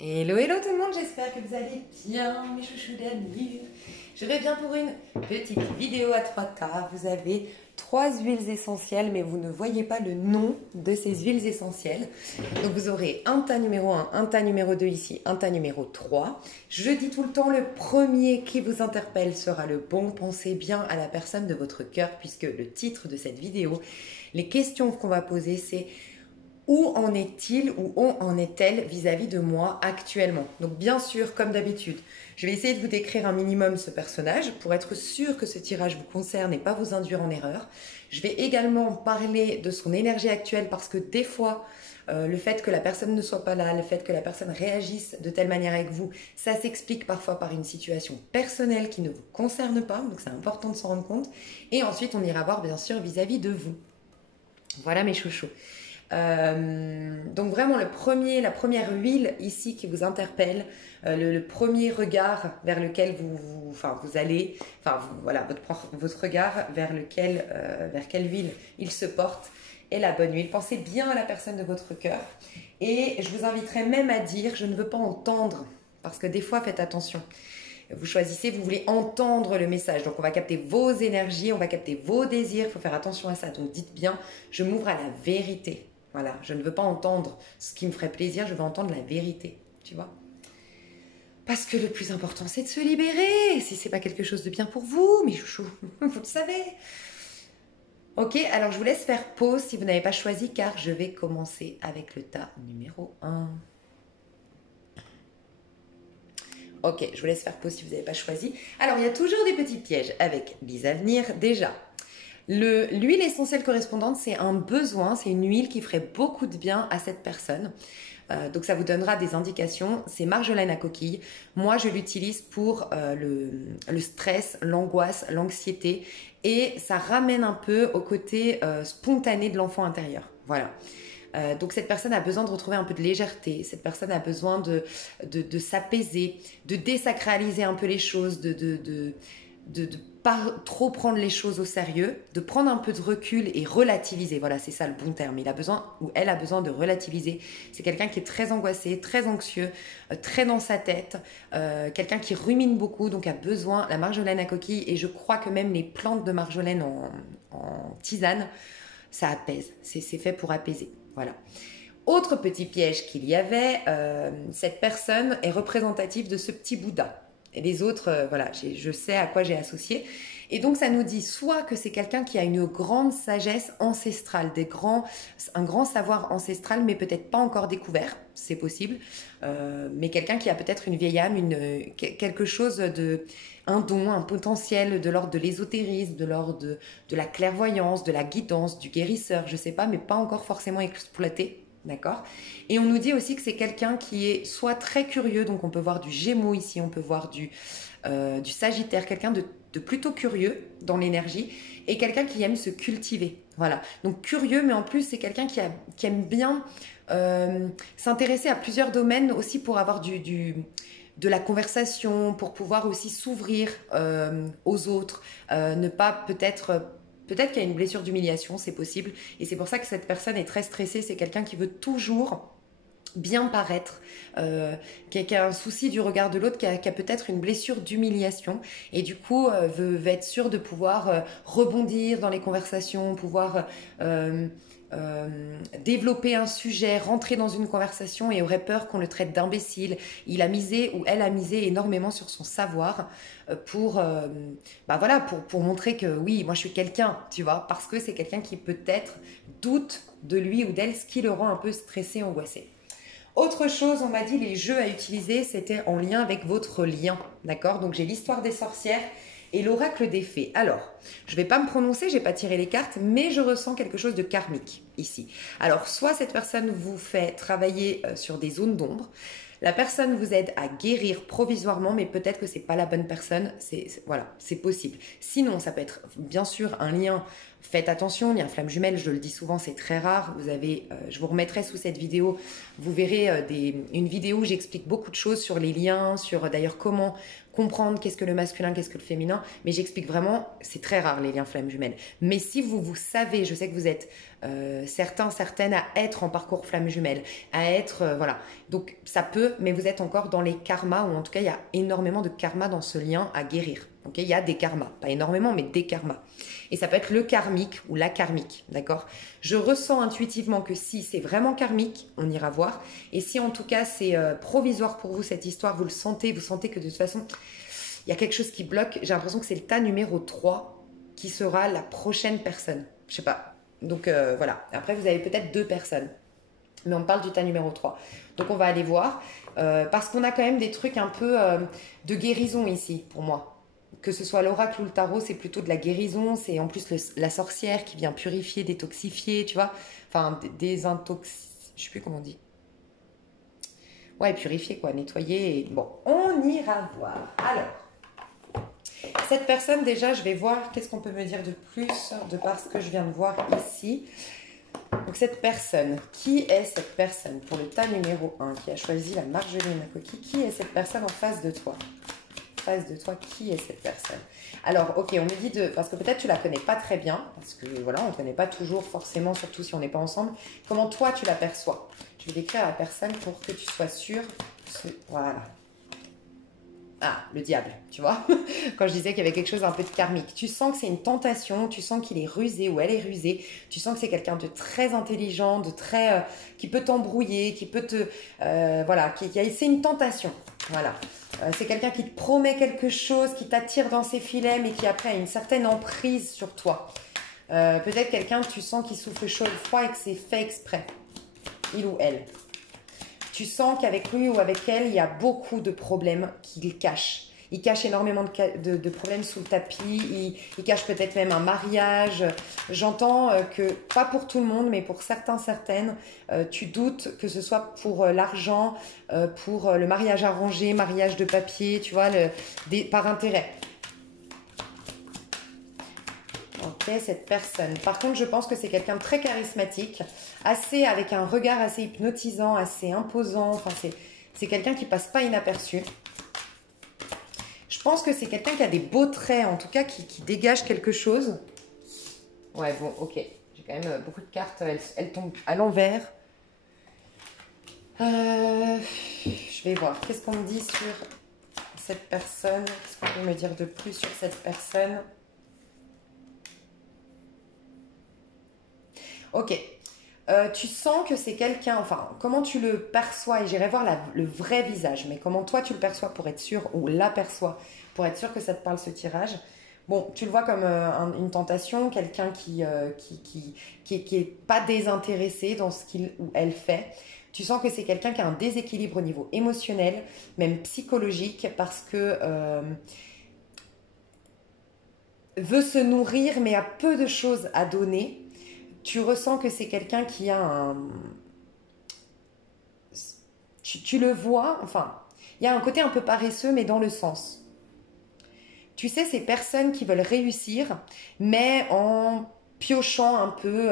Hello, hello tout le monde, j'espère que vous allez bien, mes chouchous d'amis. Je reviens pour une petite vidéo à 3 quarts. Vous avez 3 huiles essentielles, mais vous ne voyez pas le nom de ces huiles essentielles. Donc vous aurez un tas numéro 1, un tas numéro 2 ici, un tas numéro 3. Je dis tout le temps, le premier qui vous interpelle sera le bon. Pensez bien à la personne de votre cœur, puisque le titre de cette vidéo, les questions qu'on va poser, c'est: où en est-il ou où en est-elle vis-à-vis de moi actuellement? Donc bien sûr, comme d'habitude, je vais essayer de vous décrire un minimum ce personnage pour être sûr que ce tirage vous concerne et pas vous induire en erreur. Je vais également parler de son énergie actuelle parce que des fois, le fait que la personne ne soit pas là, le fait que la personne réagisse de telle manière avec vous, ça s'explique parfois par une situation personnelle qui ne vous concerne pas, donc c'est important de s'en rendre compte. Et ensuite, on ira voir bien sûr vis-à-vis de vous. Voilà mes chouchous. Donc vraiment la première huile ici qui vous interpelle, le premier regard vers lequel vous allez, voilà, votre regard vers quelle huile il se porte est la bonne huile. Pensez bien à la personne de votre cœur et je vous inviterai même à dire: je ne veux pas entendre, parce que des fois faites attention. Vous choisissez, vous voulez entendre le message. Donc on va capter vos énergies, on va capter vos désirs, il faut faire attention à ça. Donc dites bien: je m'ouvre à la vérité. Voilà, je ne veux pas entendre ce qui me ferait plaisir, je veux entendre la vérité, tu vois. Parce que le plus important, c'est de se libérer. Si c'est pas quelque chose de bien pour vous, mes chouchous, vous le savez. Ok, alors je vous laisse faire pause si vous n'avez pas choisi, car je vais commencer avec le tas numéro 1. Ok, je vous laisse faire pause si vous n'avez pas choisi. Alors, il y a toujours des petits pièges avec les avenirs. Déjà, l'huile essentielle correspondante, c'est un besoin, c'est une huile qui ferait beaucoup de bien à cette personne. Donc ça vous donnera des indications. C'est marjolaine à coquille. Moi, je l'utilise pour le stress, l'angoisse, l'anxiété. Et ça ramène un peu au côté spontané de l'enfant intérieur. Voilà. Donc cette personne a besoin de retrouver un peu de légèreté, cette personne a besoin de s'apaiser, de désacraliser un peu les choses, de pas trop prendre les choses au sérieux, de prendre un peu de recul et relativiser. Voilà, c'est ça le bon terme. Il a besoin, ou elle a besoin de relativiser. C'est quelqu'un qui est très angoissé, très anxieux, très dans sa tête, quelqu'un qui rumine beaucoup, donc a besoin, la marjolaine à coquille, et je crois que même les plantes de marjolaine en tisane, ça apaise. C'est fait pour apaiser. Voilà. Autre petit piège qu'il y avait, cette personne est représentative de ce petit Bouddha. Et les autres, voilà, je sais à quoi j'ai associé. Et donc ça nous dit soit que c'est quelqu'un qui a une grande sagesse ancestrale, un grand savoir ancestral, mais peut-être pas encore découvert, c'est possible. Mais quelqu'un qui a peut-être une vieille âme, quelque chose un don, un potentiel de l'ordre de l'ésotérisme, de l'ordre de la clairvoyance, de la guidance, du guérisseur, je sais pas, mais pas encore forcément exploité. D'accord. Et on nous dit aussi que c'est quelqu'un qui est soit très curieux, donc on peut voir du Gémeaux ici, on peut voir du Sagittaire, quelqu'un de plutôt curieux dans l'énergie et quelqu'un qui aime se cultiver. Voilà. Donc curieux, mais en plus c'est quelqu'un qui aime bien s'intéresser à plusieurs domaines aussi pour avoir de la conversation, pour pouvoir aussi s'ouvrir aux autres, ne pas Peut-être qu'il y a une blessure d'humiliation, c'est possible. Et c'est pour ça que cette personne est très stressée. C'est quelqu'un qui veut toujours bien paraître, qui a un souci du regard de l'autre, qui a peut-être une blessure d'humiliation. Et du coup, veut être sûr de pouvoir rebondir dans les conversations, pouvoir développer un sujet, rentrer dans une conversation et aurait peur qu'on le traite d'imbécile. Il a misé ou elle a misé énormément sur son savoir pour montrer que oui, moi je suis quelqu'un, tu vois, parce que c'est quelqu'un qui peut-être doute de lui ou d'elle, ce qui le rend un peu stressé, angoissé. Autre chose, on m'a dit les jeux à utiliser, c'était en lien avec votre lien, d'accord? Donc j'ai l'histoire des sorcières et l'oracle des fées. Alors, je ne vais pas me prononcer, je n'ai pas tiré les cartes, mais je ressens quelque chose de karmique ici. Alors, soit cette personne vous fait travailler sur des zones d'ombre, la personne vous aide à guérir provisoirement, mais peut-être que c'est pas la bonne personne. Voilà, c'est possible. Sinon, ça peut être bien sûr un lien Faites attention, lien flamme jumelle, je le dis souvent, c'est très rare. Vous avez, je vous remettrai sous cette vidéo, vous verrez une vidéo où j'explique beaucoup de choses sur les liens, sur d'ailleurs comment comprendre qu'est-ce que le masculin, qu'est-ce que le féminin. Mais j'explique vraiment, c'est très rare les liens flamme jumelle. Mais si vous savez, je sais que vous êtes certains, certaines à être en parcours flamme jumelle, à être, voilà. Donc ça peut, mais vous êtes encore dans les karmas, ou en tout cas il y a énormément de karma dans ce lien à guérir. Okay, il y a des karmas, pas énormément, mais des karmas. Et ça peut être le karmique ou la karmique, d'accord? Je ressens intuitivement que si c'est vraiment karmique, on ira voir. Et si en tout cas c'est provisoire pour vous cette histoire, vous le sentez, vous sentez que de toute façon, il y a quelque chose qui bloque. J'ai l'impression que c'est le tas numéro 3 qui sera la prochaine personne. Je sais pas. Donc voilà. Après, vous avez peut-être 2 personnes. Mais on parle du tas numéro 3. Donc on va aller voir. Parce qu'on a quand même des trucs un peu de guérison ici, pour moi. Que ce soit l'oracle ou le tarot, c'est plutôt de la guérison. C'est en plus la sorcière qui vient purifier, détoxifier, tu vois. Enfin, désintoxier. Je sais plus comment on dit. Ouais, purifier quoi, nettoyer. Bon, on ira voir. Alors, cette personne déjà, je vais voir qu'est-ce qu'on peut me dire de plus de par ce que je viens de voir ici. Donc cette personne, qui est cette personne pour le tas numéro 1 qui a choisi la Marjolaine Coquille? Qui est cette personne en face de toi? De toi, qui est cette personne? Alors, ok, on me dit parce que peut-être tu la connais pas très bien, parce que voilà, on ne connaît pas toujours forcément, surtout si on n'est pas ensemble. Comment toi tu l'aperçois? Je vais décrire la personne pour que tu sois sûr. Voilà. Ah, le diable, tu vois. Quand je disais qu'il y avait quelque chose un peu de karmique. Tu sens que c'est une tentation, tu sens qu'il est rusé ou elle est rusée. Tu sens que c'est quelqu'un de très intelligent, de très qui peut t'embrouiller, qui peut te voilà, c'est une tentation. Voilà. C'est quelqu'un qui te promet quelque chose, qui t'attire dans ses filets, mais qui après a une certaine emprise sur toi. Peut-être quelqu'un, tu sens qui souffle chaud et froid et que c'est fait exprès. Il ou elle. Tu sens qu'avec lui ou avec elle, il y a beaucoup de problèmes qu'il cache. Il cache énormément de problèmes sous le tapis. Il cache peut-être même un mariage. J'entends que, pas pour tout le monde, mais pour certains, certaines, tu doutes que ce soit pour l'argent, pour le mariage arrangé, mariage de papier, tu vois, par intérêt. Ok, cette personne. Par contre, je pense que c'est quelqu'un de très charismatique, avec un regard assez hypnotisant, assez imposant. Enfin, c'est quelqu'un qui passe pas inaperçu. Je pense que c'est quelqu'un qui a des beaux traits, en tout cas qui dégage quelque chose. Ouais, bon, ok. J'ai quand même beaucoup de cartes. Elles tombent à l'envers. Je vais voir. Qu'est-ce qu'on me dit sur cette personne? Qu'est-ce qu'on peut me dire de plus sur cette personne? Ok. Tu sens que c'est quelqu'un, enfin, comment tu le perçois, et j'irai voir le vrai visage, mais comment toi tu le perçois pour être sûr, ou l'aperçois, pour être sûr que ça te parle ce tirage. Bon, tu le vois comme une tentation, quelqu'un qui est pas désintéressé dans ce qu'il ou elle fait. Tu sens que c'est quelqu'un qui a un déséquilibre au niveau émotionnel, même psychologique, parce que veut se nourrir, mais a peu de choses à donner. Tu ressens que c'est quelqu'un qui a un... Tu le vois, enfin, il y a un côté un peu paresseux, mais dans le sens. Tu sais, ces personnes qui veulent réussir, mais en piochant un peu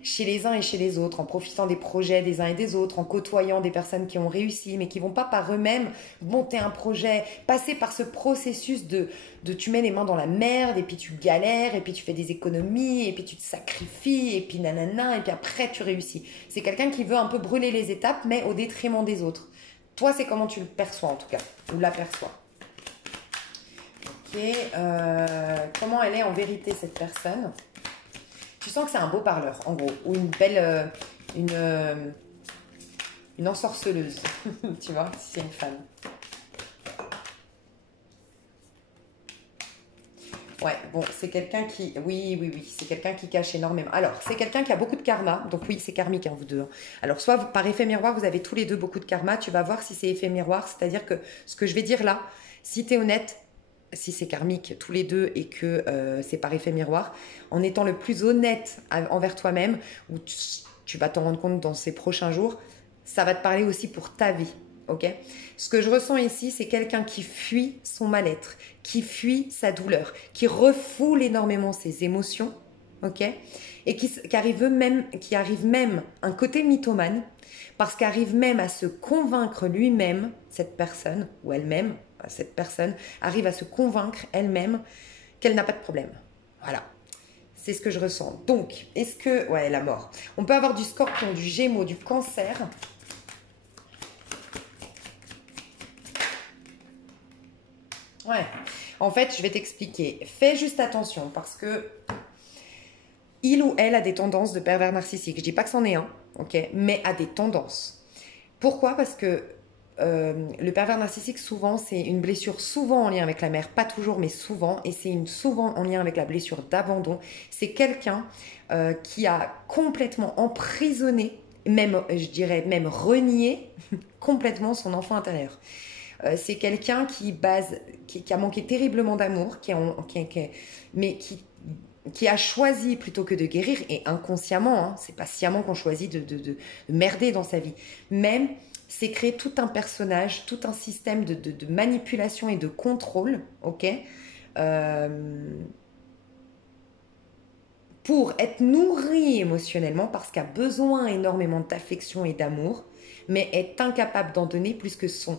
chez les uns et chez les autres, en profitant des projets des uns et des autres, en côtoyant des personnes qui ont réussi, mais qui vont pas par eux-mêmes monter un projet, passer par ce processus de tu mets les mains dans la merde, et puis tu galères, et puis tu fais des économies, et puis tu te sacrifies, et puis nanana, et puis après tu réussis. C'est quelqu'un qui veut un peu brûler les étapes, mais au détriment des autres. Toi, c'est comment tu le perçois en tout cas, ou l'aperçois. Ok, comment elle est en vérité cette personne? Tu sens que c'est un beau parleur, en gros, ou une belle, une ensorceleuse, tu vois, si c'est une femme. Ouais, bon, c'est quelqu'un qui... Oui, c'est quelqu'un qui cache énormément. Alors, c'est quelqu'un qui a beaucoup de karma, donc oui, c'est karmique, hein, vous deux. Alors, soit par effet miroir, vous avez tous les deux beaucoup de karma, tu vas voir si c'est effet miroir, c'est-à-dire que ce que je vais dire là, si tu es honnête, si c'est karmique tous les deux et que c'est par effet miroir, en étant le plus honnête envers toi-même, où tu vas t'en rendre compte dans ces prochains jours, ça va te parler aussi pour ta vie. Ok. Ce que je ressens ici, c'est quelqu'un qui fuit son mal-être, qui fuit sa douleur, qui refoule énormément ses émotions, ok? Et qui arrive même un côté mythomane, parce qu'arrive même à se convaincre lui-même, cette personne, ou elle-même, cette personne, arrive à se convaincre elle-même qu'elle n'a pas de problème. Voilà. C'est ce que je ressens. Donc, est-ce que... Ouais, la mort. On peut avoir du scorpion, du gémeaux, du cancer. Ouais. En fait, je vais t'expliquer. Fais juste attention parce que il ou elle a des tendances de pervers narcissique. Je dis pas que c'en est un, ok, mais a des tendances. Pourquoi? Parce que le pervers narcissique, souvent, c'est une blessure souvent en lien avec la mère, pas toujours, mais souvent, et c'est souvent en lien avec la blessure d'abandon. C'est quelqu'un qui a complètement emprisonné, même, je dirais, même renié complètement son enfant intérieur. C'est quelqu'un qui a manqué terriblement d'amour, mais qui a choisi plutôt que de guérir, et inconsciemment, hein, c'est pas sciemment qu'on choisit de merder dans sa vie, même c'est créer tout un personnage, tout un système de manipulation et de contrôle, ok, pour être nourri émotionnellement parce qu'il a besoin énormément d'affection et d'amour, mais est incapable d'en donner plus que son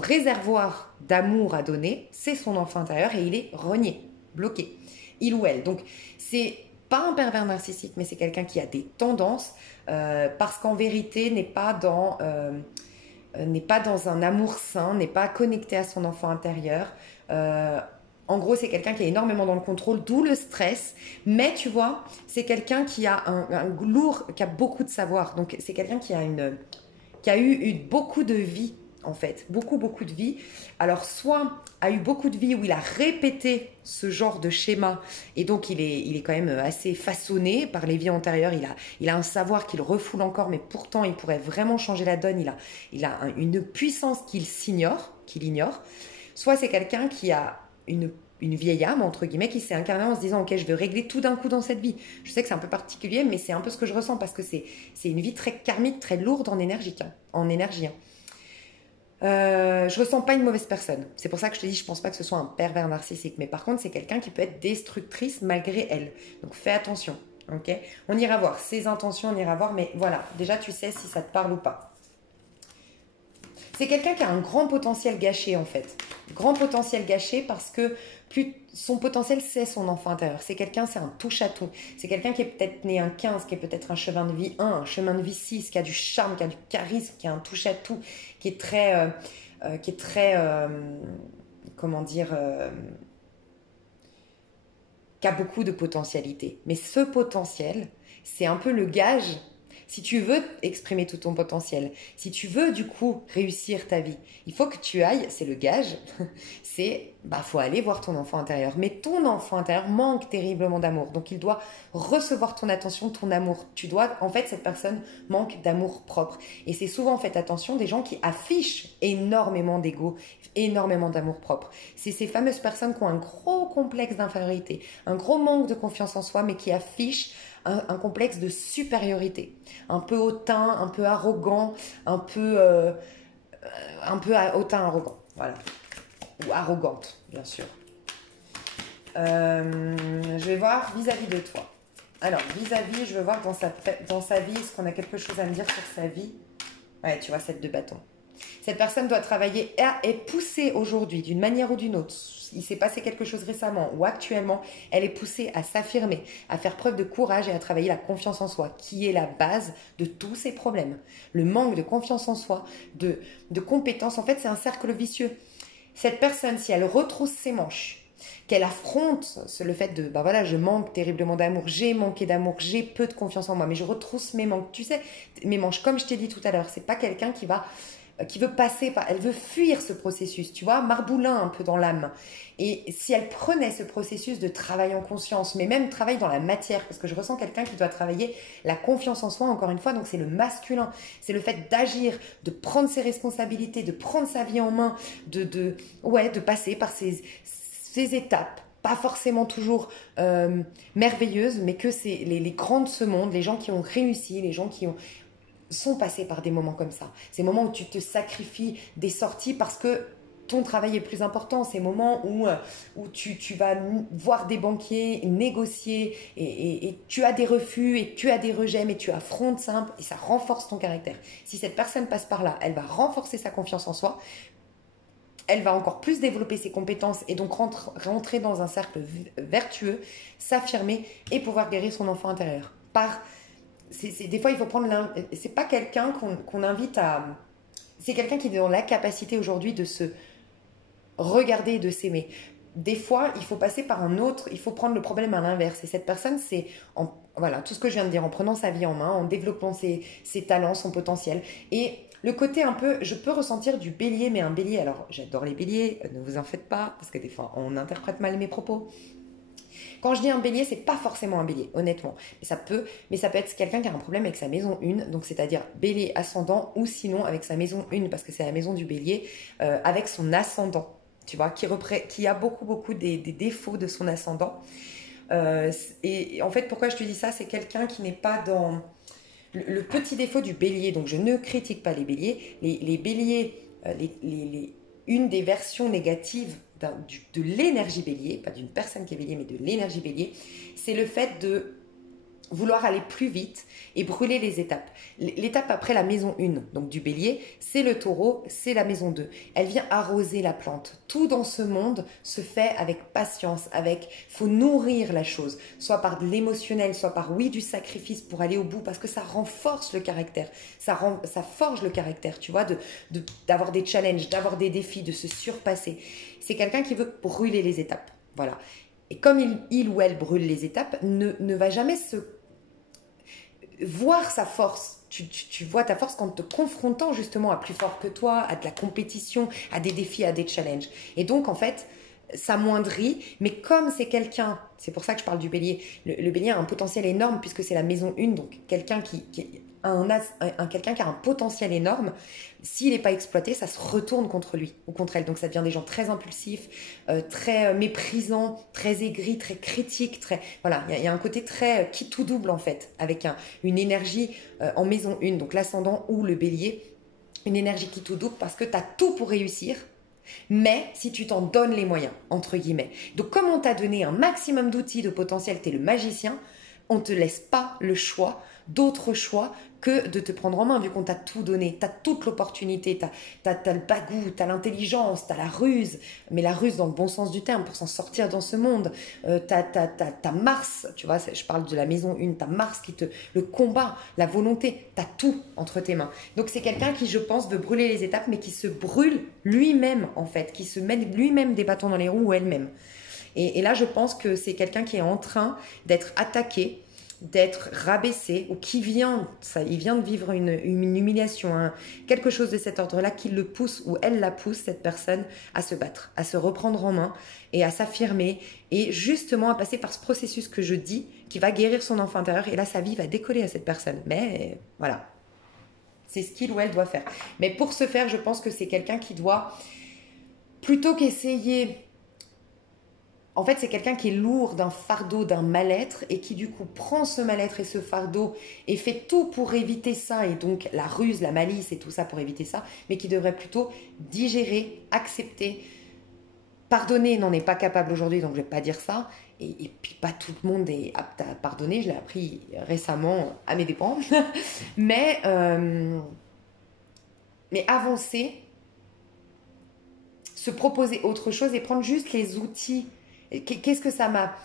réservoir d'amour à donner, c'est son enfant intérieur et il est renié, bloqué, il ou elle. Donc, c'est pas un pervers narcissique, mais c'est quelqu'un qui a des tendances parce qu'en vérité n'est pas dans un amour sain, n'est pas connecté à son enfant intérieur. En gros, c'est quelqu'un qui est énormément dans le contrôle, d'où le stress. Mais tu vois, c'est quelqu'un qui a qui a beaucoup de savoir. Donc, c'est quelqu'un qui a eu beaucoup de vie, en fait. Beaucoup, beaucoup de vie. Alors, soit a eu beaucoup de vie où il a répété ce genre de schéma. Et donc, il est quand même assez façonné par les vies antérieures. Il a un savoir qu'il refoule encore, mais pourtant, il pourrait vraiment changer la donne. Il a une puissance qu'il ignore. Soit c'est quelqu'un qui a une vieille âme, entre guillemets, qui s'est incarnée en se disant « Ok, je veux régler tout d'un coup dans cette vie ». Je sais que c'est un peu particulier, mais c'est un peu ce que je ressens parce que c'est une vie très karmique, très lourde en énergie. Je ressens pas une mauvaise personne. C'est pour ça que je te dis, je pense pas que ce soit un pervers narcissique. Mais par contre, c'est quelqu'un qui peut être destructrice malgré elle. Donc fais attention, ok? On ira voir ses intentions, on ira voir, mais voilà, déjà tu sais si ça te parle ou pas. C'est quelqu'un qui a un grand potentiel gâché en fait. Grand potentiel gâché parce que son potentiel, c'est son enfant intérieur. C'est un touche-à-tout. C'est quelqu'un qui est peut-être né un 15, qui est peut-être un chemin de vie 1, un chemin de vie 6, qui a du charme, qui a du charisme, qui a un touche-à-tout, qui est très, comment dire, qui a beaucoup de potentialité. Mais ce potentiel, c'est un peu le gage. Si tu veux exprimer tout ton potentiel, si tu veux du coup réussir ta vie, il faut que tu ailles, c'est le gage, faut aller voir ton enfant intérieur. Mais ton enfant intérieur manque terriblement d'amour, donc il doit recevoir ton attention, ton amour. En fait, cette personne manque d'amour propre. Et c'est souvent, faites attention, des gens qui affichent énormément d'ego, énormément d'amour propre. C'est ces fameuses personnes qui ont un gros complexe d'infériorité, un gros manque de confiance en soi, mais qui affichent un complexe de supériorité, un peu hautain, un peu arrogant, un peu hautain, arrogant, voilà, ou arrogante, bien sûr. Je vais voir vis-à-vis de toi. Alors, vis-à-vis, je veux voir dans sa vie, est-ce qu'on a quelque chose à me dire sur sa vie? Ouais, tu vois, 7 de bâton. Cette personne doit travailler et pousser aujourd'hui, d'une manière ou d'une autre. Il s'est passé quelque chose récemment ou actuellement, elle est poussée à s'affirmer, à faire preuve de courage et à travailler la confiance en soi, qui est la base de tous ces problèmes. Le manque de confiance en soi, de compétences, en fait, c'est un cercle vicieux. Cette personne, si elle retrousse ses manches, qu'elle affronte le fait de, je manque terriblement d'amour, j'ai manqué d'amour, j'ai peu de confiance en moi, mais je retrousse mes manques. Tu sais, mes manches, comme je t'ai dit tout à l'heure, c'est pas quelqu'un qui veut passer par, elle veut fuir ce processus, tu vois, marboulin un peu dans l'âme. Et si elle prenait ce processus de travail en conscience, mais même travail dans la matière, parce que je ressens quelqu'un qui doit travailler la confiance en soi, encore une fois, donc c'est le masculin, c'est le fait d'agir, de prendre ses responsabilités, de prendre sa vie en main, de passer par ces étapes, pas forcément toujours merveilleuses, mais que c'est les grands de ce monde, les gens qui ont réussi, les gens qui sont passés par des moments comme ça. Ces moments où tu te sacrifies des sorties parce que ton travail est plus important. Ces moments où tu vas voir des banquiers, négocier, et tu as des refus, et tu as des rejets, mais tu affrontes simple, et ça renforce ton caractère. Si cette personne passe par là, elle va renforcer sa confiance en soi, elle va encore plus développer ses compétences et donc rentrer dans un cercle vertueux, s'affirmer et pouvoir guérir son enfant intérieur. Des fois, il faut prendre c'est pas quelqu'un qu'on invite à... C'est quelqu'un qui est dans la capacité aujourd'hui de se regarder et de s'aimer. Des fois, il faut passer par un autre, il faut prendre le problème à l'inverse. Et cette personne, voilà, tout ce que je viens de dire, en prenant sa vie en main, en développant ses talents, son potentiel. Et le côté un peu, je peux ressentir du bélier, mais un bélier, alors j'adore les béliers, ne vous en faites pas, parce que des fois on interprète mal mes propos. Quand je dis un bélier, c'est pas forcément un bélier, honnêtement. Mais ça peut être quelqu'un qui a un problème avec sa maison 1, donc c'est-à-dire bélier ascendant, ou sinon avec sa maison 1, parce que c'est la maison du bélier, avec son ascendant, tu vois, qui a beaucoup des défauts de son ascendant. Et en fait, pourquoi je te dis ça, c'est quelqu'un qui n'est pas dans... Le petit défaut du bélier, donc je ne critique pas les béliers, les béliers, une des versions négatives de l'énergie bélier, pas d'une personne qui est bélier, mais de l'énergie bélier, c'est le fait de vouloir aller plus vite et brûler les étapes. L'étape après la maison 1, donc du bélier, c'est le taureau, c'est la maison 2. Elle vient arroser la plante. Tout dans ce monde se fait avec patience, faut nourrir la chose, soit par de l'émotionnel, soit par du sacrifice pour aller au bout, parce que ça renforce le caractère, ça forge le caractère, tu vois, d'avoir des challenges, d'avoir des défis, de se surpasser. C'est quelqu'un qui veut brûler les étapes, voilà. Et comme il ou elle brûle les étapes, ne va jamais se voir sa force. Tu vois ta force en te confrontant justement à plus fort que toi, à de la compétition, à des défis, à des challenges. Et donc, en fait, ça moindrit. Mais comme c'est quelqu'un, c'est pour ça que je parle du bélier, le bélier a un potentiel énorme puisque c'est la maison 1, donc quelqu'un quelqu'un qui a un potentiel énorme, s'il n'est pas exploité, ça se retourne contre lui ou contre elle. Donc ça devient des gens très impulsifs, très méprisants, très aigris, très critiques, voilà, il y a un côté très qui tout double en fait, avec une énergie en maison 1, donc l'ascendant ou le bélier, une énergie qui tout double parce que tu as tout pour réussir. Mais si tu t'en donnes les moyens, entre guillemets. Donc comme on t'a donné un maximum d'outils, de potentiel, tu es le magicien, on ne te laisse pas le choix, d'autres choix que de te prendre en main, vu qu'on t'a tout donné, t'as toute l'opportunité, t'as le bagou, t'as l'intelligence, t'as la ruse, mais la ruse dans le bon sens du terme, pour s'en sortir dans ce monde, t'as Mars, tu vois, je parle de la maison 1, t'as Mars le combat, la volonté, t'as tout entre tes mains. Donc c'est quelqu'un qui, je pense, veut brûler les étapes, mais qui se brûle lui-même, en fait, qui se met lui-même des bâtons dans les roues, ou elle-même. Et là, je pense que c'est quelqu'un qui est en train d'être attaqué, d'être rabaissé, ou il vient de vivre une humiliation, quelque chose de cet ordre-là qui le pousse, ou elle la pousse, cette personne, à se battre, à se reprendre en main et à s'affirmer, et justement à passer par ce processus que je dis, qui va guérir son enfant intérieur, et là sa vie va décoller à cette personne. Mais voilà, c'est ce qu'il ou elle doit faire. Mais pour ce faire, je pense que c'est quelqu'un qui doit, plutôt qu'essayer... En fait, c'est quelqu'un qui est lourd d'un fardeau, d'un mal-être, et qui du coup prend ce mal-être et ce fardeau et fait tout pour éviter ça, et donc la ruse, la malice et tout ça pour éviter ça, mais qui devrait plutôt digérer, accepter, pardonner. N'en est pas capable aujourd'hui, donc je ne vais pas dire ça, et puis pas tout le monde est apte à pardonner, je l'ai appris récemment à mes dépens, mais avancer, se proposer autre chose et prendre juste les outils. Qu'est-ce que ça m'a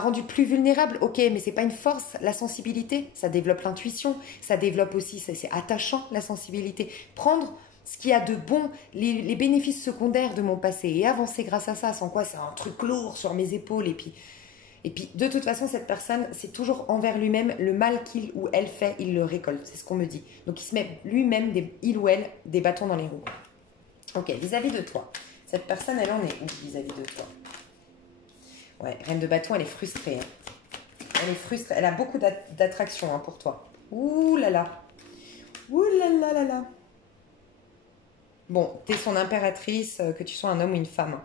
rendu plus vulnérable, ok, mais c'est pas une force, la sensibilité, ça développe l'intuition, ça développe aussi, c'est attachant la sensibilité. Prendre ce qu'il y a de bon, les bénéfices secondaires de mon passé et avancer grâce à ça, sans quoi c'est un truc lourd sur mes épaules. Et puis de toute façon, cette personne, c'est toujours envers lui-même, le mal qu'il ou elle fait, il le récolte, c'est ce qu'on me dit. Donc il se met lui-même, il ou elle, des bâtons dans les roues. Ok, vis-à-vis de toi. Cette personne, elle en est où vis-à-vis de toi? Ouais, reine de bâton, elle est frustrée. Elle est frustrée. Elle a beaucoup d'attraction pour toi. Ouh là là. Ouh là là là là. Bon, t'es son impératrice, que tu sois un homme ou une femme.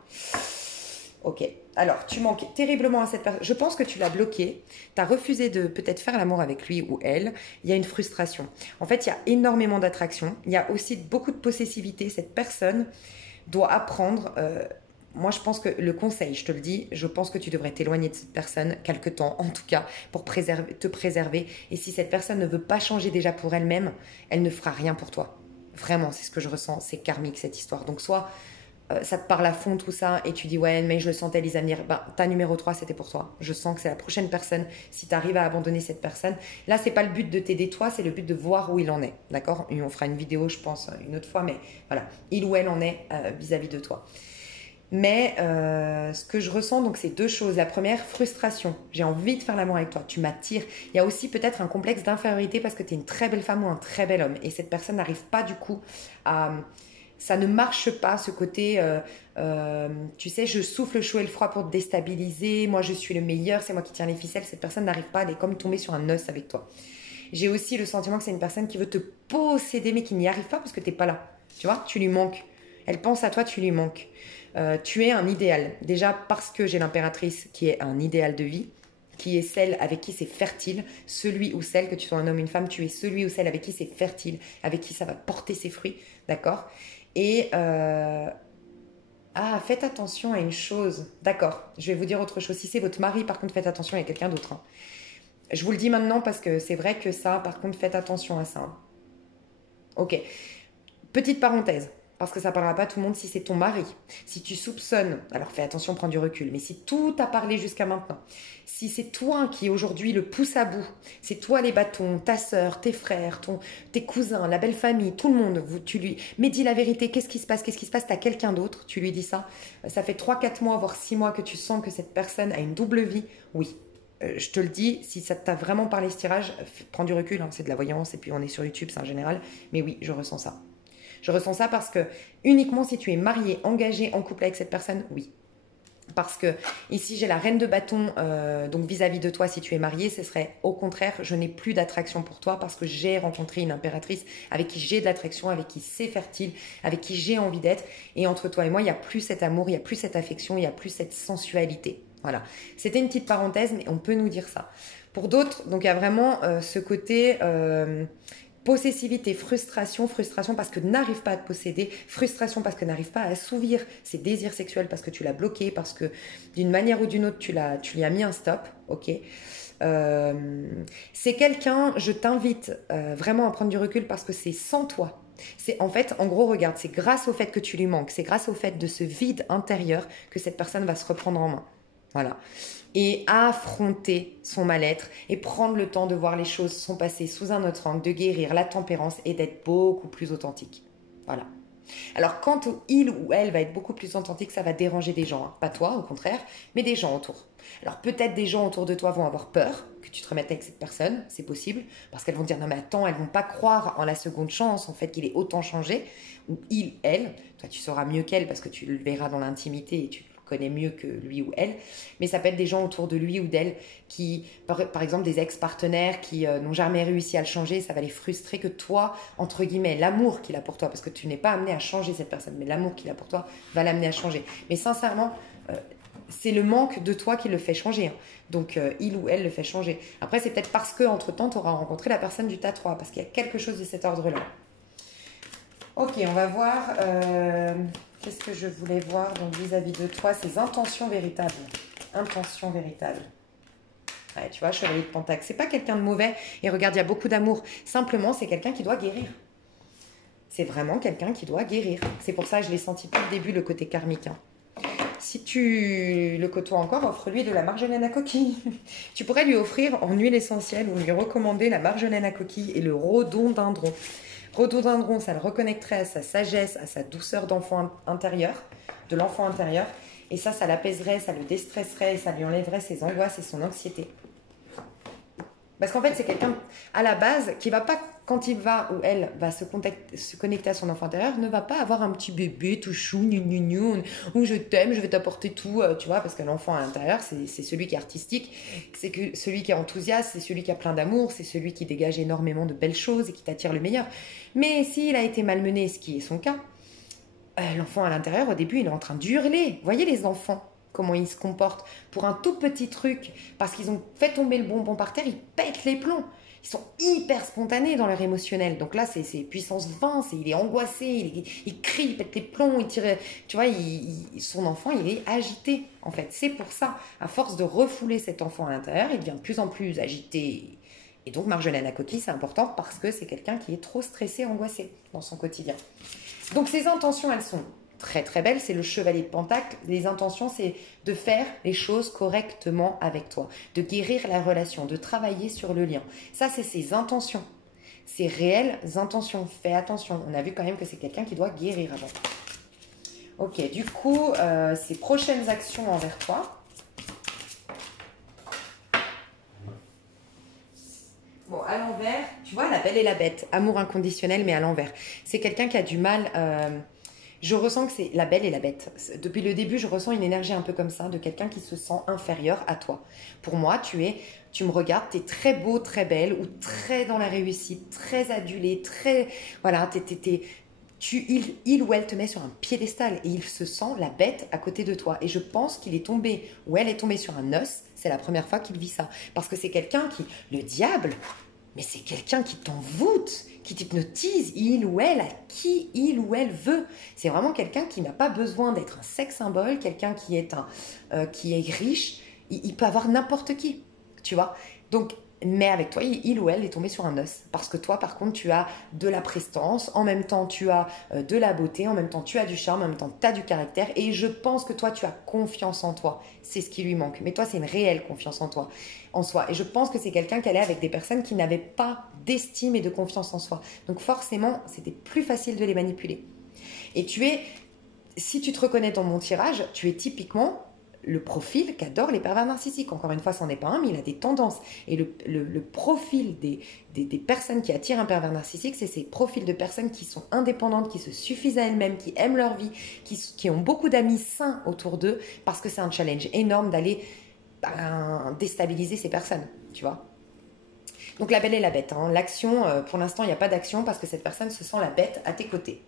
Ok. Alors, tu manques terriblement à cette personne. Je pense que tu l'as bloqué. Tu as refusé de peut-être faire l'amour avec lui ou elle. Il y a une frustration. En fait, il y a énormément d'attraction. Il y a aussi beaucoup de possessivité. Cette personne doit apprendre. Moi, je pense que le conseil, je te le dis, je pense que tu devrais t'éloigner de cette personne quelque temps, en tout cas, pour te préserver. Et si cette personne ne veut pas changer déjà pour elle-même, elle ne fera rien pour toi. Vraiment, c'est ce que je ressens. C'est karmique, cette histoire. Donc, soit ça te parle à fond tout ça et tu dis ouais mais je le sentais Lisa venir, ben, ta numéro 3 c'était pour toi, je sens que c'est la prochaine personne. Si tu arrives à abandonner cette personne, là c'est pas le but de t'aider toi, c'est le but de voir où il en est, d'accord, et on fera une vidéo je pense une autre fois, mais voilà, il ou elle en est vis-à-vis de toi. Mais ce que je ressens, donc, c'est deux choses. La première, frustration. J'ai envie de faire l'amour avec toi. Tu m'attires. Il y a aussi peut-être un complexe d'infériorité parce que tu es une très belle femme ou un très bel homme. Et cette personne n'arrive pas du coup à... Ça ne marche pas, ce côté, tu sais, je souffle le chaud et le froid pour te déstabiliser. Moi, je suis le meilleur. C'est moi qui tiens les ficelles. Cette personne n'arrive pas. Elle est comme tombée sur un os avec toi. J'ai aussi le sentiment que c'est une personne qui veut te posséder mais qui n'y arrive pas parce que tu n'es pas là. Tu vois, tu lui manques. Elle pense à toi, tu lui manques. Tu es un idéal. Déjà parce que j'ai l'impératrice qui est un idéal de vie, qui est celle avec qui c'est fertile. Celui ou celle, que tu sois un homme ou une femme, tu es celui ou celle avec qui c'est fertile, avec qui ça va porter ses fruits. D'accord. Et faites attention à une chose. D'accord, je vais vous dire autre chose. Si c'est votre mari, par contre, faites attention, il y a quelqu'un d'autre. Hein. Je vous le dis maintenant parce que c'est vrai que ça, par contre, faites attention à ça. Hein. Ok. Petite parenthèse, parce que ça ne parlera pas à tout le monde. Si c'est ton mari, si tu soupçonnes, alors fais attention, prends du recul, mais si tout a parlé jusqu'à maintenant, si c'est toi qui aujourd'hui le pousse à bout, c'est toi les bâtons, ta sœur, tes frères, tes cousins, la belle famille, tout le monde, tu lui... Mais dis la vérité, qu'est-ce qui se passe? Qu'est-ce qui se passe? T'as quelqu'un d'autre, tu lui dis ça. Ça fait 3-4 mois, voire 6 mois que tu sens que cette personne a une double vie. Oui, je te le dis, si ça t'a vraiment parlé ce tirage, prends du recul, hein, c'est de la voyance, et puis on est sur YouTube, c'est en général. Mais oui, je ressens ça. Je ressens ça parce que uniquement si tu es marié, engagé, en couple avec cette personne, oui. Parce que ici j'ai la reine de bâton, donc vis-à-vis de toi, si tu es marié, ce serait au contraire, je n'ai plus d'attraction pour toi parce que j'ai rencontré une impératrice avec qui j'ai de l'attraction, avec qui c'est fertile, avec qui j'ai envie d'être. Et entre toi et moi, il n'y a plus cet amour, il n'y a plus cette affection, il n'y a plus cette sensualité. Voilà. C'était une petite parenthèse, mais on peut nous dire ça. Pour d'autres, donc il y a vraiment ce côté... possessivité, frustration parce que n'arrive pas à te posséder, frustration parce que n'arrive pas à assouvir ses désirs sexuels parce que tu l'as bloqué, parce que d'une manière ou d'une autre tu lui as mis un stop, ok. C'est quelqu'un, je t'invite vraiment à prendre du recul parce que c'est sans toi. C'est en fait, en gros, regarde, c'est grâce au fait que tu lui manques, c'est grâce au fait de ce vide intérieur que cette personne va se reprendre en main. Voilà. Et affronter son mal-être et prendre le temps de voir les choses son passé sous un autre angle, de guérir la tempérance et d'être beaucoup plus authentique. Voilà. Alors quand il ou elle va être beaucoup plus authentique, ça va déranger des gens. Hein. Pas toi, au contraire, mais des gens autour. Alors peut-être des gens autour de toi vont avoir peur que tu te remettes avec cette personne, c'est possible, parce qu'elles vont dire non mais attends, elles vont pas croire en la seconde chance, en fait qu'il est autant changé, ou il, elle, toi tu sauras mieux qu'elle parce que tu le verras dans l'intimité et tu connaît mieux que lui ou elle, mais ça peut être des gens autour de lui ou d'elle qui, par exemple des ex-partenaires qui n'ont jamais réussi à le changer, ça va les frustrer que toi, entre guillemets, l'amour qu'il a pour toi, parce que tu n'es pas amené à changer cette personne, mais l'amour qu'il a pour toi va l'amener à changer. Mais sincèrement, c'est le manque de toi qui le fait changer. Hein. Donc, il ou elle le fait changer. Après, c'est peut-être parce qu'entre-temps, tu auras rencontré la personne du tas 3, parce qu'il y a quelque chose de cet ordre-là. Ok, on va voir... Qu'est-ce que je voulais voir donc vis-à-vis de toi, ces intentions véritables. Intentions véritables. Ouais, tu vois, chevalier de Pentacle. C'est pas quelqu'un de mauvais. Et regarde, il y a beaucoup d'amour. Simplement, c'est quelqu'un qui doit guérir. C'est vraiment quelqu'un qui doit guérir. C'est pour ça que je l'ai senti depuis le début, le côté karmique. Hein. Si tu le côtoies encore, offre-lui de la marjolaine à coquille. Tu pourrais lui offrir en huile essentielle ou lui recommander la marjolaine à coquille et le rhododendron. Rhododendron, ça le reconnecterait à sa sagesse, à sa douceur d'enfant intérieur, de l'enfant intérieur. Et ça l'apaiserait, ça le déstresserait, et ça lui enlèverait ses angoisses et son anxiété. Parce qu'en fait, c'est quelqu'un, à la base, qui va pas, quand il va ou elle va se connecter à son enfant intérieur, ne va pas avoir un petit bébé tout chou, ou je t'aime, je vais t'apporter tout, tu vois, parce que l'enfant à l'intérieur, c'est celui qui est artistique, c'est celui qui est enthousiaste, c'est celui qui a plein d'amour, c'est celui qui dégage énormément de belles choses et qui t'attire le meilleur. Mais s'il a été malmené, ce qui est son cas, l'enfant à l'intérieur, au début, il est en train d'hurler. Voyez les enfants, comment ils se comportent pour un tout petit truc, parce qu'ils ont fait tomber le bonbon par terre, ils pètent les plombs. Ils sont hyper spontanés dans leur émotionnel. Donc là, c'est puissance 20, il est angoissé, il crie, il pète les plombs, il tire. Tu vois, son enfant, il est agité, en fait. C'est pour ça, à force de refouler cet enfant à l'intérieur, il devient de plus en plus agité. Et donc, Marjolaine à coquille, c'est important parce que c'est quelqu'un qui est trop stressé, angoissé dans son quotidien. Donc, ses intentions, elles sont très très belles. C'est le chevalier de Pentacle. Les intentions, c'est de faire les choses correctement avec toi, de guérir la relation, de travailler sur le lien. Ça, c'est ses intentions. Ses réelles intentions. Fais attention. On a vu quand même que c'est quelqu'un qui doit guérir avant. Ok, du coup, ses prochaines actions envers toi. Bon, à l'envers, tu vois, la belle et la bête. Amour inconditionnel, mais à l'envers. C'est quelqu'un qui a du mal... je ressens que c'est la belle et la bête. Depuis le début, je ressens une énergie un peu comme ça, de quelqu'un qui se sent inférieur à toi. Pour moi, tu me regardes, tu es très beau, très belle, ou très dans la réussite, très adulé, très... Voilà, il ou elle te met sur un piédestal et il se sent la bête à côté de toi. Et je pense qu'il est tombé, ou elle est tombée sur un os, c'est la première fois qu'il vit ça. Parce que c'est quelqu'un qui... Le diable, mais c'est quelqu'un qui t'envoûte, qui t'hypnotise, il ou elle, à qui il ou elle veut. C'est vraiment quelqu'un qui n'a pas besoin d'être un sex symbole, quelqu'un qui est riche. Il peut avoir n'importe qui, tu vois. Donc, mais avec toi, il ou elle est tombé sur un os. Parce que toi, par contre, tu as de la prestance, en même temps, tu as de la beauté, en même temps, tu as du charme, en même temps, tu as du caractère. Et je pense que toi, tu as confiance en toi. C'est ce qui lui manque. Mais toi, c'est une réelle confiance en toi, en soi. Et je pense que c'est quelqu'un qui allait avec des personnes qui n'avaient pas d'estime et de confiance en soi. Donc forcément, c'était plus facile de les manipuler. Et si tu te reconnais dans mon tirage, tu es typiquement le profil qu'adore les pervers narcissiques. Encore une fois, c'en est pas un, mais il a des tendances. Et le profil des personnes qui attirent un pervers narcissique, c'est ces profils de personnes qui sont indépendantes, qui se suffisent à elles-mêmes, qui aiment leur vie, qui ont beaucoup d'amis sains autour d'eux, parce que c'est un challenge énorme d'aller déstabiliser ces personnes, tu vois. Donc la belle et la bête. Hein. L'action, pour l'instant, il n'y a pas d'action parce que cette personne se sent la bête à tes côtés.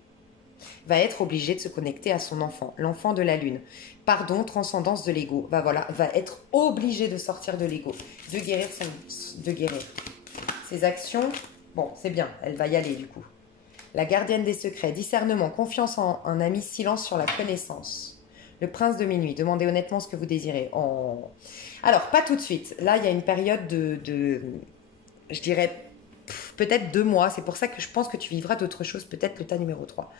Va être obligé de se connecter à son enfant, l'enfant de la lune. Pardon, transcendance de l'ego. Va être obligé de sortir de l'ego, de guérir ses actions. Bon, c'est bien, elle va y aller du coup. La gardienne des secrets, discernement, confiance en un ami, silence sur la connaissance. Le prince de minuit, demandez honnêtement ce que vous désirez. Oh. Alors, pas tout de suite. Là, il y a une période je dirais, peut-être 2 mois. C'est pour ça que je pense que tu vivras d'autres choses, peut-être le tas numéro 3.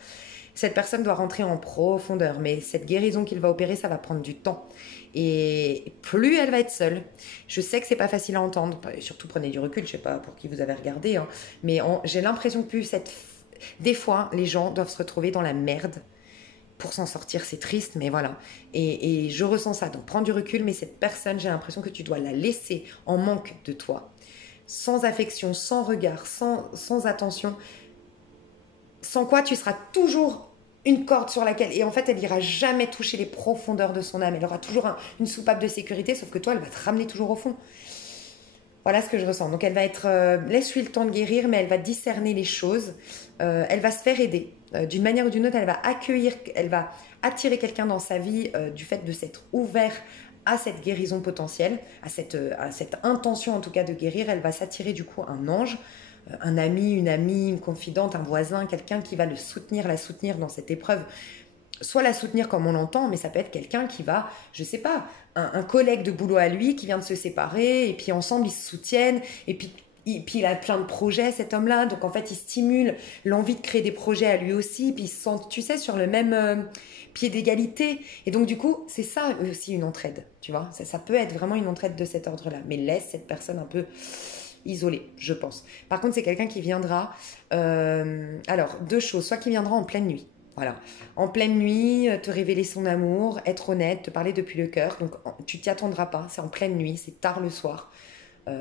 Cette personne doit rentrer en profondeur, mais cette guérison qu'il va opérer, ça va prendre du temps. Et plus elle va être seule, je sais que c'est pas facile à entendre, et surtout prenez du recul, je sais pas pour qui vous avez regardé, hein, mais j'ai l'impression que des fois, les gens doivent se retrouver dans la merde pour s'en sortir, c'est triste, mais voilà. Et je ressens ça, donc prends du recul, mais cette personne, j'ai l'impression que tu dois la laisser en manque de toi, sans affection, sans regard, sans attention, sans quoi tu seras toujours une corde sur laquelle, et en fait elle ira jamais toucher les profondeurs de son âme, elle aura toujours une soupape de sécurité, sauf que toi elle va te ramener toujours au fond. Voilà ce que je ressens. Donc elle va être, laisse-lui le temps de guérir, mais elle va discerner les choses, elle va se faire aider. D'une manière ou d'une autre, elle va attirer quelqu'un dans sa vie du fait de s'être ouvert à cette guérison potentielle, à cette intention en tout cas de guérir. Elle va s'attirer du coup un ange, un ami, une confidente, un voisin, quelqu'un qui va la soutenir dans cette épreuve. Soit la soutenir comme on l'entend, mais ça peut être quelqu'un qui va, je sais pas, un collègue de boulot à lui qui vient de se séparer, et puis ensemble ils se soutiennent, et puis il a plein de projets, cet homme-là, donc en fait il stimule l'envie de créer des projets à lui aussi, puis ils se sentent, tu sais, sur le même pied d'égalité, et donc du coup c'est ça aussi une entraide, tu vois, ça peut être vraiment une entraide de cet ordre-là, mais laisse cette personne un peu isolé, je pense. Par contre, c'est quelqu'un qui viendra... alors, 2 choses. Soit qui viendra en pleine nuit. Voilà. En pleine nuit, te révéler son amour, être honnête, te parler depuis le cœur. Donc, tu t'y attendras pas. C'est en pleine nuit, c'est tard le soir.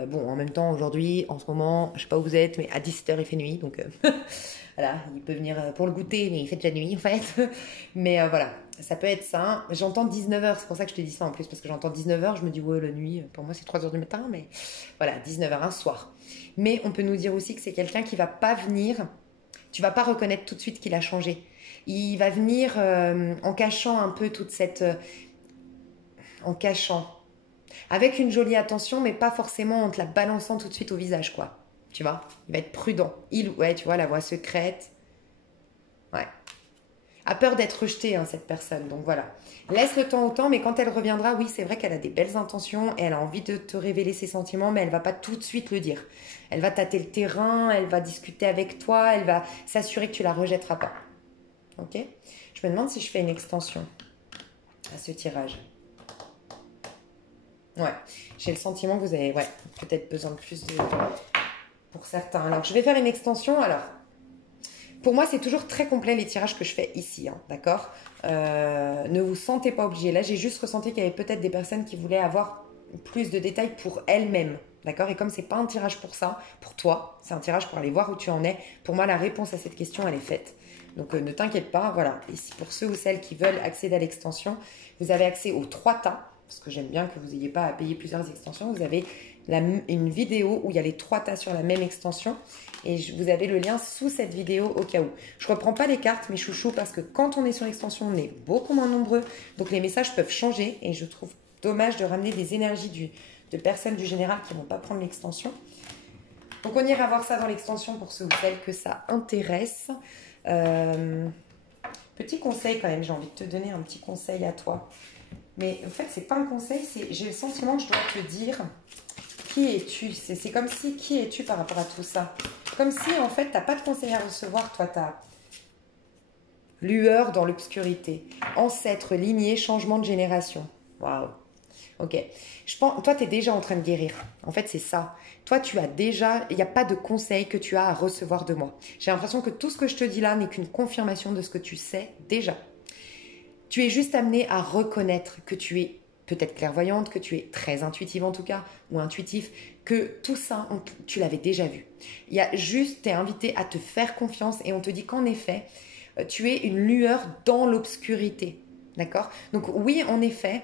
Bon, en même temps, aujourd'hui, en ce moment, je sais pas où vous êtes, mais à 17h, il fait nuit. Donc, voilà, il peut venir pour le goûter, mais il fait déjà nuit, en fait. Mais voilà, ça peut être ça. J'entends 19h, c'est pour ça que je te dis ça en plus, parce que j'entends 19h, je me dis, ouais, la nuit, pour moi, c'est 3h du matin, mais voilà, 19h, un soir. Mais on peut nous dire aussi que c'est quelqu'un qui va pas venir, tu vas pas reconnaître tout de suite qu'il a changé. Il va venir en cachant un peu toute cette... en cachant. Avec une jolie attention, mais pas forcément en te la balançant tout de suite au visage, quoi. Tu vois, il va être prudent. Ouais, tu vois, la voix secrète. Ouais. A peur d'être rejetée, hein, cette personne. Donc voilà. Laisse le temps au temps, mais quand elle reviendra, oui, c'est vrai qu'elle a des belles intentions et elle a envie de te révéler ses sentiments, mais elle va pas tout de suite le dire. Elle va tâter le terrain, elle va discuter avec toi, elle va s'assurer que tu la rejetteras pas. Ok? Je me demande si je fais une extension à ce tirage. Ouais, j'ai le sentiment que vous avez, ouais, peut-être besoin de plus de... pour certains. Alors, je vais faire une extension. Alors, pour moi, c'est toujours très complet les tirages que je fais ici, hein, d'accord. Ne vous sentez pas obligé. Là, j'ai juste ressenti qu'il y avait peut-être des personnes qui voulaient avoir plus de détails pour elles-mêmes, d'accord. Et comme c'est pas un tirage pour ça, pour toi, c'est un tirage pour aller voir où tu en es. Pour moi, la réponse à cette question, elle est faite. Donc, ne t'inquiète pas, voilà. Et si pour ceux ou celles qui veulent accéder à l'extension, vous avez accès aux 3 tas, parce que j'aime bien que vous n'ayez pas à payer plusieurs extensions. Vous avez une vidéo où il y a les 3 tas sur la même extension. Et vous avez le lien sous cette vidéo au cas où. Je ne reprends pas les cartes, mes chouchous, parce que quand on est sur l'extension, on est beaucoup moins nombreux. Donc les messages peuvent changer. Et je trouve dommage de ramener des énergies de personnes du général qui ne vont pas prendre l'extension. Donc on ira voir ça dans l'extension pour ceux ou celles que ça intéresse. Petit conseil quand même, j'ai envie de te donner un petit conseil à toi. Mais en fait, c'est pas un conseil, j'ai le sentiment que je dois te dire qui es-tu. C'est comme si, qui es-tu par rapport à tout ça? Comme si, en fait, t'as pas de conseil à recevoir, toi, t'as lueur dans l'obscurité, ancêtre, lignée, changement de génération. Waouh. Ok. Je pense, toi, tu es déjà en train de guérir. En fait, c'est ça. Toi, tu as déjà, il n'y a pas de conseil que tu as à recevoir de moi. J'ai l'impression que tout ce que je te dis là n'est qu'une confirmation de ce que tu sais déjà. Tu es juste amené à reconnaître que tu es peut-être clairvoyante, que tu es très intuitive en tout cas, ou intuitif, que tout ça, tu l'avais déjà vu. Il y a juste, tu es invité à te faire confiance et on te dit qu'en effet, tu es une lueur dans l'obscurité. D'accord? Donc oui, en effet,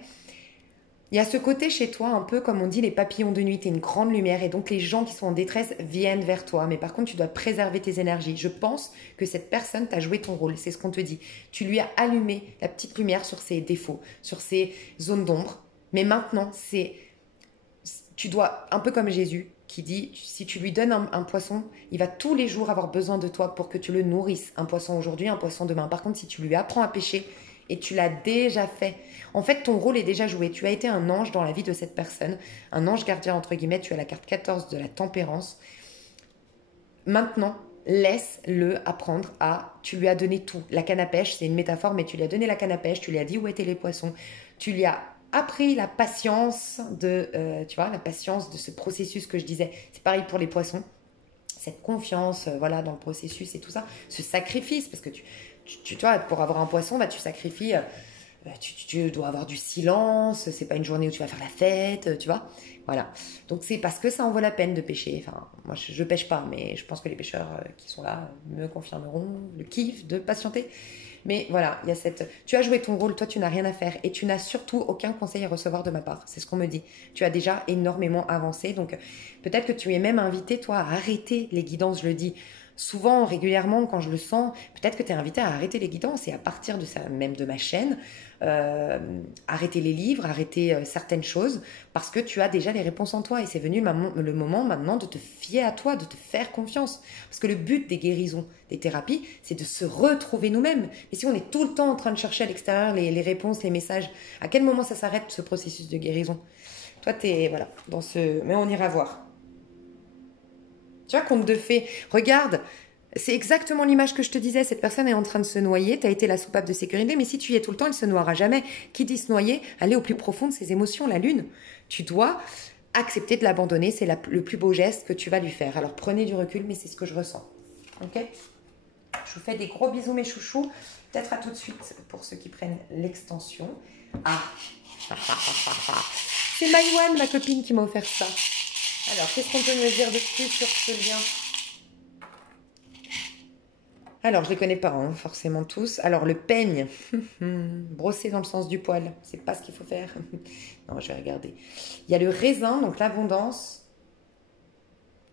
il y a ce côté chez toi, un peu comme on dit les papillons de nuit, tu es une grande lumière et donc les gens qui sont en détresse viennent vers toi. Mais par contre, tu dois préserver tes énergies. Je pense que cette personne t'a joué ton rôle, c'est ce qu'on te dit. Tu lui as allumé la petite lumière sur ses défauts, sur ses zones d'ombre. Mais maintenant, tu dois, un peu comme Jésus, qui dit, si tu lui donnes un poisson, il va tous les jours avoir besoin de toi pour que tu le nourrisses. Un poisson aujourd'hui, un poisson demain. Par contre, si tu lui apprends à pêcher, et tu l'as déjà fait. En fait, ton rôle est déjà joué. Tu as été un ange dans la vie de cette personne, un ange gardien, entre guillemets. Tu as la carte 14 de la tempérance. Maintenant, laisse-le apprendre à... Tu lui as donné tout. La canne à pêche, c'est une métaphore, mais tu lui as donné la canne à pêche, tu lui as dit où étaient les poissons, tu lui as appris la patience tu vois, la patience de ce processus que je disais. C'est pareil pour les poissons. Cette confiance, voilà, dans le processus et tout ça. Ce sacrifice, parce que tu vois, pour avoir un poisson, bah, tu sacrifies, tu dois avoir du silence, c'est pas une journée où tu vas faire la fête, tu vois. Voilà. Donc c'est parce que ça en vaut la peine de pêcher. Enfin, moi je pêche pas, mais je pense que les pêcheurs qui sont là me confirmeront le kiff de patienter. Mais voilà, il y a tu as joué ton rôle, toi tu n'as rien à faire et tu n'as surtout aucun conseil à recevoir de ma part. C'est ce qu'on me dit. Tu as déjà énormément avancé, donc peut-être que tu es même invité toi à arrêter les guidances, je le dis souvent, régulièrement, quand je le sens, peut-être que tu es invité à arrêter les guidances et à partir de ça, même de ma chaîne, arrêter les livres, arrêter certaines choses, parce que tu as déjà les réponses en toi et c'est venu le moment maintenant de te fier à toi, de te faire confiance. Parce que le but des guérisons, des thérapies, c'est de se retrouver nous-mêmes. Mais si on est tout le temps en train de chercher à l'extérieur les réponses, les messages, à quel moment ça s'arrête ce processus de guérison? Toi, tu es, voilà, dans ce... Mais on ira voir. Tu vois, conte de fées. Regarde, c'est exactement l'image que je te disais. Cette personne est en train de se noyer. Tu as été la soupape de sécurité, mais si tu y es tout le temps, elle se noiera jamais. Qui dit se noyer? Aller au plus profond de ses émotions, la lune. Tu dois accepter de l'abandonner. C'est le plus beau geste que tu vas lui faire. Alors prenez du recul, mais c'est ce que je ressens. Ok? Je vous fais des gros bisous, mes chouchous. Peut-être à tout de suite pour ceux qui prennent l'extension. Ah! C'est Maïwan, ma copine, qui m'a offert ça. Alors, qu'est-ce qu'on peut me dire de plus sur ce lien? Alors, je ne les connais pas, hein, forcément tous. Alors, le peigne, brosser dans le sens du poil, c'est pas ce qu'il faut faire. Non, je vais regarder. Il y a le raisin, donc l'abondance,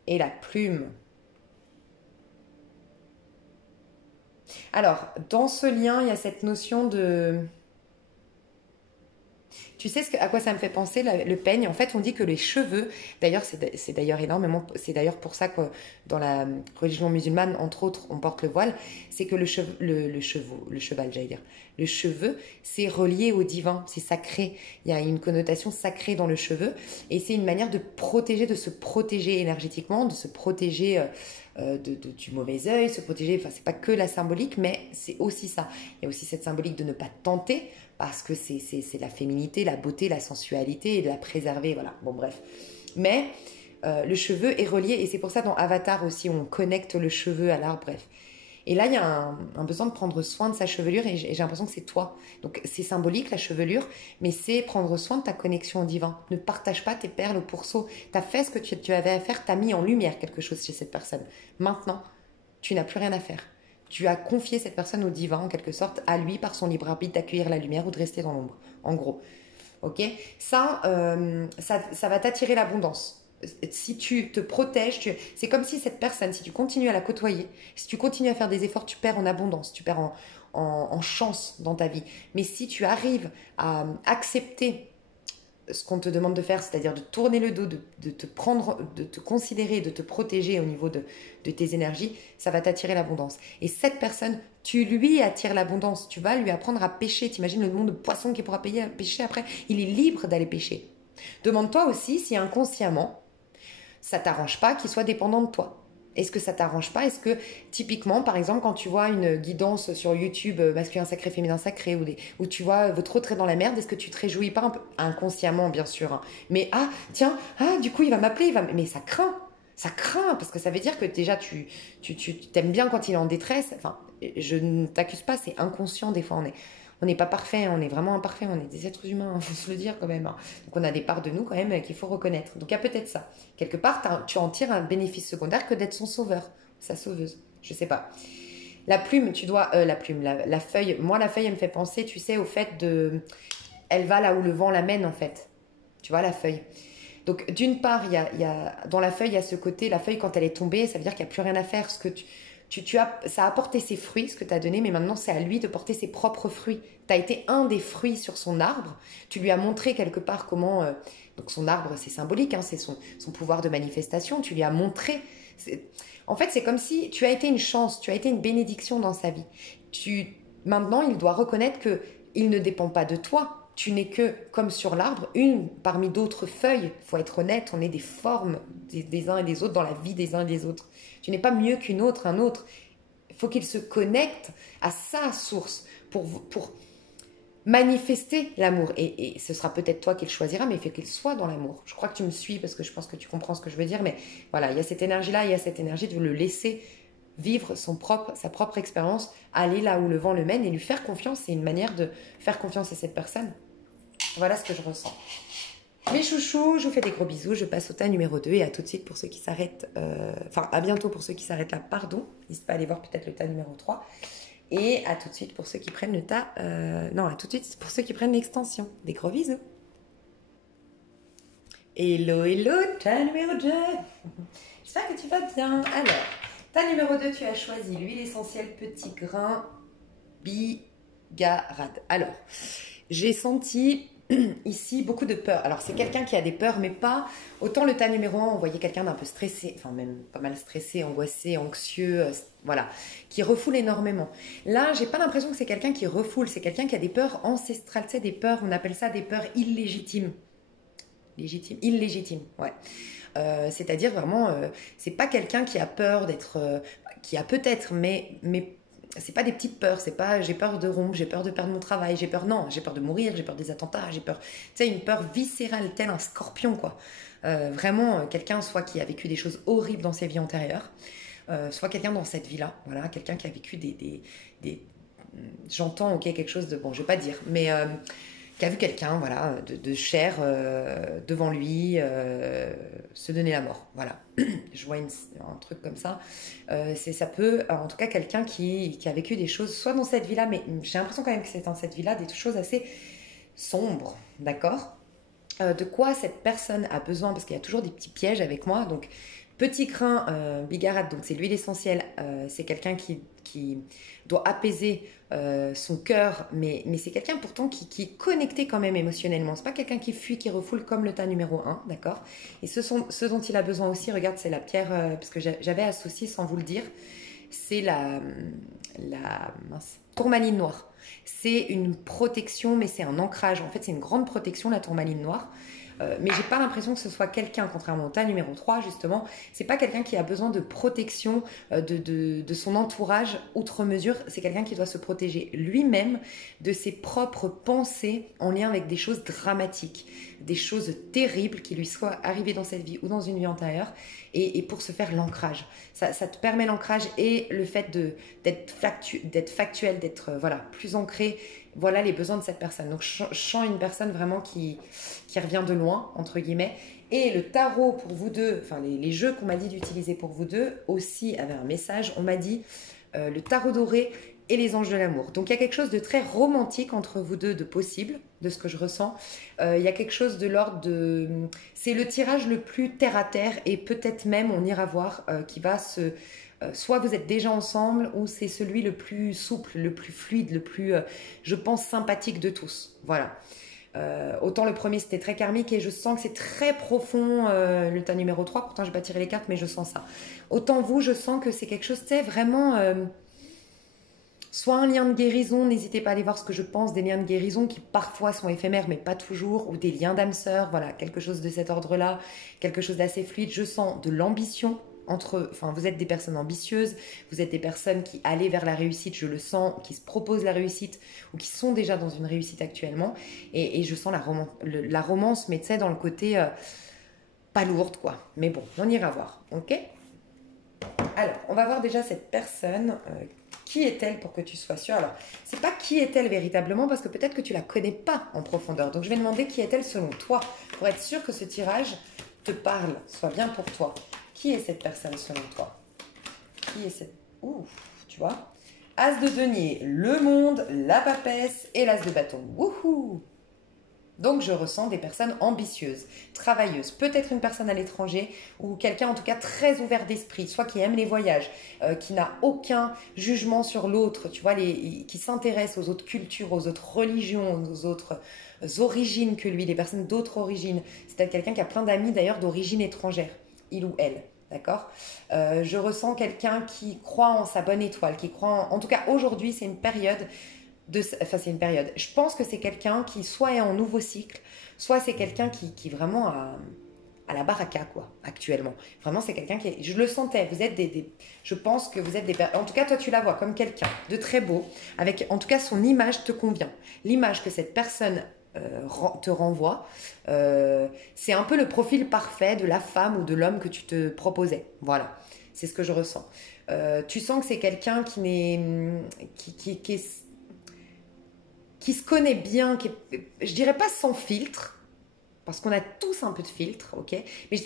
et la plume. Alors, dans ce lien, il y a cette notion de... Tu sais à quoi ça me fait penser, le peigne? En fait, on dit que les cheveux, d'ailleurs, c'est d'ailleurs énormément, c'est d'ailleurs pour ça que dans la religion musulmane, entre autres, on porte le voile, c'est que le cheval, j'allais dire, le cheveu, c'est relié au divin, c'est sacré. Il y a une connotation sacrée dans le cheveu, et c'est une manière de protéger, de se protéger énergétiquement, de se protéger du mauvais œil, se protéger, enfin, c'est pas que la symbolique, mais c'est aussi ça. Il y a aussi cette symbolique de ne pas tenter, parce que c'est la féminité, la beauté, la sensualité et de la préserver, voilà. Bon, bref. Mais le cheveu est relié, et c'est pour ça dans Avatar aussi, on connecte le cheveu à l'arbre, bref. Et là, il y a un besoin de prendre soin de sa chevelure, et j'ai l'impression que c'est toi. Donc, c'est symbolique, la chevelure, mais c'est prendre soin de ta connexion au divin. Ne partage pas tes perles au pourceau. Tu as fait ce que tu avais à faire, tu as mis en lumière quelque chose chez cette personne. Maintenant, tu n'as plus rien à faire. Tu as confié cette personne au divin, en quelque sorte, à lui, par son libre arbitre, d'accueillir la lumière ou de rester dans l'ombre, en gros. Ok? Ça va t'attirer l'abondance. Si tu te protèges, c'est comme si cette personne, si tu continues à la côtoyer, si tu continues à faire des efforts, tu perds en abondance, tu perds en chance dans ta vie. Mais si tu arrives à accepter ce qu'on te demande de faire, c'est-à-dire de tourner le dos, de te prendre, de te considérer, de te protéger au niveau de tes énergies, ça va t'attirer l'abondance. Et cette personne, tu lui attires l'abondance. Tu vas lui apprendre à pêcher. T'imagines le nombre de poissons qu'il pourra payer à pêcher après. Il est libre d'aller pêcher. Demande-toi aussi si inconsciemment, ça t'arrange pas qu'il soit dépendant de toi. Est-ce que ça t'arrange pas? Est-ce que, typiquement, par exemple, quand tu vois une guidance sur YouTube, masculin sacré, féminin sacré, ou tu vois votre retrait dans la merde, est-ce que tu te réjouis pas un peu, inconsciemment, bien sûr, hein, mais tiens, du coup, il va m'appeler, mais ça craint, parce que ça veut dire que déjà, tu t'aimes bien quand il est en détresse. Enfin, je ne t'accuse pas, c'est inconscient, des fois, on n'est pas parfait, on est vraiment imparfait, on est des êtres humains, il faut se le dire quand même. Hein. Donc on a des parts de nous quand même qu'il faut reconnaître. Donc il y a peut-être ça. Quelque part, tu en tires un bénéfice secondaire que d'être son sauveur, sa sauveuse. Je sais pas. La plume, la feuille. Moi, la feuille, elle me fait penser, tu sais, au fait de... Elle va là où le vent l'amène, en fait. Tu vois, la feuille. Donc d'une part, dans la feuille, il y a ce côté, la feuille, quand elle est tombée, ça veut dire qu'il n'y a plus rien à faire. Ce que ça a porté ses fruits, ce que tu as donné, mais maintenant c'est à lui de porter ses propres fruits. Tu as été un des fruits sur son arbre, tu lui as montré quelque part comment... donc son arbre, c'est symbolique, hein, c'est son pouvoir de manifestation, tu lui as montré... En fait, c'est comme si tu as été une chance, tu as été une bénédiction dans sa vie. Maintenant, il doit reconnaître qu'il ne dépend pas de toi. Tu n'es que, comme sur l'arbre, une parmi d'autres feuilles. Il faut être honnête, on est des formes des uns et des autres dans la vie des uns et des autres. Tu n'es pas mieux qu'une autre, un autre. Il faut qu'il se connecte à sa source pour manifester l'amour. Et ce sera peut-être toi qui le choisiras, mais il faut qu'il soit dans l'amour. Je crois que tu me suis parce que je pense que tu comprends ce que je veux dire. Mais voilà, il y a cette énergie-là, il y a cette énergie de le laisser vivre sa propre expérience, aller là où le vent le mène et lui faire confiance. C'est une manière de faire confiance à cette personne. Voilà ce que je ressens. Mes chouchous, je vous fais des gros bisous. Je passe au tas numéro 2 et à tout de suite pour ceux qui s'arrêtent. Enfin, à bientôt pour ceux qui s'arrêtent là, pardon. N'hésite pas à aller voir peut-être le tas numéro 3. Et à tout de suite pour ceux qui prennent le tas. Non, à tout de suite pour ceux qui prennent l'extension. Des gros bisous. Hello, hello, tas numéro 2. J'espère que tu vas bien. Alors, tas numéro 2, tu as choisi l'huile essentielle petit grain bigarade. Alors, j'ai senti ici beaucoup de peur. Alors c'est quelqu'un qui a des peurs, mais pas autant le tas numéro 1, on voyait quelqu'un d'un peu stressé, enfin même pas mal stressé, angoissé, anxieux, voilà, qui refoule énormément. Là, j'ai pas l'impression que c'est quelqu'un qui refoule, c'est quelqu'un qui a des peurs ancestrales, tu sais, des peurs, on appelle ça des peurs illégitimes. Illégitimes, ouais. C'est-à-dire vraiment, c'est pas quelqu'un qui a peur d'être, qui a peut-être, mais c'est pas des petites peurs, c'est pas j'ai peur de rompre, j'ai peur de perdre mon travail, j'ai peur de mourir, j'ai peur des attentats, j'ai peur, tu sais, une peur viscérale, tel un scorpion, quoi. Vraiment, quelqu'un soit qui a vécu des choses horribles dans ses vies antérieures, soit quelqu'un dans cette vie-là, voilà, quelqu'un qui a vécu j'entends, ok, quelque chose de, bon, je vais pas dire, mais qui a vu quelqu'un, voilà, de chair devant lui, se donner la mort, voilà. Je vois un truc comme ça. Ça peut, en tout cas, quelqu'un qui a vécu des choses, soit dans cette vie-là, mais j'ai l'impression quand même que c'est dans cette vie-là, des choses assez sombres, d'accord? De quoi cette personne a besoin, parce qu'il y a toujours des petits pièges avec moi, donc petit grain bigarade, donc c'est l'huile essentielle, c'est quelqu'un qui qui doit apaiser son cœur, mais c'est quelqu'un pourtant qui est connecté quand même émotionnellement. C'est pas quelqu'un qui fuit, qui refoule comme le tas numéro 1, d'accord? Et ce dont il a besoin aussi, regarde, c'est la pierre, parce que j'avais associé sans vous le dire, c'est la tourmaline noire. C'est une protection, mais c'est un ancrage. En fait, c'est une grande protection, la tourmaline noire. Mais j'ai pas l'impression que ce soit quelqu'un, contrairement au tas numéro 3, justement, c'est pas quelqu'un qui a besoin de protection de son entourage outre mesure. C'est quelqu'un qui doit se protéger lui-même de ses propres pensées en lien avec des choses dramatiques, des choses terribles qui lui soient arrivées dans cette vie ou dans une vie antérieure, et pour se faire l'ancrage. Ça te permet l'ancrage et le fait d'être factuel, d'être voilà, plus ancré. Voilà les besoins de cette personne. Donc, je sens une personne vraiment qui revient de loin, entre guillemets. Et le tarot pour vous deux, enfin les jeux qu'on m'a dit d'utiliser pour vous deux aussi avaient un message. On m'a dit le tarot doré et les anges de l'amour. Donc, il y a quelque chose de très romantique entre vous deux, de possible, de ce que je ressens. Il y a quelque chose de l'ordre de... C'est le tirage le plus terre-à-terre et peut-être même, on ira voir, qui va se... soit vous êtes déjà ensemble ou c'est celui le plus souple, le plus fluide, le plus, je pense, sympathique de tous. Voilà. Autant le premier c'était très karmique et je sens que c'est très profond, le tas numéro 3, pourtant je n'ai pas tiré les cartes mais je sens ça. Autant vous, je sens que c'est quelque chose, c'est vraiment... soit un lien de guérison, n'hésitez pas à aller voir ce que je pense des liens de guérison qui parfois sont éphémères mais pas toujours, ou des liens d'âme sœur, voilà, quelque chose de cet ordre-là, quelque chose d'assez fluide. Je sens de l'ambition. Enfin, vous êtes des personnes ambitieuses, vous êtes des personnes qui allaient vers la réussite, je le sens, qui se proposent la réussite ou qui sont déjà dans une réussite actuellement. Et je sens la romance, mais tu sais, dans le côté pas lourde, quoi. Mais bon, on ira voir, ok? Alors, on va voir déjà cette personne. Qui est-elle pour que tu sois sûre? Alors, c'est pas qui est-elle véritablement parce que peut-être que tu la connais pas en profondeur. Donc, je vais demander qui est-elle selon toi pour être sûr que ce tirage te parle, soit bien pour toi. Qui est cette personne selon toi? Qui est cette... Ouh, tu vois? As de denier, le monde, la papesse et l'as de bâton. Wouhou! Donc, je ressens des personnes ambitieuses, travailleuses, peut-être une personne à l'étranger ou quelqu'un en tout cas très ouvert d'esprit, soit qui aime les voyages, qui n'a aucun jugement sur l'autre, tu vois, qui s'intéresse aux autres cultures, aux autres religions, aux autres origines que lui, les personnes d'autres origines. C'est peut-être quelqu'un qui a plein d'amis d'ailleurs d'origine étrangère, il ou elle. D'accord. Je ressens quelqu'un qui croit en sa bonne étoile, qui croit en tout cas aujourd'hui, c'est une période... Enfin, c'est une période. Je pense que c'est quelqu'un qui soit est en nouveau cycle, soit c'est quelqu'un qui vraiment à la baraka, quoi, actuellement. Vraiment, c'est quelqu'un qui est... Je le sentais, vous êtes je pense que vous êtes des... En tout cas, toi, tu la vois comme quelqu'un de très beau, avec, en tout cas, son image te convient. L'image que cette personne te renvoie, c'est un peu le profil parfait de la femme ou de l'homme que tu te proposais. Voilà, c'est ce que je ressens. Tu sens que c'est quelqu'un qui se connaît bien, je dirais pas sans filtre, parce qu'on a tous un peu de filtre, ok? Mais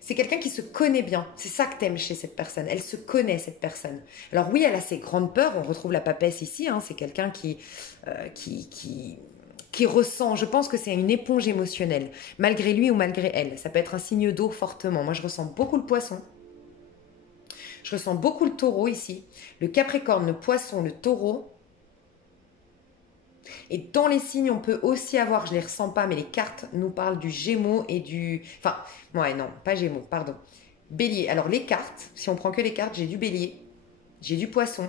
c'est quelqu'un qui se connaît bien. C'est ça que t'aimes chez cette personne. Elle se connaît, cette personne. Alors oui, elle a ses grandes peurs. On retrouve la papesse ici. Hein, c'est quelqu'un qui ressent. Je pense que c'est une éponge émotionnelle, malgré lui ou malgré elle. Ça peut être un signe d'eau fortement. Moi, je ressens beaucoup le poisson. Je ressens beaucoup le taureau ici. Le capricorne, le poisson, le taureau. Et dans les signes, on peut aussi avoir, je ne les ressens pas, mais les cartes nous parlent du Gémeaux et du... Enfin, ouais, non, pas Gémeaux, pardon. Bélier. Alors, les cartes, si on prend que les cartes, j'ai du Bélier, j'ai du Poisson,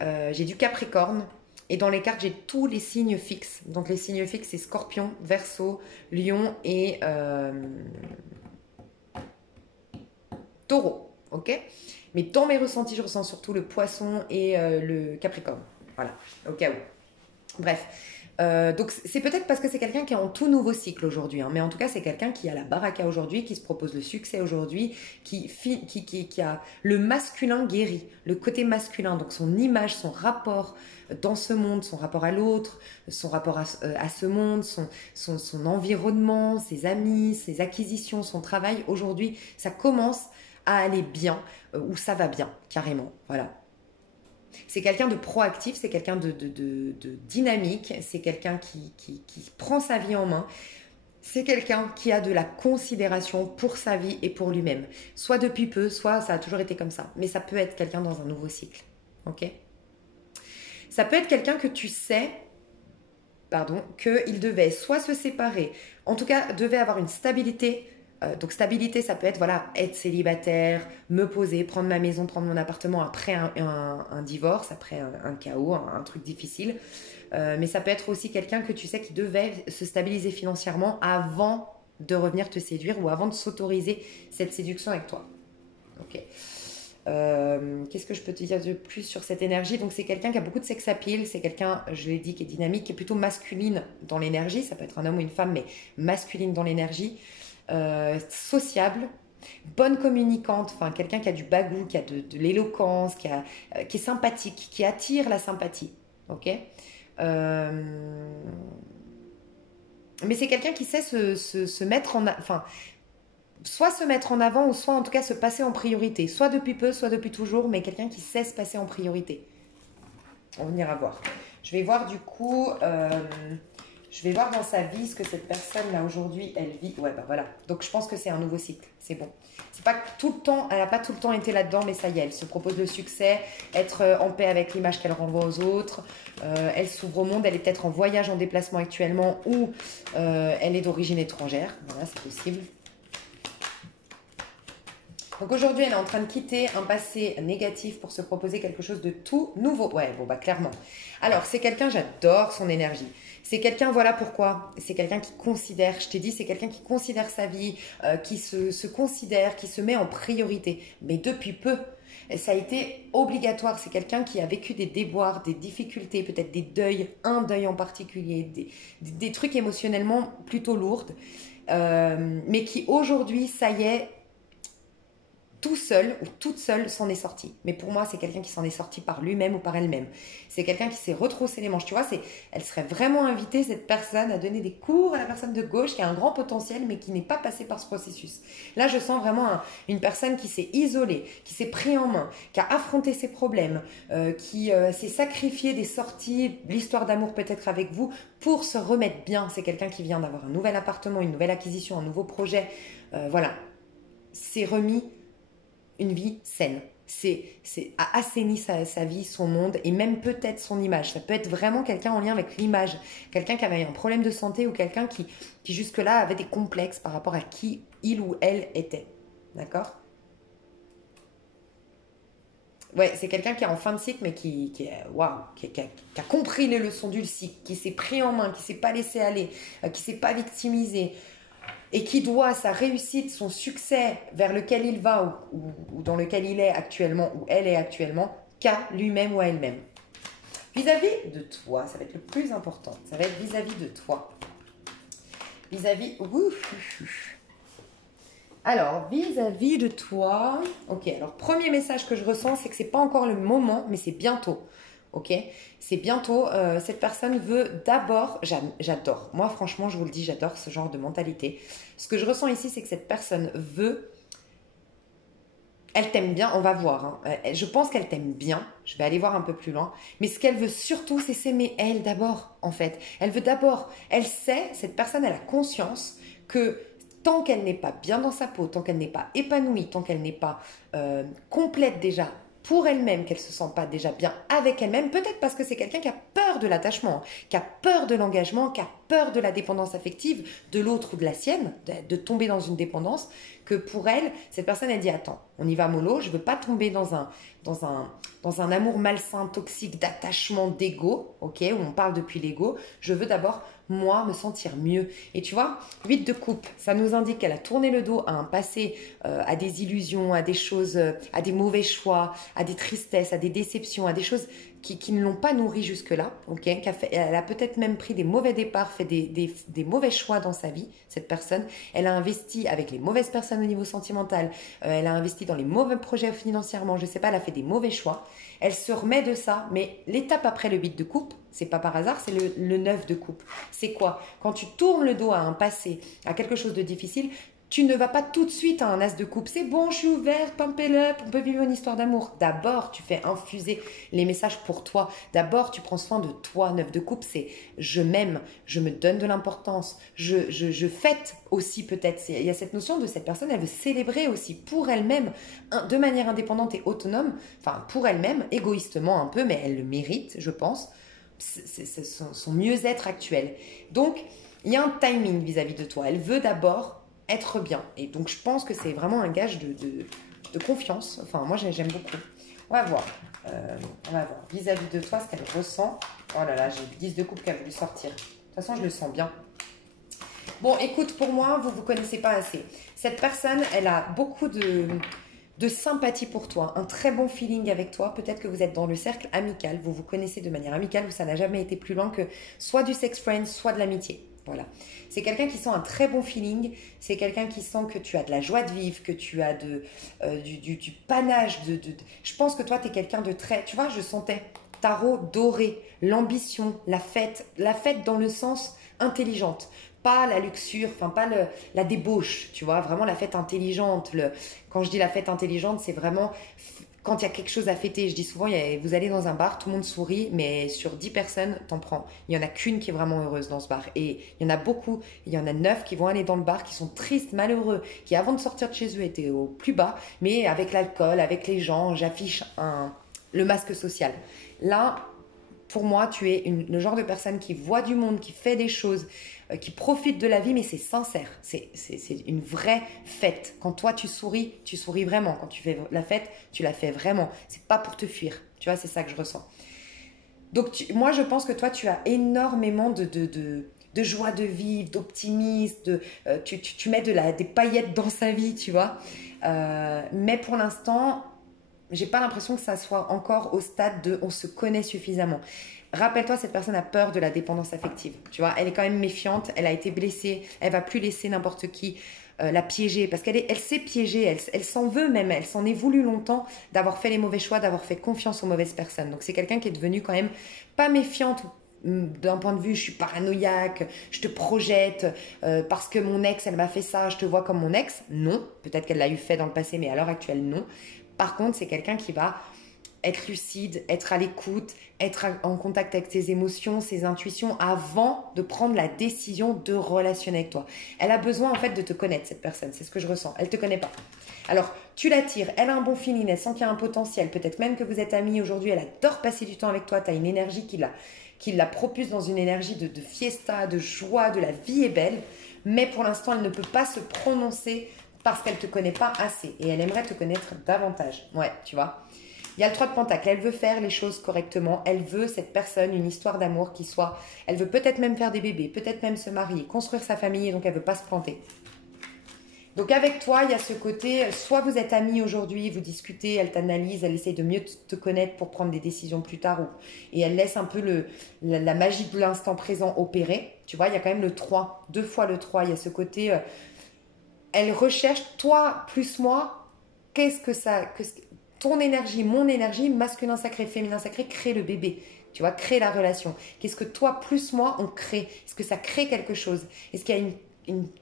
j'ai du Capricorne. Et dans les cartes, j'ai tous les signes fixes. Donc, les signes fixes, c'est Scorpion, Verseau, Lion et Taureau. Ok? Mais dans mes ressentis, je ressens surtout le Poisson et le Capricorne. Voilà, au cas où. Bref, donc c'est peut-être parce que c'est quelqu'un qui est en tout nouveau cycle aujourd'hui, hein, mais en tout cas c'est quelqu'un qui a la baraka aujourd'hui, qui se propose le succès aujourd'hui, qui a le masculin guéri, le côté masculin, donc son image, son rapport dans ce monde, son rapport à l'autre, son rapport à ce monde, son environnement, ses amis, ses acquisitions, son travail, aujourd'hui ça commence à aller bien, ou ça va bien, carrément, voilà. C'est quelqu'un de proactif, c'est quelqu'un de dynamique, c'est quelqu'un qui prend sa vie en main. C'est quelqu'un qui a de la considération pour sa vie et pour lui-même. Soit depuis peu, soit ça a toujours été comme ça. Mais ça peut être quelqu'un dans un nouveau cycle. Ok? Ça peut être quelqu'un que tu sais, pardon, qu'il devait soit se séparer, en tout cas devait avoir une stabilité. Donc stabilité, ça peut être voilà, être célibataire, me poser, prendre ma maison, prendre mon appartement après un divorce, après un chaos, un truc difficile. Mais ça peut être aussi quelqu'un que tu sais qui devait se stabiliser financièrement avant de revenir te séduire ou avant de s'autoriser cette séduction avec toi. Ok. Qu'est-ce que je peux te dire de plus sur cette énergie? Donc c'est quelqu'un qui a beaucoup de sex appeal, c'est quelqu'un, je l'ai dit, qui est dynamique, qui est plutôt masculine dans l'énergie, ça peut être un homme ou une femme, mais masculine dans l'énergie, sociable, bonne communicante, enfin quelqu'un qui a du bagou, qui a de l'éloquence, qui est sympathique, qui attire la sympathie. Ok. Mais c'est quelqu'un qui sait se mettre en... Enfin, soit se mettre en avant ou soit en tout cas se passer en priorité. Soit depuis peu, soit depuis toujours, mais quelqu'un qui sait se passer en priorité. On ira voir. Je vais voir du coup... je vais voir dans sa vie ce que cette personne là aujourd'hui elle vit. Ouais, bah voilà. Donc je pense que c'est un nouveau cycle. C'est bon. C'est pas tout le temps, elle n'a pas tout le temps été là-dedans, mais ça y est, elle se propose le succès, être en paix avec l'image qu'elle renvoie aux autres. Elle s'ouvre au monde, elle est peut-être en voyage, en déplacement actuellement, ou elle est d'origine étrangère. Voilà, c'est possible. Donc aujourd'hui, elle est en train de quitter un passé négatif pour se proposer quelque chose de tout nouveau. Ouais, bon bah clairement. Alors c'est quelqu'un, j'adore son énergie. C'est quelqu'un, voilà pourquoi. C'est quelqu'un qui considère, je t'ai dit, c'est quelqu'un qui considère sa vie, qui se considère, qui se met en priorité. Mais depuis peu, ça a été obligatoire. C'est quelqu'un qui a vécu des déboires, des difficultés, peut-être des deuils, un deuil en particulier, des trucs émotionnellement plutôt lourds. Mais qui aujourd'hui, ça y est, tout seul ou toute seule s'en est sorti. Mais pour moi, c'est quelqu'un qui s'en est sorti par lui-même ou par elle-même. C'est quelqu'un qui s'est retroussé les manches. Tu vois, elle serait vraiment invitée, cette personne, à donner des cours à la personne de gauche qui a un grand potentiel mais qui n'est pas passée par ce processus. Là, je sens vraiment une personne qui s'est isolée, qui s'est pris en main, qui a affronté ses problèmes, qui s'est sacrifié des sorties, l'histoire d'amour peut-être avec vous, pour se remettre bien. C'est quelqu'un qui vient d'avoir un nouvel appartement, une nouvelle acquisition, un nouveau projet. Voilà. C'est remis une vie saine. A assaini sa vie, son monde et même peut-être son image. Ça peut être vraiment quelqu'un en lien avec l'image. Quelqu'un qui avait un problème de santé ou quelqu'un qui jusque-là avait des complexes par rapport à qui il ou elle était. D'accord? Ouais, c'est quelqu'un qui est en fin de cycle, mais qui a compris les leçons du cycle, qui s'est pris en main, qui s'est pas laissé aller, qui s'est pas victimisé, et qui doit sa réussite, son succès vers lequel il va ou dans lequel il est actuellement ou elle est actuellement qu'à lui-même ou à elle-même. Vis-à-vis de toi, ça va être le plus important. Ça va être vis-à-vis de toi. Vis-à-vis... Alors, vis-à-vis de toi... Ok, alors premier message que je ressens, c'est que c'est pas encore le moment, mais c'est bientôt. Ok, c'est bientôt. Cette personne veut d'abord, j'adore. Moi, franchement, je vous le dis, j'adore ce genre de mentalité. Ce que je ressens ici, c'est que cette personne veut. Elle t'aime bien, on va voir. Hein. Je pense qu'elle t'aime bien. Je vais aller voir un peu plus loin. Mais ce qu'elle veut surtout, c'est s'aimer elle d'abord, en fait. Elle veut d'abord. Elle sait, cette personne, elle a conscience que tant qu'elle n'est pas bien dans sa peau, tant qu'elle n'est pas épanouie, tant qu'elle n'est pas complète déjà pour elle-même, qu'elle ne se sent pas déjà bien avec elle-même, peut-être parce que c'est quelqu'un qui a peur de l'attachement, qui a peur de l'engagement, qui a peur de la dépendance affective de l'autre ou de la sienne, de tomber dans une dépendance, que pour elle, cette personne, elle dit, attends, on y va mollo, je ne veux pas tomber dans un amour malsain, toxique, d'attachement, d'ego, ok, où on parle depuis l'ego, je veux d'abord moi, me sentir mieux. Et tu vois, 8 de coupe, ça nous indique qu'elle a tourné le dos à un passé, à des illusions, à des choses, à des mauvais choix, à des tristesses, à des déceptions, à des choses qui ne l'ont pas nourrie jusque-là. Okay, elle a peut-être même pris des mauvais départs, fait des mauvais choix dans sa vie, cette personne. Elle a investi avec les mauvaises personnes au niveau sentimental. Elle a investi dans les mauvais projets financièrement. Je ne sais pas, elle a fait des mauvais choix. Elle se remet de ça, mais l'étape après le 8 de coupe, c'est pas par hasard, c'est le 9 de coupe. C'est quoi? Quand tu tournes le dos à un passé, à quelque chose de difficile, Tu ne vas pas tout de suite à un as de coupe. C'est bon, je suis ouverte, pump it up, on peut vivre une histoire d'amour. D'abord, tu fais infuser les messages pour toi. D'abord, tu prends soin de toi. 9 de coupe, c'est je m'aime, je me donne de l'importance, je fête aussi peut-être. Il y a cette notion de cette personne, elle veut célébrer aussi pour elle-même, de manière indépendante et autonome, enfin pour elle-même, égoïstement un peu, mais elle le mérite, je pense. C'est son mieux-être actuel. Donc, il y a un timing vis-à-vis de toi. Elle veut d'abord être bien. Et donc, je pense que c'est vraiment un gage de confiance. Enfin, moi, j'aime beaucoup. On va voir. On va voir. Vis-à-vis de toi, ce qu'elle ressent. Oh là là, j'ai le 10 de coupe qui a voulu sortir. De toute façon, je le sens bien. Bon, écoute, pour moi, vous ne vous connaissez pas assez. Cette personne, elle a beaucoup de sympathie pour toi, un très bon feeling avec toi. Peut-être que vous êtes dans le cercle amical, vous vous connaissez de manière amicale, où ça n'a jamais été plus loin que soit du sex friend, soit de l'amitié. Voilà. C'est quelqu'un qui sent un très bon feeling, c'est quelqu'un qui sent que tu as de la joie de vivre, que tu as du panache. Je pense que toi, tu es quelqu'un de très... Tu vois, je sentais tarot doré, l'ambition, la fête dans le sens intelligente. Pas la luxure, enfin pas la débauche, tu vois, vraiment la fête intelligente. Quand je dis la fête intelligente, c'est vraiment quand il y a quelque chose à fêter. Je dis souvent, vous allez dans un bar, tout le monde sourit, mais sur 10 personnes, t'en prends. Il n'y en a qu'une qui est vraiment heureuse dans ce bar. Et il y en a beaucoup, il y en a 9 qui vont aller dans le bar, qui sont tristes, malheureux, qui avant de sortir de chez eux étaient au plus bas, mais avec l'alcool, avec les gens, j'affiche le masque social. Là, pour moi, tu es le genre de personne qui voit du monde, qui fait des choses, qui profite de la vie, mais c'est sincère. C'est une vraie fête. Quand toi, tu souris vraiment. Quand tu fais la fête, tu la fais vraiment. C'est pas pour te fuir. Tu vois, c'est ça que je ressens. Donc, moi, je pense que toi, tu as énormément de joie de vivre, d'optimisme. Tu mets des paillettes dans sa vie, tu vois. Mais pour l'instant... j'ai pas l'impression que ça soit encore au stade de on se connaît suffisamment. Rappelle-toi, cette personne a peur de la dépendance affective. Tu vois, elle est quand même méfiante, elle a été blessée, elle va plus laisser n'importe qui la piéger parce elle s'est piégée, elle s'en veut même, elle s'en est voulu longtemps d'avoir fait les mauvais choix, d'avoir fait confiance aux mauvaises personnes. Donc c'est quelqu'un qui est devenu quand même pas méfiante d'un point de vue, je suis paranoïaque, je te projette parce que mon ex, elle m'a fait ça, je te vois comme mon ex. Non, peut-être qu'elle l'a eu fait dans le passé, mais à l'heure actuelle, non. Par contre, c'est quelqu'un qui va être lucide, être à l'écoute, être en contact avec ses émotions, ses intuitions avant de prendre la décision de relationner avec toi. Elle a besoin en fait de te connaître, cette personne, c'est ce que je ressens. Elle ne te connaît pas. Alors, tu l'attires, elle a un bon feeling, elle sent qu'il y a un potentiel, peut-être même que vous êtes amis aujourd'hui, elle adore passer du temps avec toi, tu as une énergie qui la propulse dans une énergie de fiesta, de joie, de la vie est belle, mais pour l'instant, elle ne peut pas se prononcer parce qu'elle ne te connaît pas assez et elle aimerait te connaître davantage. Ouais, tu vois. Il y a le 3 de Pentacle, elle veut faire les choses correctement, elle veut cette personne, une histoire d'amour qui soit... Elle veut peut-être même faire des bébés, peut-être même se marier, construire sa famille et donc elle ne veut pas se planter. Donc avec toi, il y a ce côté, soit vous êtes amis aujourd'hui, vous discutez, elle t'analyse, elle essaye de mieux te connaître pour prendre des décisions plus tard et elle laisse un peu la magie de l'instant présent opérer. Tu vois, il y a quand même le 3, 2 fois le 3, il y a ce côté... elle recherche, toi plus moi, qu'est-ce que ça... ton énergie, mon énergie, masculin sacré, féminin sacré, crée le bébé. Tu vois, crée la relation. Qu'est-ce que toi plus moi, on crée? Est-ce que ça crée quelque chose? Est-ce qu'il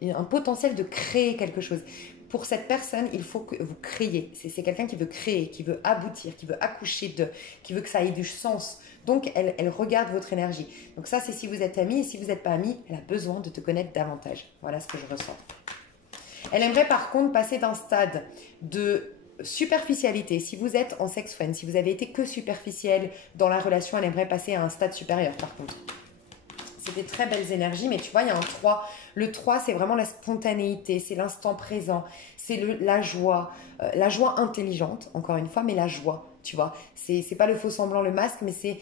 y a un potentiel de créer quelque chose? Pour cette personne, il faut que vous créiez. C'est quelqu'un qui veut créer, qui veut aboutir, qui veut accoucher qui veut que ça ait du sens. Donc, elle regarde votre énergie. Donc ça, c'est si vous êtes amis. Et si vous n'êtes pas amis, elle a besoin de te connaître davantage. Voilà ce que je ressens. Elle aimerait par contre passer d'un stade de superficialité. Si vous êtes en sex friend, si vous avez été que superficiel dans la relation, elle aimerait passer à un stade supérieur par contre. C'est des très belles énergies, mais tu vois, il y a un 3. Le 3, c'est vraiment la spontanéité, c'est l'instant présent, c'est la joie intelligente, encore une fois, mais la joie, tu vois. C'est pas le faux semblant, le masque, mais c'est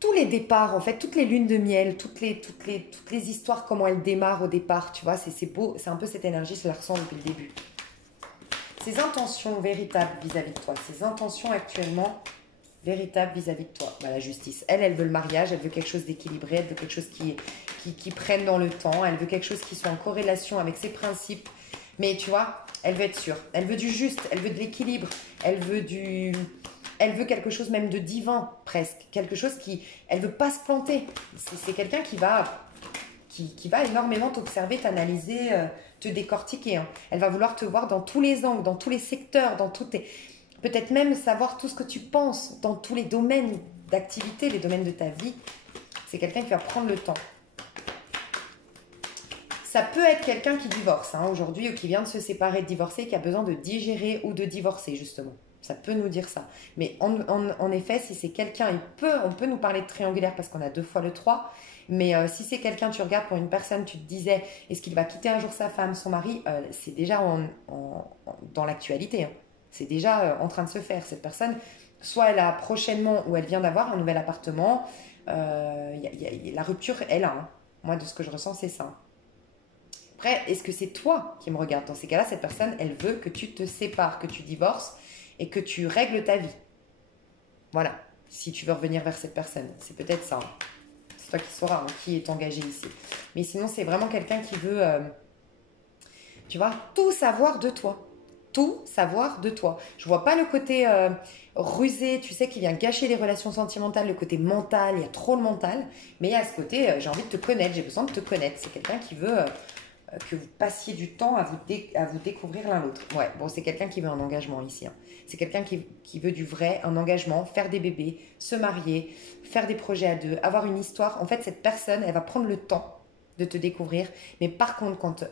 tous les départs, en fait, toutes les lunes de miel, toutes les histoires, comment elles démarrent au départ, tu vois, c'est beau, c'est un peu cette énergie, je la ressens depuis le début. Ses intentions véritables vis-à-vis de toi, ses intentions actuellement véritables vis-à-vis de toi. Bah, la justice, elle veut le mariage, elle veut quelque chose d'équilibré, elle veut quelque chose qui prenne dans le temps, elle veut quelque chose qui soit en corrélation avec ses principes, mais tu vois, elle veut être sûre, elle veut du juste, elle veut de l'équilibre, elle veut quelque chose même de divin presque, quelque chose elle veut pas se planter. C'est quelqu'un qui qui va énormément t'observer, t'analyser, te décortiquer. Hein. Elle va vouloir te voir dans tous les angles, dans tous les secteurs, dans tous tes... Peut-être même savoir tout ce que tu penses dans tous les domaines d'activité, les domaines de ta vie. C'est quelqu'un qui va prendre le temps. Ça peut être quelqu'un qui divorce hein, aujourd'hui ou qui vient de se séparer, de divorcer, qui a besoin de digérer ou de divorcer justement. Ça peut nous dire ça. Mais en effet, si c'est quelqu'un, on peut nous parler de triangulaire parce qu'on a 2 fois le 3. Mais si c'est quelqu'un, tu regardes pour une personne, tu te disais, est-ce qu'il va quitter un jour sa femme, son mari c'est déjà dans l'actualité. Hein. C'est déjà en train de se faire. Cette personne, soit elle a prochainement ou elle vient d'avoir un nouvel appartement. La rupture est là. Hein. Moi, de ce que je ressens, c'est ça. Après, est-ce que c'est toi qui me regardes? Dans ces cas-là, cette personne, elle veut que tu te sépares, que tu divorces et que tu règles ta vie. Voilà, si tu veux revenir vers cette personne. C'est peut-être ça. Hein. C'est toi qui sauras hein, qui est engagé ici. Mais sinon, c'est vraiment quelqu'un qui veut, tu vois, tout savoir de toi. Tout savoir de toi. Je vois pas le côté rusé, tu sais, qui vient gâcher les relations sentimentales, le côté mental, il y a trop le mental. Mais il y a ce côté, j'ai envie de te connaître, j'ai besoin de te connaître. C'est quelqu'un qui veut... que vous passiez du temps à vous découvrir l'un l'autre. Ouais, bon, c'est quelqu'un qui veut un engagement ici. Hein. C'est quelqu'un qui veut du vrai, un engagement, faire des bébés, se marier, faire des projets à 2, avoir une histoire. En fait, cette personne, elle va prendre le temps de te découvrir. Mais par contre, quand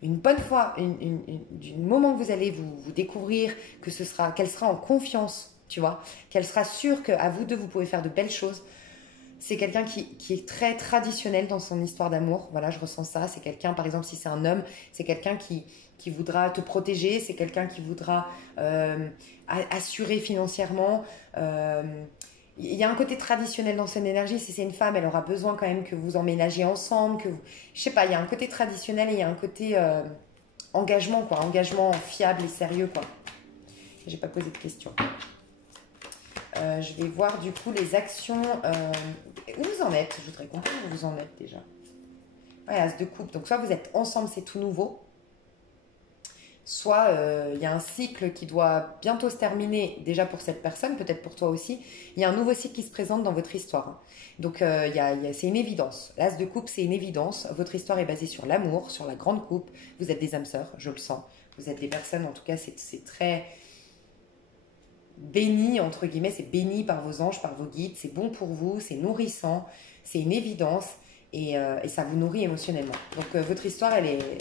une bonne fois, du moment que vous allez vous découvrir, qu'elle sera en confiance, tu vois, qu'elle sera sûre qu'à vous deux, vous pouvez faire de belles choses. C'est quelqu'un qui est très traditionnel dans son histoire d'amour. Voilà, je ressens ça. C'est quelqu'un, par exemple, si c'est un homme, c'est quelqu'un qui voudra te protéger. C'est quelqu'un qui voudra assurer financièrement. Il y a un côté traditionnel dans son énergie. Si c'est une femme, elle aura besoin quand même que vous emménagiez ensemble. Je sais pas, il y a un côté traditionnel et il y a un côté engagement, quoi. Engagement fiable et sérieux, quoi. J'ai pas posé de questions. Je vais voir du coup les actions. Où vous en êtes? Je voudrais comprendre où vous en êtes déjà. Ouais, as de coupe. Donc soit vous êtes ensemble, c'est tout nouveau. Soit il y a un cycle qui doit bientôt se terminer déjà pour cette personne, peut-être pour toi aussi. Il y a un nouveau cycle qui se présente dans votre histoire. Hein. Donc c'est une évidence. L'as de coupe, c'est une évidence. Votre histoire est basée sur l'amour, sur la grande coupe. Vous êtes des âmes sœurs, je le sens. Vous êtes des personnes, en tout cas, c'est très... béni, entre guillemets, c'est béni par vos anges, par vos guides, c'est bon pour vous, c'est nourrissant, c'est une évidence et ça vous nourrit émotionnellement. Donc votre histoire, elle est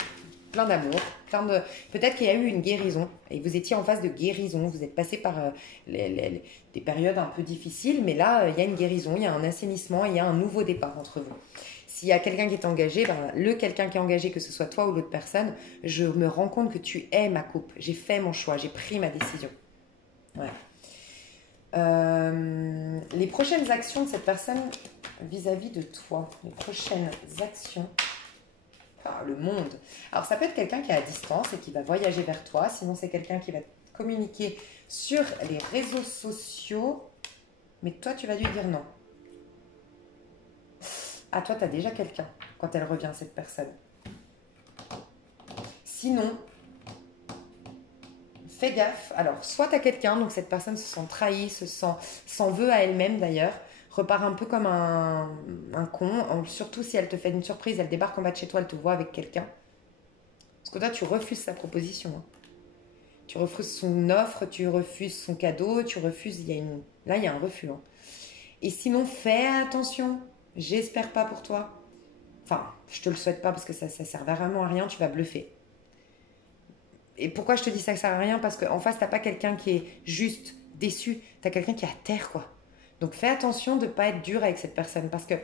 plein d'amour, peut-être qu'il y a eu une guérison et vous étiez en phase de guérison, vous êtes passé par des périodes un peu difficiles, mais là, il y a une guérison, il y a un assainissement, il y a un nouveau départ entre vous. S'il y a quelqu'un qui est engagé, quelqu'un qui est engagé, que ce soit toi ou l'autre personne, je me rends compte que tu es ma coupe, j'ai fait mon choix, j'ai pris ma décision. Ouais. Les prochaines actions de cette personne vis-à-vis de toi, les prochaines actions, le monde. Alors ça peut être quelqu'un qui est à distance et qui va voyager vers toi, sinon c'est quelqu'un qui va communiquer sur les réseaux sociaux, mais toi tu vas lui dire non. Ah, toi tu as déjà quelqu'un quand elle revient, cette personne. Sinon, fais gaffe. Alors, soit tu as quelqu'un, donc cette personne se sent trahie, s'en veut à elle-même d'ailleurs, repart un peu comme un con, surtout si elle te fait une surprise, elle débarque en bas de chez toi, elle te voit avec quelqu'un. Parce que toi, tu refuses sa proposition. Hein. Tu refuses son offre, tu refuses son cadeau, tu refuses... Là, il y a un refus. Hein. Et sinon, fais attention. J'espère pas pour toi. Enfin, je te le souhaite pas parce que ça sert vraiment à rien, tu vas bluffer. Et pourquoi je te dis ça sert à rien? Parce qu'en face, t'as pas quelqu'un qui est juste déçu. T'as quelqu'un qui est à terre, quoi. Donc, fais attention de ne pas être dur avec cette personne. Parce que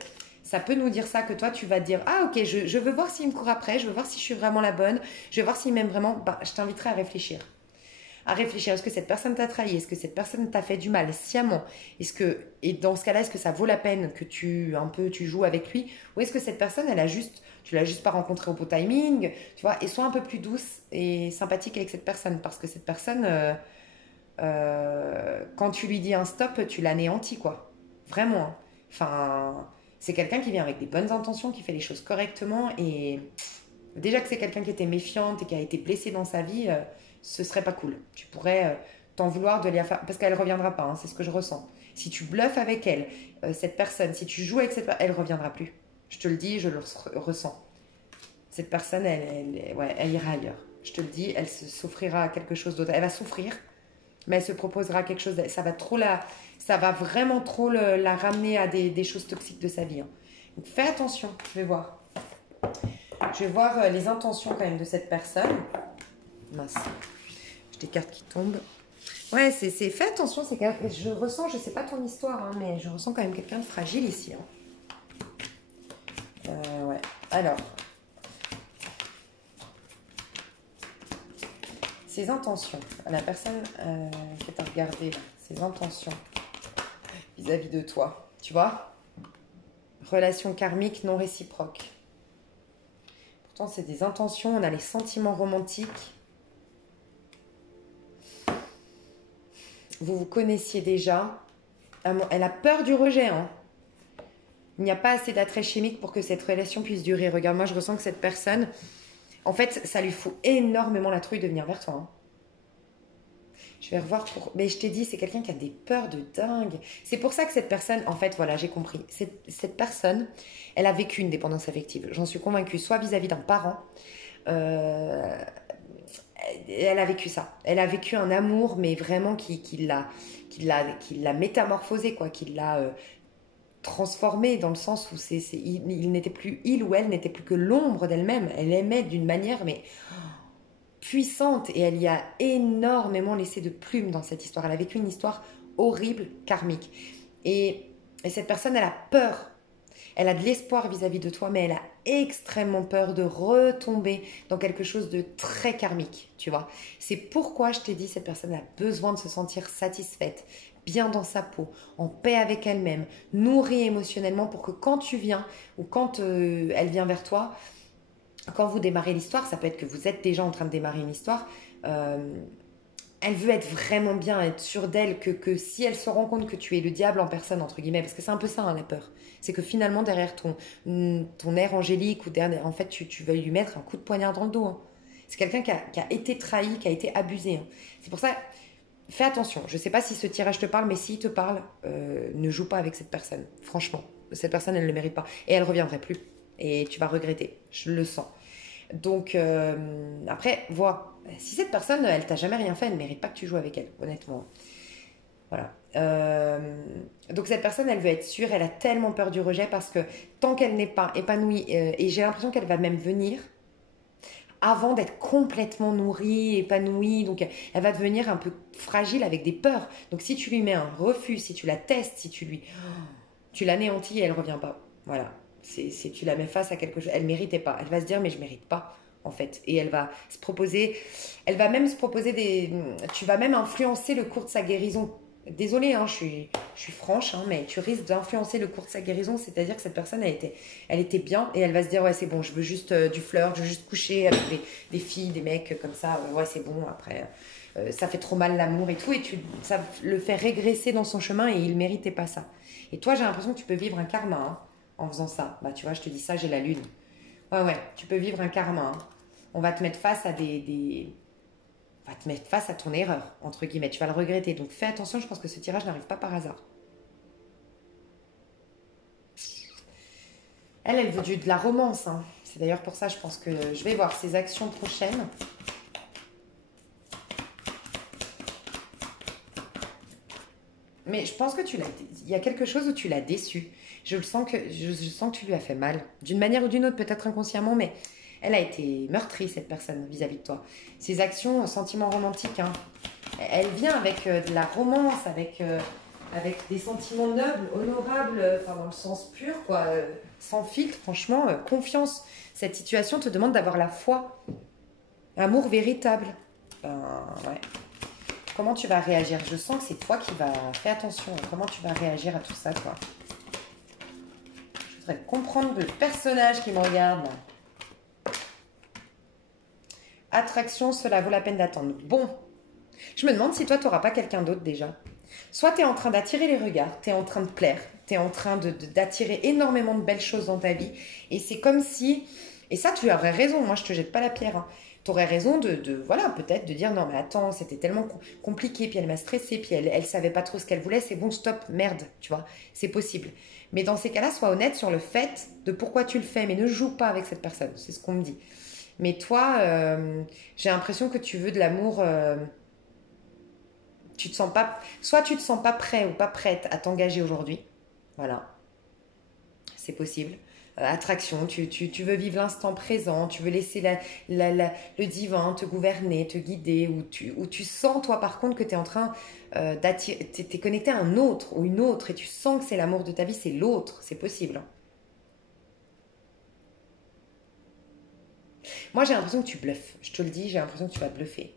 ça peut nous dire ça, que toi, tu vas te dire « Ah, ok, je veux voir s'il me court après. Je veux voir si je suis vraiment la bonne. Je veux voir s'il m'aime vraiment. » Je t'inviterai à réfléchir. Est-ce que cette personne t'a trahi? Est-ce que cette personne t'a fait du mal sciemment? Et dans ce cas-là, est-ce que ça vaut la peine que tu joues avec lui? Ou est-ce que cette personne, tu l'as juste pas rencontrée au bon timing, tu vois? Et sois un peu plus douce et sympathique avec cette personne, parce que cette personne, quand tu lui dis un stop, tu l'anéantis, quoi. Vraiment. Hein. Enfin, c'est quelqu'un qui vient avec des bonnes intentions, qui fait les choses correctement, et déjà que c'est quelqu'un qui était méfiante et qui a été blessé dans sa vie, ce serait pas cool. Tu pourrais t'en vouloir de faire, parce qu'elle reviendra pas, hein, c'est ce que je ressens. Si tu bluffes avec elle, cette personne, si tu joues avec cette personne, elle reviendra plus. Je te le dis, je le ressens. Cette personne, ouais, elle ira ailleurs. Je te le dis, elle s'offrira à quelque chose d'autre. Elle va souffrir, mais elle se proposera quelque chose. Ça va vraiment trop la ramener à des choses toxiques de sa vie. Hein. Donc fais attention, je vais voir. Je vais voir les intentions quand même de cette personne. Mince, j'ai des cartes qui tombent. Ouais, fais attention, je ressens, je sais pas ton histoire, hein, mais je ressens quand même quelqu'un de fragile ici. Hein. Ouais, alors. Ses intentions, la personne qui t'a regardé, ses intentions vis-à-vis de toi, tu vois? Relation karmique non réciproque. Pourtant, c'est des intentions, on a les sentiments romantiques. Vous vous connaissiez déjà. Elle a peur du rejet, hein. Il n'y a pas assez d'attrait chimique pour que cette relation puisse durer. Regarde, moi, je ressens que cette personne, en fait, ça lui fout énormément la trouille de venir vers toi. Hein. Je vais revoir pour... Mais je t'ai dit, c'est quelqu'un qui a des peurs de dingue. C'est pour ça que cette personne, en fait, voilà, j'ai compris. Cette personne, elle a vécu une dépendance affective. J'en suis convaincue, soit vis-à-vis d'un parent. Elle a vécu ça. Elle a vécu un amour, mais vraiment qui l'a métamorphosé, quoi, qui l'a transformé dans le sens où il n'était plus, il ou elle n'était plus que l'ombre d'elle-même. Elle aimait d'une manière, mais puissante, et elle y a énormément laissé de plumes dans cette histoire. Elle a vécu une histoire horrible, karmique. Et cette personne, elle a peur. Elle a de l'espoir vis-à-vis de toi, mais elle a extrêmement peur de retomber dans quelque chose de très karmique, tu vois. C'est pourquoi je t'ai dit, cette personne a besoin de se sentir satisfaite, bien dans sa peau, en paix avec elle-même, nourrie émotionnellement pour que quand tu viens ou quand elle vient vers toi, quand vous démarrez l'histoire, ça peut être que vous êtes déjà en train de démarrer une histoire, elle veut être vraiment bien, être sûre d'elle, que si elle se rend compte que tu es le diable en personne, entre guillemets, parce que c'est un peu ça, hein, la peur, c'est que finalement, derrière ton air angélique, ou derrière, en fait, tu veux lui mettre un coup de poignard dans le dos. Hein. C'est quelqu'un qui a été trahi, qui a été abusé. Hein. C'est pour ça, fais attention. Je ne sais pas si ce tirage te parle, mais s'il te parle, ne joue pas avec cette personne. Franchement, cette personne, elle ne le mérite pas. Et elle ne reviendrait plus. Et tu vas regretter, je le sens. Donc, après, vois, si cette personne, elle t'a jamais rien fait, elle ne mérite pas que tu joues avec elle, honnêtement. Voilà. Donc, cette personne, elle veut être sûre, elle a tellement peur du rejet parce que tant qu'elle n'est pas épanouie, et j'ai l'impression qu'elle va même venir avant d'être complètement nourrie, épanouie, donc elle va devenir un peu fragile avec des peurs. Donc, si tu lui mets un refus, si tu la testes, si tu l'anéantis, elle ne revient pas. Voilà. Tu la mets face à quelque chose, elle ne méritait pas. Elle va se dire, mais je ne mérite pas, en fait. Et elle va se proposer, tu vas même influencer le cours de sa guérison. Désolée, hein, je suis franche, hein, mais tu risques d'influencer le cours de sa guérison, c'est-à-dire que cette personne, elle était bien, et elle va se dire, ouais, c'est bon, je veux juste du flirt, je veux juste coucher avec des filles, des mecs comme ça, ouais, c'est bon, après, ça fait trop mal l'amour et tout, et ça le fait régresser dans son chemin, et il ne méritait pas ça. Et toi, j'ai l'impression que tu peux vivre un karma, hein, en faisant ça. Bah, tu vois, je te dis ça, j'ai la lune. Ouais, tu peux vivre un karma. Hein. On va te mettre face à on va te mettre face à ton erreur, entre guillemets. Tu vas le regretter. Donc, fais attention, je pense que ce tirage n'arrive pas par hasard. Elle veut de la romance. Hein. C'est d'ailleurs pour ça, je pense que je vais voir ses actions prochaines. Mais je pense que il y a quelque chose où tu l'as déçue. Je sens que tu lui as fait mal. D'une manière ou d'une autre, peut-être inconsciemment, mais elle a été meurtrie, cette personne, vis-à-vis de toi. Ses actions, sentiments romantiques, hein, elle vient avec de la romance, avec des sentiments nobles, honorables, enfin, dans le sens pur, quoi, sans filtre, franchement, confiance. Cette situation te demande d'avoir la foi, amour véritable. Ben, ouais. Comment tu vas réagir? Je sens que c'est toi qui vas... Fais attention, comment tu vas réagir à tout ça, toi? Je voudrais comprendre le personnage qui me regarde. Attraction, cela vaut la peine d'attendre. Bon, je me demande si toi, tu n'auras pas quelqu'un d'autre déjà. Soit tu es en train d'attirer les regards, tu es en train de plaire, tu es en train d'attirer énormément de belles choses dans ta vie. Et c'est comme si... Et ça, tu aurais raison, moi, je te jette pas la pierre. Hein. t'aurais raison voilà, peut-être de dire non mais attends, c'était tellement compliqué, puis elle m'a stressé, puis elle savait pas trop ce qu'elle voulait, c'est bon, stop, merde, tu vois, c'est possible. Mais dans ces cas-là, sois honnête sur le fait de pourquoi tu le fais, mais ne joue pas avec cette personne, c'est ce qu'on me dit. Mais toi, j'ai l'impression que tu veux de l'amour, tu te sens pas, soit tu te sens pas prêt ou pas prête à t'engager aujourd'hui, voilà, c'est possible. Attraction, tu veux vivre l'instant présent, tu veux laisser le divin te gouverner, te guider, ou tu sens, toi, par contre, que tu es en train d'attirer, tu es connecté à un autre ou une autre, et tu sens que c'est l'amour de ta vie, c'est l'autre, c'est possible. Hein. Moi, j'ai l'impression que tu bluffes, je te le dis, j'ai l'impression que tu vas bluffer.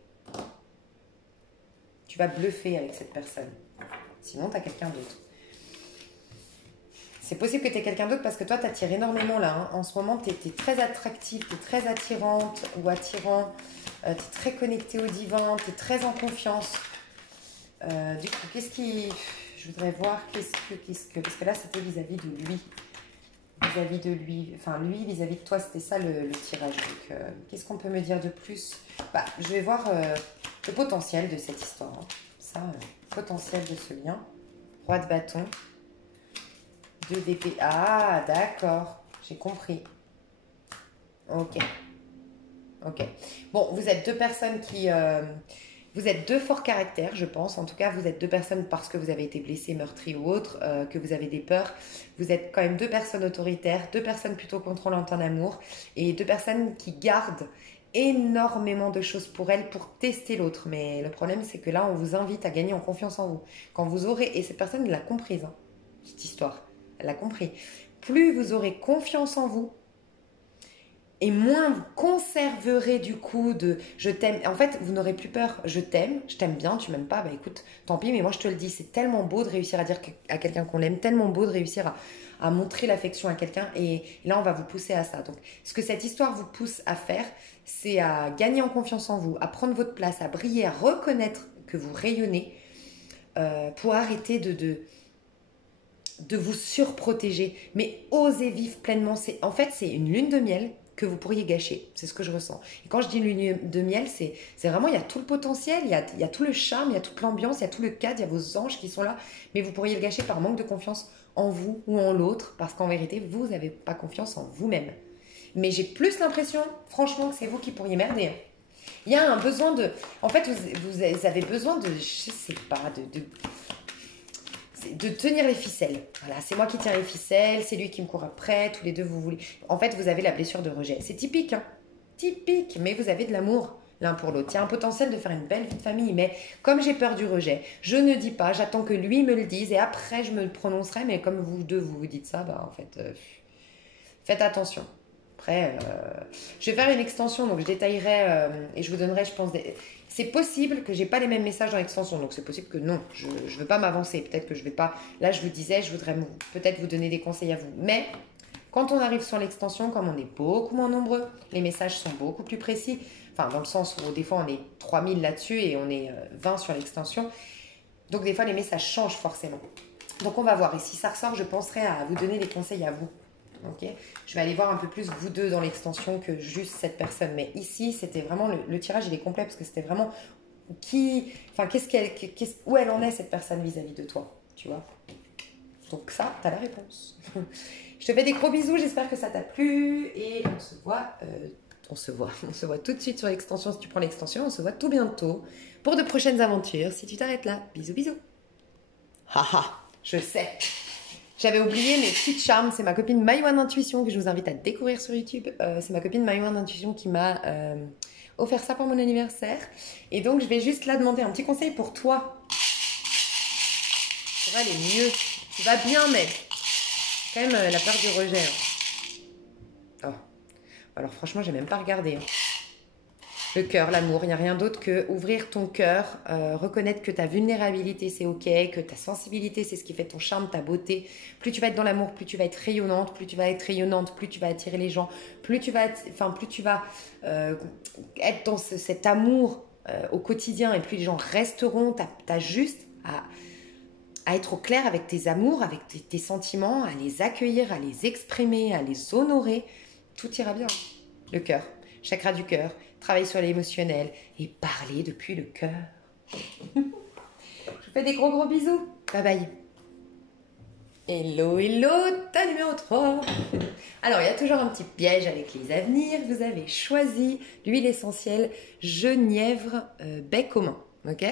Tu vas bluffer avec cette personne. Sinon, tu as quelqu'un d'autre. C'est possible que tu aies quelqu'un d'autre parce que toi, tu attires énormément là. Hein. En ce moment, tu es très attractive, tu es très attirante ou attirant. Tu es très connecté au divin, tu es très en confiance. Du coup, qu'est-ce qui... Je voudrais voir qu'est-ce que... Parce que là, c'était vis-à-vis de lui. Vis-à-vis de lui. Enfin, lui, vis-à-vis de toi, c'était ça le tirage. Donc, qu'est-ce qu'on peut me dire de plus? Je vais voir le potentiel de cette histoire. Hein. Ça, potentiel de ce lien. Roi de bâton. 2 d'épée. Ah, d'accord. J'ai compris. Ok. Ok. Bon, vous êtes deux personnes qui... vous êtes deux forts caractères, je pense. En tout cas, vous êtes deux personnes parce que vous avez été blessé, meurtri ou autre, que vous avez des peurs. Vous êtes quand même deux personnes autoritaires, deux personnes plutôt contrôlantes en amour et deux personnes qui gardent énormément de choses pour elles pour tester l'autre. Mais le problème, c'est que là, on vous invite à gagner en confiance en vous. Quand vous aurez... Et cette personne l'a comprise, hein, cette histoire. Elle a compris. Plus vous aurez confiance en vous, et moins vous conserverez du coup de je t'aime. En fait, vous n'aurez plus peur. Je t'aime bien, tu m'aimes pas, bah écoute, tant pis, mais moi je te le dis, c'est tellement beau de réussir à dire à quelqu'un qu'on l'aime, tellement beau de réussir à montrer l'affection à quelqu'un. Et là, on va vous pousser à ça. Donc, ce que cette histoire vous pousse à faire, c'est à gagner en confiance en vous, à prendre votre place, à briller, à reconnaître que vous rayonnez pour arrêter de vous surprotéger, mais osez vivre pleinement. En fait, c'est une lune de miel que vous pourriez gâcher. C'est ce que je ressens. Et quand je dis lune de miel, c'est vraiment, il y a tout le potentiel, il y a tout le charme, il y a toute l'ambiance, il y a tout le cadre, il y a vos anges qui sont là, mais vous pourriez le gâcher par manque de confiance en vous ou en l'autre, parce qu'en vérité, vous n'avez pas confiance en vous-même. Mais j'ai plus l'impression, franchement, que c'est vous qui pourriez merder. Il y a un besoin de... En fait, vous avez besoin de... Je sais pas, de tenir les ficelles. Voilà, c'est moi qui tiens les ficelles, c'est lui qui me court après, tous les deux vous voulez. En fait, vous avez la blessure de rejet. C'est typique, hein. Typique, mais vous avez de l'amour l'un pour l'autre. Il y a un potentiel de faire une belle vie de famille, mais comme j'ai peur du rejet, je ne dis pas, j'attends que lui me le dise et après je me prononcerai, mais comme vous deux vous vous dites ça, en fait, faites attention. Après, je vais faire une extension, donc je détaillerai et je vous donnerai, je pense, c'est possible que j'ai pas les mêmes messages dans l'extension, donc c'est possible que non, je veux pas m'avancer, peut-être que je vais pas, là je vous disais, je voudrais peut-être vous donner des conseils à vous, mais quand on arrive sur l'extension, comme on est beaucoup moins nombreux, les messages sont beaucoup plus précis, enfin dans le sens où des fois on est 3000 là-dessus et on est 20 sur l'extension, donc des fois les messages changent forcément. Donc on va voir, et si ça ressort, je penserai à vous donner des conseils à vous. Okay. Je vais aller voir un peu plus vous deux dans l'extension que juste cette personne. Mais ici, c'était vraiment le tirage, il est complet parce que c'était vraiment où elle en est cette personne vis-à-vis de toi, tu vois. Donc ça, t'as la réponse. Je te fais des gros bisous, j'espère que ça t'a plu et on se voit tout de suite sur l'extension si tu prends l'extension. On se voit tout bientôt pour de prochaines aventures si tu t'arrêtes là. Bisous, bisous. Haha, je sais. J'avais oublié mes petites charmes, c'est ma copine Maïwan Intuition que je vous invite à découvrir sur YouTube. C'est ma copine Maïwan Intuition qui m'a offert ça pour mon anniversaire. Et donc je vais juste là demander un petit conseil pour toi. Pour aller mieux. Tu vas bien mais quand même la peur du rejet. Hein. Oh. Alors franchement j'ai même pas regardé. Hein. Le cœur, l'amour, il n'y a rien d'autre que ouvrir ton cœur, reconnaître que ta vulnérabilité c'est ok, que ta sensibilité c'est ce qui fait ton charme, ta beauté. Plus tu vas être dans l'amour, plus tu vas être rayonnante, plus tu vas être rayonnante, plus tu vas attirer les gens, plus tu vas être dans cet amour au quotidien et plus les gens resteront. T'as juste à être au clair avec tes amours, avec tes sentiments, à les accueillir, à les exprimer, à les honorer. Tout ira bien. Le cœur. Chakra du cœur, travailler sur l'émotionnel et parler depuis le cœur. Je vous fais des gros gros bisous. Bye bye. Hello, hello, ta numéro 3. Alors, il y a toujours un petit piège avec les avenirs. Vous avez choisi l'huile essentielle genièvre baie commun. Ok.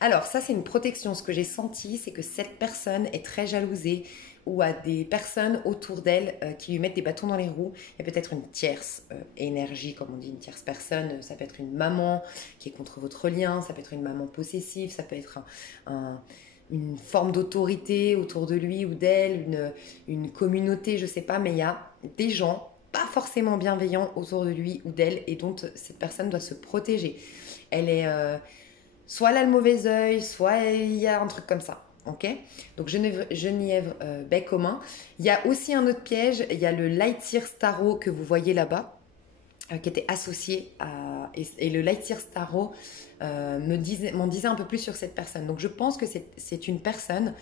Alors, ça, c'est une protection. Ce que j'ai senti, c'est que cette personne est très jalousée ou a des personnes autour d'elle qui lui mettent des bâtons dans les roues. Il y a peut-être une tierce énergie, comme on dit, une tierce personne. Ça peut être une maman qui est contre votre lien. Ça peut être une maman possessive. Ça peut être une forme d'autorité autour de lui ou d'elle, une communauté, je sais pas, mais il y a des gens pas forcément bienveillants autour de lui ou d'elle et dont cette personne doit se protéger. Elle est soit elle a le mauvais œil, soit il y a un truc comme ça. Ok. Donc genièvre baie commun. Il y a aussi un autre piège, il y a le Lightyear Starro que vous voyez là-bas, qui était associé à... Et le Lightyear Starro m'en disait un peu plus sur cette personne. Donc je pense que c'est une personne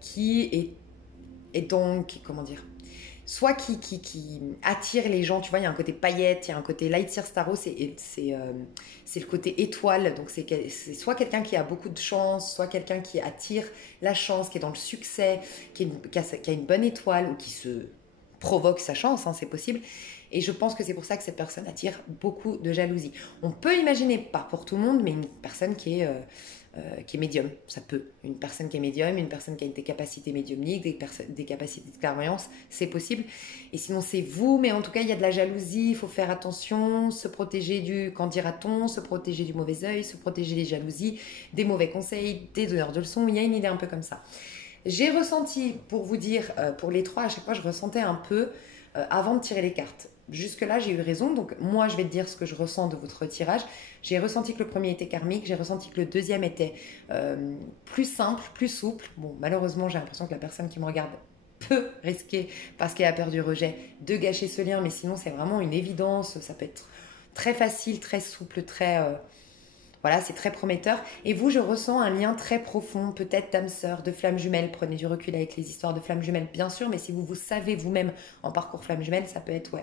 qui est donc, comment dire, soit qui attire les gens, tu vois, il y a un côté paillette, il y a un côté Lightyear Starro, c'est le côté étoile, donc c'est soit quelqu'un qui a beaucoup de chance, soit quelqu'un qui attire la chance, qui est dans le succès, qui a une bonne étoile, ou qui se provoque sa chance, hein, c'est possible. Et je pense que c'est pour ça que cette personne attire beaucoup de jalousie. On peut imaginer, pas pour tout le monde, mais une personne qui est médium, ça peut. Une personne qui est médium, une personne qui a des capacités médiumniques, des capacités de clairvoyance, c'est possible. Et sinon, c'est vous, mais en tout cas, il y a de la jalousie, il faut faire attention, se protéger du qu'en dira-t-on, se protéger du mauvais œil, se protéger des jalousies, des mauvais conseils, des donneurs de leçons. Il y a une idée un peu comme ça. J'ai ressenti, pour vous dire, pour les trois, à chaque fois, je ressentais un peu avant de tirer les cartes. Jusque-là, j'ai eu raison. Donc, moi, je vais te dire ce que je ressens de votre tirage. J'ai ressenti que le premier était karmique. J'ai ressenti que le deuxième était plus simple, plus souple. Bon, malheureusement, j'ai l'impression que la personne qui me regarde peut risquer, parce qu'elle a peur du rejet, de gâcher ce lien. Mais sinon, c'est vraiment une évidence. Ça peut être très facile, très souple, très... Voilà, c'est très prometteur. Et vous, je ressens un lien très profond, peut-être d'âme sœur, de flamme jumelle. Prenez du recul avec les histoires de flamme jumelle, bien sûr. Mais si vous savez vous-même en parcours flamme jumelle, ça peut être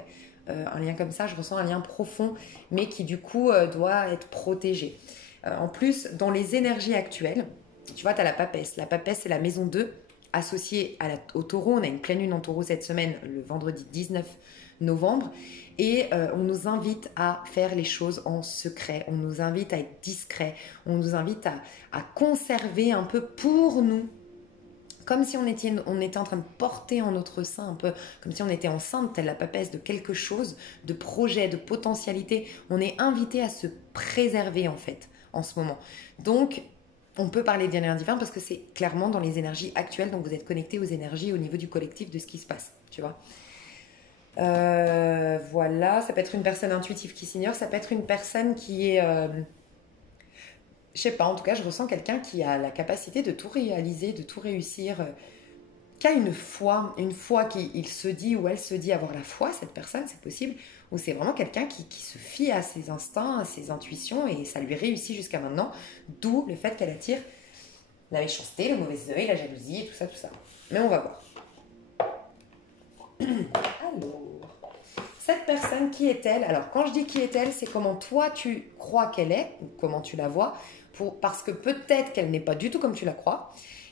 un lien comme ça. Je ressens un lien profond, mais qui du coup doit être protégé. En plus, dans les énergies actuelles, tu vois, tu as la papesse. La papesse, c'est la maison 2, associée au taureau. On a une pleine lune en taureau cette semaine, le vendredi 19 novembre. Et on nous invite à faire les choses en secret, on nous invite à être discret, on nous invite à conserver un peu pour nous, comme si on était en train de porter en notre sein, un peu comme si on était enceinte, telle la papesse, de quelque chose, de projet, de potentialité. On est invité à se préserver en fait, en ce moment. Donc, on peut parler des liens divins parce que c'est clairement dans les énergies actuelles, donc vous êtes connecté aux énergies au niveau du collectif de ce qui se passe, tu vois. Voilà, ça peut être une personne intuitive qui s'ignore, ça peut être une personne qui est, je sais pas, en tout cas, je ressens quelqu'un qui a la capacité de tout réaliser, de tout réussir, qui a une foi qu'il se dit ou elle se dit avoir la foi, cette personne, c'est possible, ou c'est vraiment quelqu'un qui se fie à ses instincts, à ses intuitions, et ça lui réussit jusqu'à maintenant, d'où le fait qu'elle attire la méchanceté, le mauvais œil, la jalousie, et tout ça, tout ça. Mais on va voir. Alors, cette personne, qui est-elle? Alors, quand je dis qui est-elle, c'est comment toi tu crois qu'elle est, ou comment tu la vois, parce que peut-être qu'elle n'est pas du tout comme tu la crois.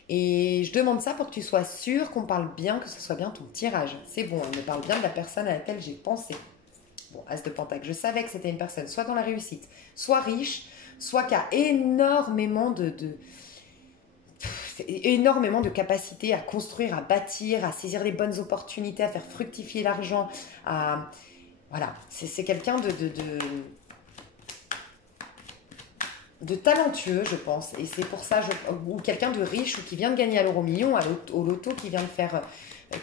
Et je demande ça pour que tu sois sûr qu'on parle bien, que ce soit bien ton tirage. C'est bon, on me parle bien de la personne à laquelle j'ai pensé. Bon, As de Pentacle, je savais que c'était une personne soit dans la réussite, soit riche, soit qui a énormément énormément de capacité à construire, à bâtir, à saisir les bonnes opportunités, à faire fructifier l'argent, voilà, c'est quelqu'un de talentueux, je pense, et c'est pour ça, ou quelqu'un de riche, ou qui vient de gagner à l'euro million, au loto, qui vient de faire,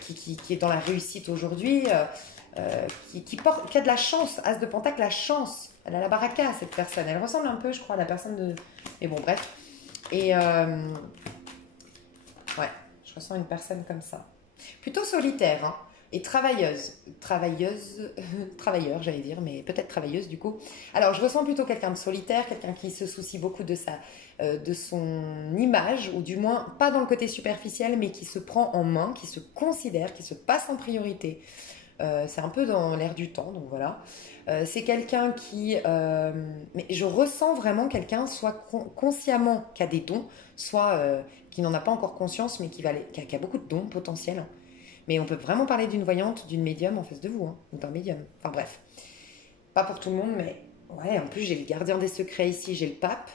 qui est dans la réussite aujourd'hui, qui a de la chance. As de Pentacle, la chance, elle a la baraka, cette personne, elle ressemble un peu, je crois, à la personne de... Mais bon, bref, et... ouais, je ressens une personne comme ça. Plutôt solitaire, hein, et travailleuse. Travailleur, j'allais dire, mais peut-être travailleuse du coup. Alors, je ressens plutôt quelqu'un de solitaire, quelqu'un qui se soucie beaucoup de son image, ou du moins, pas dans le côté superficiel, mais qui se prend en main, qui se considère, qui se passe en priorité. C'est un peu dans l'air du temps, donc voilà. C'est quelqu'un qui... mais je ressens vraiment quelqu'un, soit consciemment qui a des dons, soit qui n'en a pas encore conscience, mais qui a beaucoup de dons potentiels. Mais on peut vraiment parler d'une voyante, d'une médium en face de vous, hein, ou d'un médium. Enfin bref, pas pour tout le monde, mais ouais, en plus j'ai le gardien des secrets ici, j'ai le pape.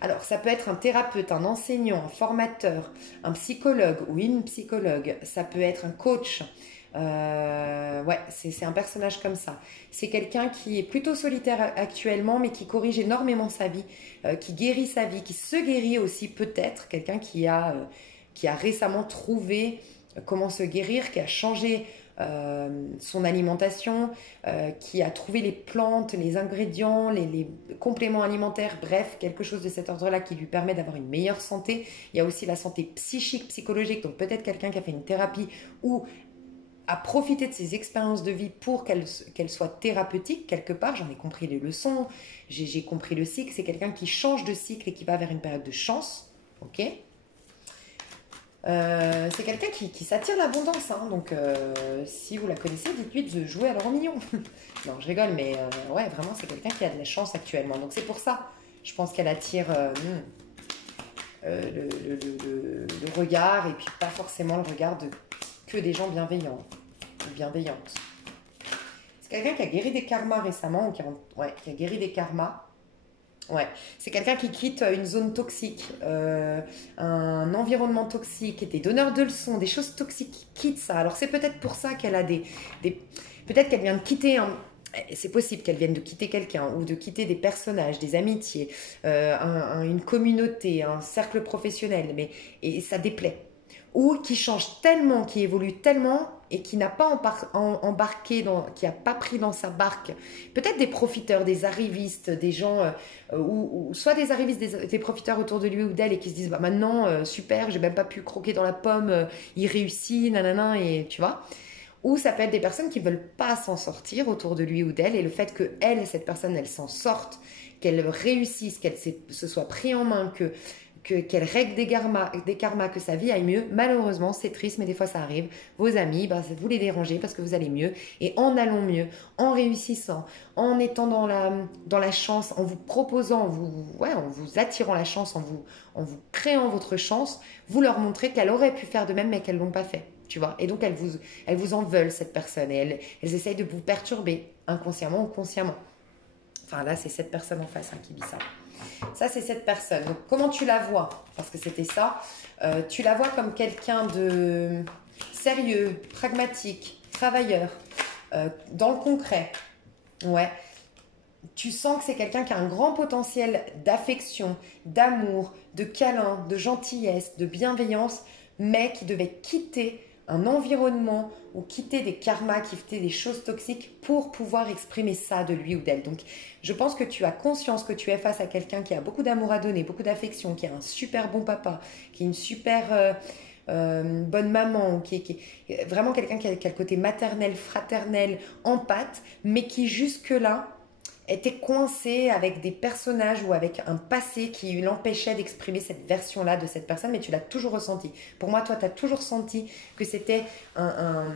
Alors, ça peut être un thérapeute, un enseignant, un formateur, un psychologue ou une psychologue. Ça peut être un coach. Ouais, c'est un personnage comme ça. C'est quelqu'un qui est plutôt solitaire actuellement, mais qui corrige énormément sa vie, qui guérit sa vie, qui se guérit aussi peut-être. Quelqu'un qui a récemment trouvé comment se guérir, qui a changé son alimentation, qui a trouvé les plantes, les ingrédients, les compléments alimentaires, bref, quelque chose de cet ordre-là qui lui permet d'avoir une meilleure santé. Il y a aussi la santé psychique, psychologique, donc peut-être quelqu'un qui a fait une thérapie ou a profité de ses expériences de vie pour qu'elles soient thérapeutiques quelque part. J'en ai compris les leçons, j'ai compris le cycle. C'est quelqu'un qui change de cycle et qui va vers une période de chance, ok. C'est quelqu'un qui s'attire l'abondance, hein, donc si vous la connaissez, dites-lui de jouer à l'euro million. Non, je rigole, mais ouais, vraiment, c'est quelqu'un qui a de la chance actuellement. Donc c'est pour ça, je pense qu'elle attire le regard, et puis pas forcément le regard de que des gens bienveillants ou bienveillantes. C'est quelqu'un qui a guéri des karmas récemment, ou qui a guéri des karmas. Ouais, c'est quelqu'un qui quitte une zone toxique, un environnement toxique, des donneurs de leçons, des choses toxiques, qui quitte ça. Alors c'est peut-être pour ça qu'elle a peut-être qu'elle vient de quitter c'est possible qu'elle vienne de quitter quelqu'un ou de quitter des personnages, des amitiés, une communauté, un cercle professionnel, et ça déplaît. Ou qui change tellement, qui évolue tellement et qui n'a pas embarqué, qui n'a pas pris dans sa barque. Peut-être des profiteurs, des arrivistes, des gens, ou soit des arrivistes, des profiteurs autour de lui ou d'elle et qui se disent bah maintenant, super, j'ai même pas pu croquer dans la pomme, il réussit, nanana, et tu vois. Ou ça peut être des personnes qui veulent pas s'en sortir autour de lui ou d'elle, et le fait que elle, cette personne, elle s'en sorte, qu'elle réussisse, qu'elle se soit pris en main, qu'elle règle des karmas, que sa vie aille mieux. Malheureusement, c'est triste, mais des fois ça arrive. Vos amis, vous les dérangez parce que vous allez mieux. Et en allant mieux, en réussissant, en étant dans la chance, en vous proposant, en vous attirant la chance, en vous créant votre chance, vous leur montrez qu'elle aurait pu faire de même, mais qu'elles ne l'ont pas fait. Tu vois, et donc elles vous en veulent, cette personne, et elles essayent de vous perturber, inconsciemment ou consciemment. Enfin là, c'est cette personne en face, hein, qui dit ça. Ça, c'est cette personne. Donc, comment tu la vois? Parce que c'était ça. Tu la vois comme quelqu'un de sérieux, pragmatique, travailleur, dans le concret. Ouais. Tu sens que c'est quelqu'un qui a un grand potentiel d'affection, d'amour, de câlin, de gentillesse, de bienveillance, mais qui devait quitter un environnement ou quitter des karmas, quitter des choses toxiques pour pouvoir exprimer ça de lui ou d'elle. Donc, je pense que tu as conscience que tu es face à quelqu'un qui a beaucoup d'amour à donner, beaucoup d'affection, qui a un super bon papa, qui est une super bonne maman, qui est vraiment quelqu'un qui a le côté maternel, fraternel, empathe, mais qui jusque-là était coincé avec des personnages ou avec un passé qui l'empêchait d'exprimer cette version-là de cette personne, mais tu l'as toujours ressenti. Pour moi, toi, tu as toujours senti que c'était un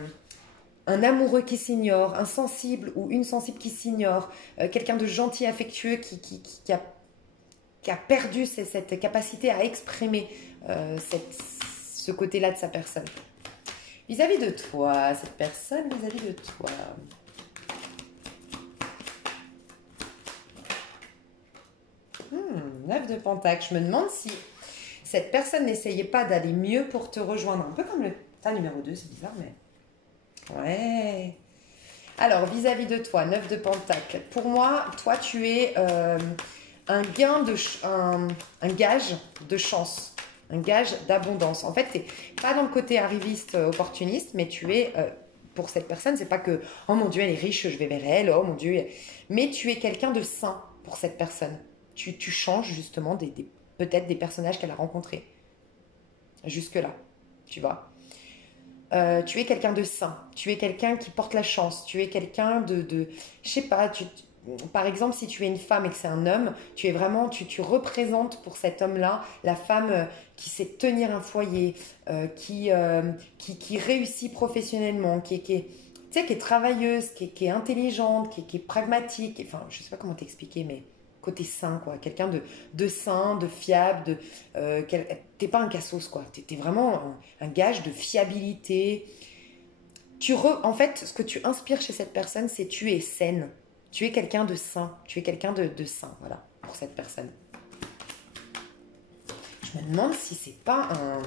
amoureux qui s'ignore, un sensible ou une sensible qui s'ignore, quelqu'un de gentil, affectueux qui a perdu cette capacité à exprimer ce côté-là de sa personne. Vis-à-vis de toi, cette personne vis-à-vis de toi... 9 de Pentacle. Je me demande si cette personne n'essayait pas d'aller mieux pour te rejoindre. Un peu comme le tas numéro 2, c'est bizarre, mais... Ouais. Alors, vis-à-vis de toi, 9 de Pentacle. Pour moi, toi, tu es un gage de chance, un gage d'abondance. En fait, tu n'es pas dans le côté arriviste, opportuniste, mais tu es... pour cette personne, c'est pas que « Oh mon Dieu, elle est riche, je vais vers elle. Oh mon Dieu. » Mais tu es quelqu'un de sain pour cette personne. Tu changes justement peut-être des personnages qu'elle a rencontrés. Jusque-là, tu vois. Tu es quelqu'un de sain. Tu es quelqu'un qui porte la chance. Tu es quelqu'un je sais pas, par exemple, si tu es une femme et que c'est un homme, tu es vraiment, tu représentes pour cet homme-là la femme qui sait tenir un foyer, qui réussit professionnellement, tu sais, qui est travailleuse, qui est intelligente, qui est pragmatique. Enfin, je sais pas comment t'expliquer, mais côté sain, quoi. Quelqu'un de sain, de fiable, t'es pas un cassos, quoi. T'es vraiment un gage de fiabilité. En fait, ce que tu inspires chez cette personne, c'est tu es saine. Tu es quelqu'un de sain. Tu es quelqu'un de sain, voilà, pour cette personne. Je me demande si c'est pas un...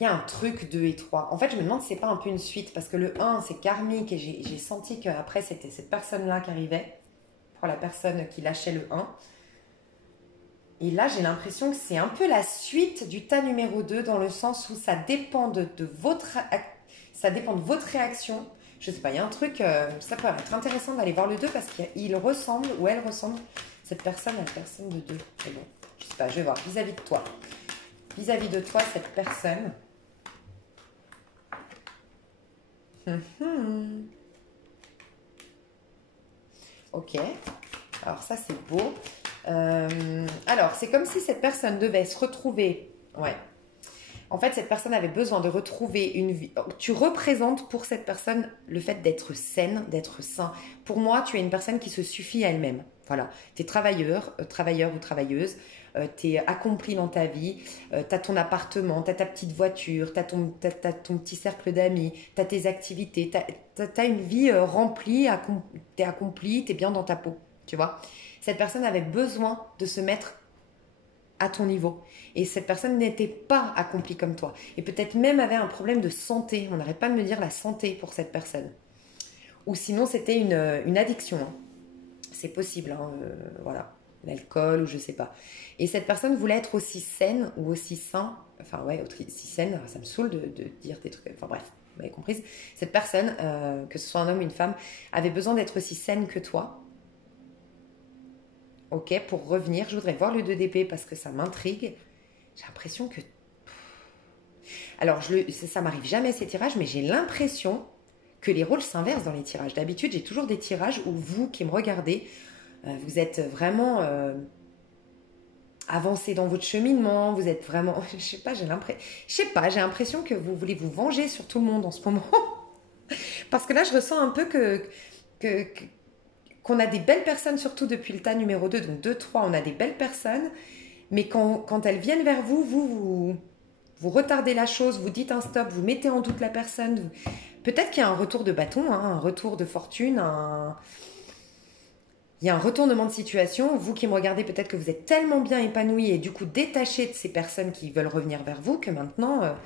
Il y a un truc 2 et 3. En fait, je me demande si c'est pas un peu une suite, parce que le 1, c'est karmique, et j'ai senti qu'après, c'était cette personne-là qui arrivait, pour la personne qui lâchait le 1. Et là, j'ai l'impression que c'est un peu la suite du tas numéro 2, dans le sens où ça dépend de votre... Ça dépend de votre réaction. Je sais pas, il y a un truc, ça peut être intéressant d'aller voir le 2 parce qu'il ressemble, ou elle ressemble, cette personne à la personne de 2. Mais bon, je sais pas, je vais voir vis-à-vis de toi. Vis-à-vis de toi, cette personne. Ok, alors ça c'est beau. Alors, c'est comme si cette personne devait se retrouver. Ouais. En fait, cette personne avait besoin de retrouver une vie. Tu représentes pour cette personne le fait d'être saine, d'être sain. Pour moi, tu es une personne qui se suffit à elle-même. Voilà. Tu es travailleur ou travailleuse. Tu es accompli dans ta vie. Tu as ton appartement, tu as ta petite voiture, tu as ton petit cercle d'amis, tu as tes activités. Tu as une vie remplie, tu es accompli, tu es bien dans ta peau. Tu vois? Cette personne avait besoin de se mettre à ton niveau. Et cette personne n'était pas accomplie comme toi. Et peut-être même avait un problème de santé. On n'arrête pas de me dire la santé pour cette personne. Ou sinon, c'était une addiction. Hein. C'est possible. Hein, voilà. L'alcool ou je sais pas. Et cette personne voulait être aussi saine ou aussi sain. Enfin, ouais, aussi saine. Ça me saoule de dire des trucs. Enfin, bref. Vous m'avez comprise. Cette personne, que ce soit un homme ou une femme, avait besoin d'être aussi saine que toi. Ok, pour revenir, je voudrais voir le 2 d'épée parce que ça m'intrigue. J'ai l'impression que... Alors, ça m'arrive jamais ces tirages, mais j'ai l'impression que les rôles s'inversent dans les tirages. D'habitude, j'ai toujours des tirages où vous qui me regardez, vous êtes vraiment avancé dans votre cheminement, vous êtes vraiment... Je sais pas, j'ai l'impression que vous voulez vous venger sur tout le monde en ce moment. Parce que là, je ressens un peu qu'on a des belles personnes, surtout depuis le tas numéro 2, donc 2, 3, on a des belles personnes, mais quand elles viennent vers vous, vous retardez la chose, vous dites un stop, vous mettez en doute la personne. Peut-être qu'il y a un retour de bâton, hein, un retour de fortune, il y a un retournement de situation. Vous qui me regardez, peut-être que vous êtes tellement bien épanoui et du coup détaché de ces personnes qui veulent revenir vers vous que maintenant,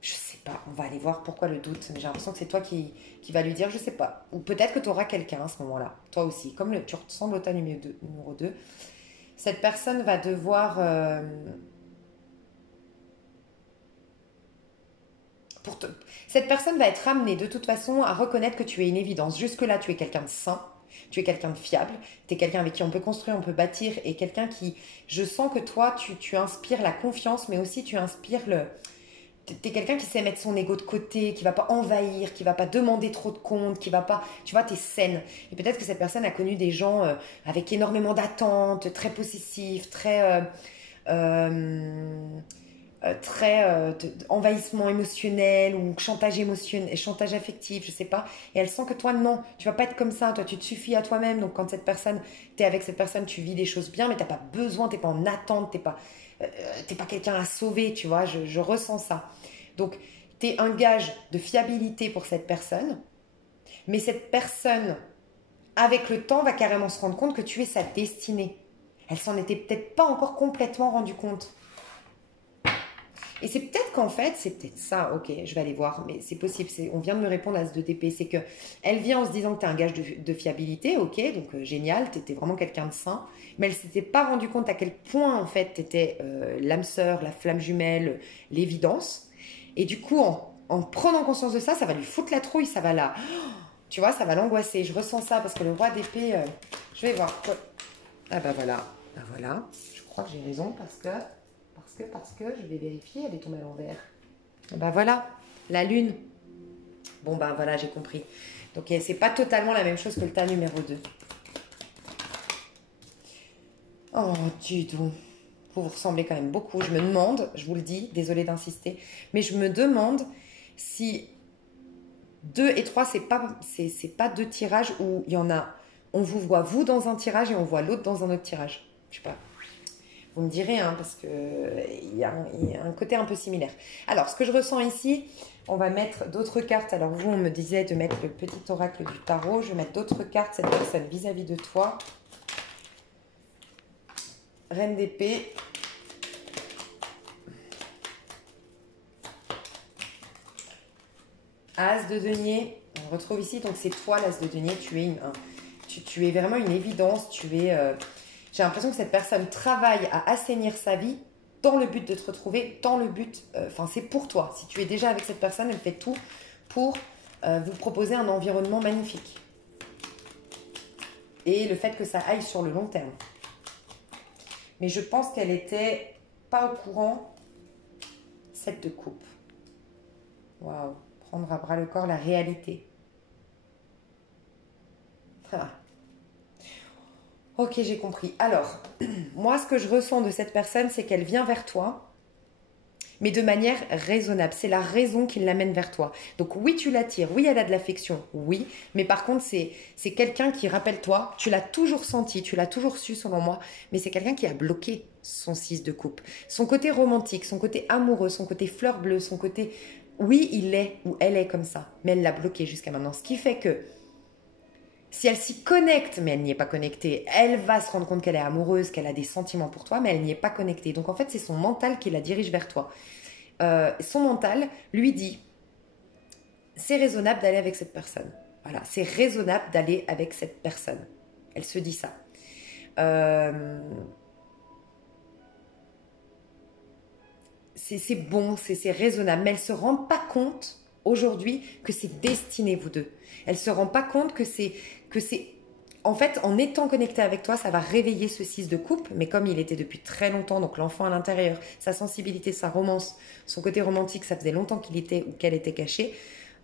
je sais pas, on va aller voir pourquoi le doute. Mais j'ai l'impression que c'est toi qui va lui dire, je sais pas. Ou peut-être que tu auras quelqu'un à ce moment-là, toi aussi. Comme tu ressembles au tas numéro 2, cette personne va devoir... Cette personne va être amenée de toute façon à reconnaître que tu es une évidence. Jusque-là, tu es quelqu'un de sain, tu es quelqu'un de fiable, tu es quelqu'un avec qui on peut construire, on peut bâtir, et quelqu'un qui, je sens que toi, tu inspires la confiance, mais aussi tu inspires le... Tu es quelqu'un qui sait mettre son ego de côté, qui va pas envahir, qui va pas demander trop de comptes, qui va pas... Tu vois, t'es saine. Et peut-être que cette personne a connu des gens avec énormément d'attentes, très possessifs, très envahissement émotionnel ou chantage émotionnel, chantage affectif, je sais pas. Et elle sent que toi, non, tu vas pas être comme ça. Toi, tu te suffis à toi-même. Donc, quand t'es avec cette personne, tu vis des choses bien, mais t'as pas besoin, t'es pas en attente, t'es pas quelqu'un à sauver, tu vois. Je ressens ça. Donc, t'es un gage de fiabilité pour cette personne, mais cette personne, avec le temps, va carrément se rendre compte que tu es sa destinée. Elle s'en était peut-être pas encore complètement rendue compte. Et c'est peut-être qu'en fait, c'est peut-être ça, ok, je vais aller voir, mais c'est possible, on vient de me répondre à ce 2TP, c'est qu'elle vient en se disant que tu es un gage de fiabilité, ok, donc génial, tu étais vraiment quelqu'un de sain, mais elle ne s'était pas rendue compte à quel point, en fait, tu étais l'âme sœur, la flamme jumelle, l'évidence. Et du coup, en prenant conscience de ça, ça va lui foutre la trouille, ça va la... Tu vois, ça va l'angoisser. Je ressens ça parce que le roi d'épée, je vais voir. Ah bah voilà, bah voilà, je crois que j'ai raison parce que je vais vérifier, elle est tombée à l'envers. Bah voilà, la lune. Bon bah voilà, j'ai compris. Donc, c'est pas totalement la même chose que le tas numéro 2. Oh, du tout. Vous ressemblez quand même beaucoup. Je me demande, je vous le dis, désolée d'insister, mais je me demande si 2 et 3, c'est pas deux tirages où il y en a, on vous voit vous dans un tirage et on voit l'autre dans un autre tirage. Je sais pas. Vous me direz, hein, parce que il y a un côté un peu similaire. Alors, ce que je ressens ici, on va mettre d'autres cartes. Alors, vous, on me disait de mettre le petit oracle du tarot. Je vais mettre d'autres cartes, cette personne vis-à-vis de toi. Reine d'épée. As de denier. On retrouve ici, donc c'est toi l'as de denier. Tu es vraiment une évidence. J'ai l'impression que cette personne travaille à assainir sa vie dans le but de te retrouver, dans le but, c'est pour toi. Si tu es déjà avec cette personne, elle fait tout pour vous proposer un environnement magnifique. Et le fait que ça aille sur le long terme. Mais je pense qu'elle n'était pas au courant. 7 de coupe. Waouh. Prendre à bras le corps la réalité. Ah. Ok, j'ai compris. Alors, moi, ce que je ressens de cette personne, c'est qu'elle vient vers toi, mais de manière raisonnable. C'est la raison qui l'amène vers toi. Donc oui, tu l'attires, oui, elle a de l'affection, oui, mais par contre, c'est quelqu'un qui, rappelle-toi, tu l'as toujours senti, tu l'as toujours su selon moi, mais c'est quelqu'un qui a bloqué son 6 de coupe. Son côté romantique, son côté amoureux, son côté fleur bleue, son côté... Oui, il est ou elle est comme ça, mais elle l'a bloqué jusqu'à maintenant. Ce qui fait que si elle s'y connecte, mais elle n'y est pas connectée, elle va se rendre compte qu'elle est amoureuse, qu'elle a des sentiments pour toi, mais elle n'y est pas connectée. Donc en fait, c'est son mental qui la dirige vers toi. Son mental lui dit, c'est raisonnable d'aller avec cette personne. Voilà, c'est raisonnable d'aller avec cette personne. Elle se dit ça. C'est bon, c'est raisonnable, mais elle ne se rend pas compte aujourd'hui que c'est destiné, vous deux. Elle ne se rend pas compte que c'est... En fait, en étant connecté avec toi, ça va réveiller ce 6 de coupe, mais comme il était depuis très longtemps, donc l'enfant à l'intérieur, sa sensibilité, sa romance, son côté romantique, ça faisait longtemps qu'il était ou qu'elle était cachée,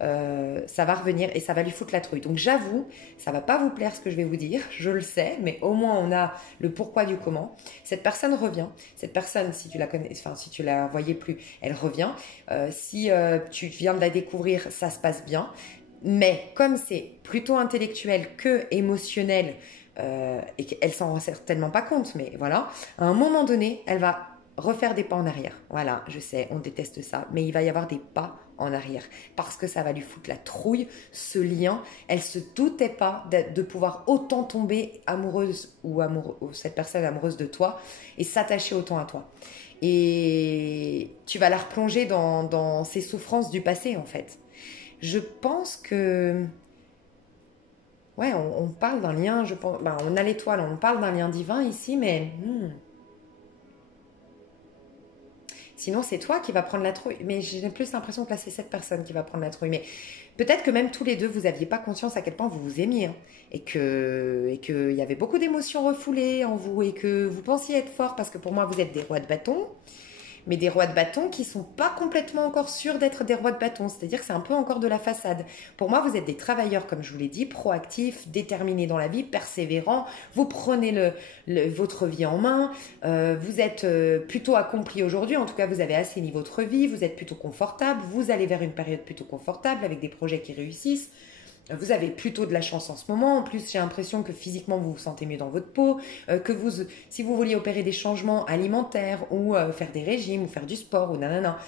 ça va revenir et ça va lui foutre la trouille. Donc j'avoue, ça va pas vous plaire ce que je vais vous dire, je le sais, mais au moins on a le pourquoi du comment. Cette personne revient. Cette personne, si tu la connais, enfin si tu la voyais plus, elle revient. Si tu viens de la découvrir, ça se passe bien. Mais comme c'est plutôt intellectuel que émotionnel, et qu'elle s'en rend certainement pas compte, mais voilà, à un moment donné, elle va refaire des pas en arrière. Voilà, je sais, on déteste ça, mais il va y avoir des pas en arrière parce que ça va lui foutre la trouille, ce lien. Elle se doutait pas de pouvoir autant tomber amoureuse ou cette personne amoureuse de toi et s'attacher autant à toi. Et tu vas la replonger dans ses souffrances du passé en fait. Je pense que... Ouais, on parle d'un lien, je pense... on a l'étoile, on parle d'un lien divin ici, mais... Sinon, c'est toi qui vas prendre la trouille. Mais j'ai plus l'impression que là, c'est cette personne qui va prendre la trouille. Mais peut-être que même tous les deux, vous n'aviez pas conscience à quel point vous vous aimiez. Hein, et qu'il y avait beaucoup d'émotions refoulées en vous. Et que vous pensiez être fort. Parce que pour moi, vous êtes des rois de bâton. Mais des rois de bâton qui ne sont pas complètement encore sûrs d'être des rois de bâton. C'est-à-dire que c'est un peu encore de la façade. Pour moi, vous êtes des travailleurs, comme je vous l'ai dit, proactifs, déterminés dans la vie, persévérants. Vous prenez votre vie en main. Vous êtes plutôt accompli aujourd'hui. En tout cas, vous avez assaini votre vie. Vous êtes plutôt confortable. Vous allez vers une période plutôt confortable avec des projets qui réussissent. Vous avez plutôt de la chance en ce moment. En plus, j'ai l'impression que physiquement, vous vous sentez mieux dans votre peau. Si vous vouliez opérer des changements alimentaires ou faire des régimes ou faire du sport ou nanana,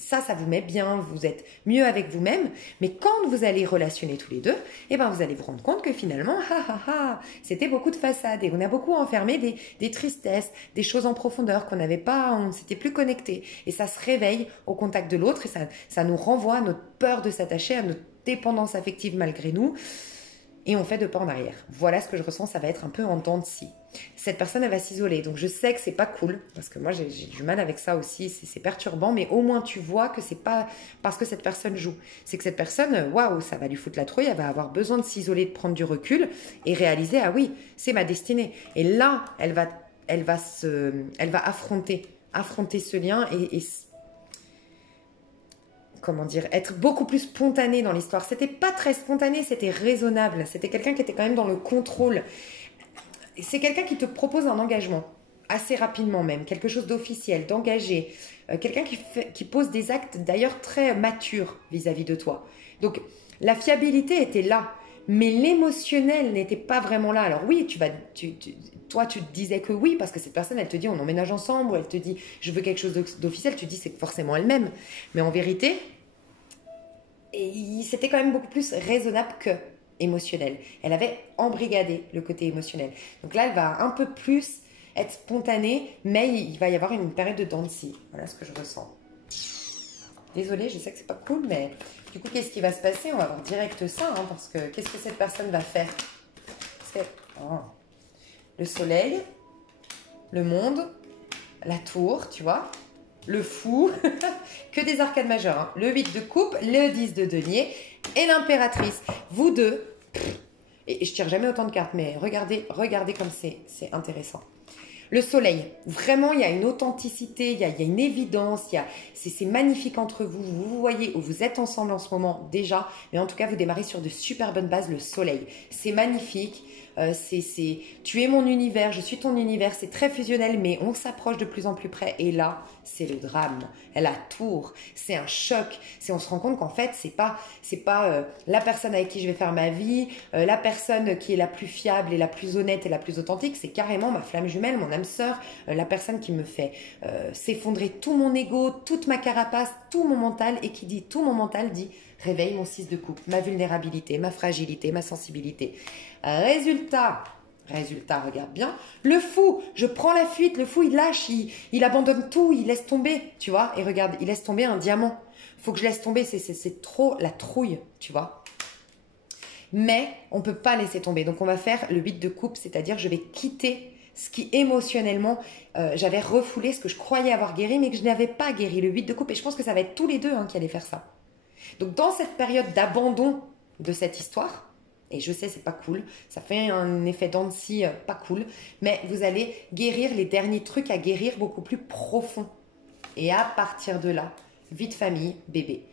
ça vous met bien. Vous êtes mieux avec vous-même. Mais quand vous allez relationner tous les deux, eh ben, vous allez vous rendre compte que finalement, c'était beaucoup de façade. Et on a beaucoup enfermé des tristesses, des choses en profondeur qu'on n'avait pas, on ne s'était plus connecté. Et ça se réveille au contact de l'autre et ça nous renvoie à notre peur de s'attacher, à notre dépendance affective malgré nous, et on fait deux pas en arrière. Voilà ce que je ressens, ça va être un peu en dents de scie. Cette personne, elle va s'isoler, donc je sais que c'est pas cool, parce que moi j'ai du mal avec ça aussi, c'est perturbant, mais au moins tu vois que c'est pas parce que cette personne joue, c'est que cette personne, waouh, ça va lui foutre la trouille, elle va avoir besoin de s'isoler, de prendre du recul, et réaliser, ah oui, c'est ma destinée. Et là, elle va affronter ce lien et comment dire, être beaucoup plus spontané dans l'histoire. C'était pas très spontané, c'était raisonnable. C'était quelqu'un qui était quand même dans le contrôle. C'est quelqu'un qui te propose un engagement, assez rapidement même, quelque chose d'officiel, d'engagé. Quelqu'un qui pose des actes d'ailleurs très matures vis-à-vis de toi. Donc la fiabilité était là, mais l'émotionnel n'était pas vraiment là. Alors oui, toi tu te disais que oui, parce que cette personne elle te dit on emménage ensemble, ou elle te dit je veux quelque chose d'officiel, tu te dis c'est forcément elle-même. Mais en vérité, c'était quand même beaucoup plus raisonnable que émotionnel. Elle avait embrigadé le côté émotionnel. Donc là, elle va un peu plus être spontanée, mais il va y avoir une période de dents de scie. Voilà ce que je ressens. Désolée, je sais que c'est pas cool, mais du coup, qu'est-ce qui va se passer? On va voir direct ça, hein, parce que qu'est-ce que cette personne va faire? Le soleil, le monde, la tour, tu vois, le fou, que des arcades majeures, hein. Le 8 de coupe, le 10 de denier et l'impératrice. Vous deux, et je tire jamais autant de cartes, mais regardez comme c'est intéressant. Le soleil, vraiment, il y a une authenticité, il y a une évidence, c'est magnifique entre vous. Vous voyez où vous êtes ensemble en ce moment déjà, mais en tout cas, vous démarrez sur de super bonnes bases. Le soleil, c'est magnifique. Tu es mon univers, je suis ton univers, c'est très fusionnel, mais on s'approche de plus en plus près. Et là, c'est le drame, la tour, c'est un choc. On se rend compte qu'en fait, c'est pas la personne avec qui je vais faire ma vie, la personne qui est la plus fiable et la plus honnête et la plus authentique, c'est carrément ma flamme jumelle, mon âme sœur, la personne qui me fait s'effondrer tout mon ego, toute ma carapace, tout mon mental, et qui dit tout mon mental dit réveille mon 6 de coupe, ma vulnérabilité, ma fragilité, ma sensibilité. Résultat, regarde bien. Le fou, je prends la fuite. Le fou, il lâche, il abandonne tout, il laisse tomber, tu vois. Et regarde, il laisse tomber un diamant. Faut que je laisse tomber, c'est trop la trouille, tu vois. Mais on peut pas laisser tomber. Donc on va faire le 8 de coupe, c'est-à-dire je vais quitter ce qui émotionnellement, j'avais refoulé, ce que je croyais avoir guéri, mais que je n'avais pas guéri, le 8 de coupe. Et je pense que ça va être tous les deux qui allaient faire ça. Donc dans cette période d'abandon de cette histoire, et je sais, c'est pas cool. Ça fait un effet dents de scie pas cool. Mais vous allez guérir les derniers trucs à guérir beaucoup plus profond. Et à partir de là, vie de famille, bébé.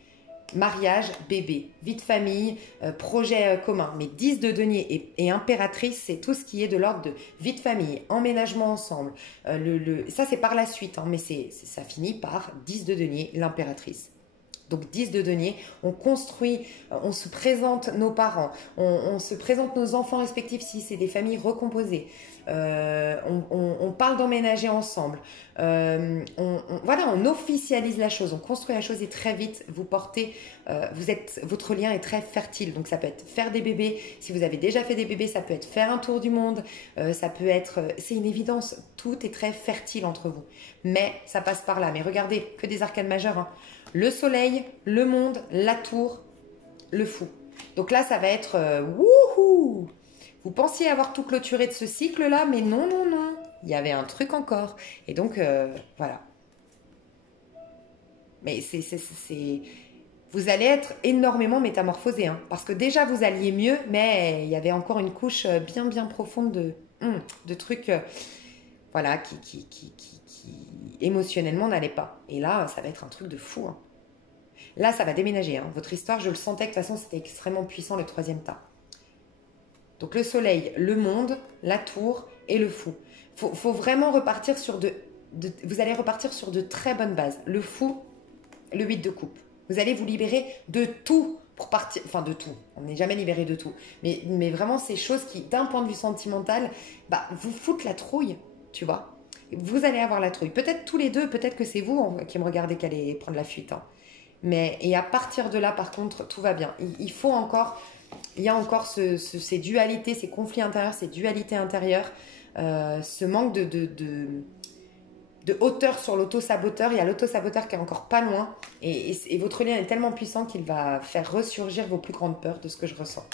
Mariage, bébé. Vie de famille, projet commun. Mais 10 de denier et impératrice, c'est tout ce qui est de l'ordre de vie de famille, emménagement ensemble. Ça, c'est par la suite. Mais ça finit par 10 de denier, l'impératrice. Donc 10 de denier, on construit, on se présente nos parents, on se présente nos enfants respectifs si c'est des familles recomposées. On parle d'emménager ensemble. Voilà, on officialise la chose, on construit la chose et très vite, votre lien est très fertile. Donc ça peut être faire des bébés. Si vous avez déjà fait des bébés, ça peut être faire un tour du monde. Ça peut être, c'est une évidence, tout est très fertile entre vous. Mais ça passe par là. Mais regardez, que des arcanes majeures, hein. Le soleil, le monde, la tour, le fou. Donc là, ça va être wouhou. Vous pensiez avoir tout clôturé de ce cycle-là, mais non, non, non. Il y avait un truc encore. Et donc, voilà. Mais vous allez être énormément métamorphosé. Hein, parce que déjà, vous alliez mieux, mais il y avait encore une couche bien, bien profonde de trucs voilà, qui émotionnellement n'allait pas. Et là, ça va être un truc de fou. Hein. Là, ça va déménager. Hein. Votre histoire, je le sentais que de toute façon, c'était extrêmement puissant le troisième tas. Donc le soleil, le monde, la tour et le fou. Faut vraiment repartir sur vous allez repartir sur de très bonnes bases. Le fou, le 8 de coupe. Vous allez vous libérer de tout pour partir. Enfin, de tout. On n'est jamais libéré de tout. Mais vraiment, ces choses qui, d'un point de vue sentimental, vous foutent la trouille, tu vois. Vous allez avoir la trouille. Peut-être tous les deux, peut-être que c'est vous qui me regardez qui allez prendre la fuite. Hein. Et à partir de là, par contre, tout va bien. Il y a encore ces dualités, ces conflits intérieurs, ces dualités intérieures, ce manque de hauteur sur l'auto-saboteur. Il y a l'auto-saboteur qui est encore pas loin. Et votre lien est tellement puissant qu'il va faire ressurgir vos plus grandes peurs de ce que je ressens.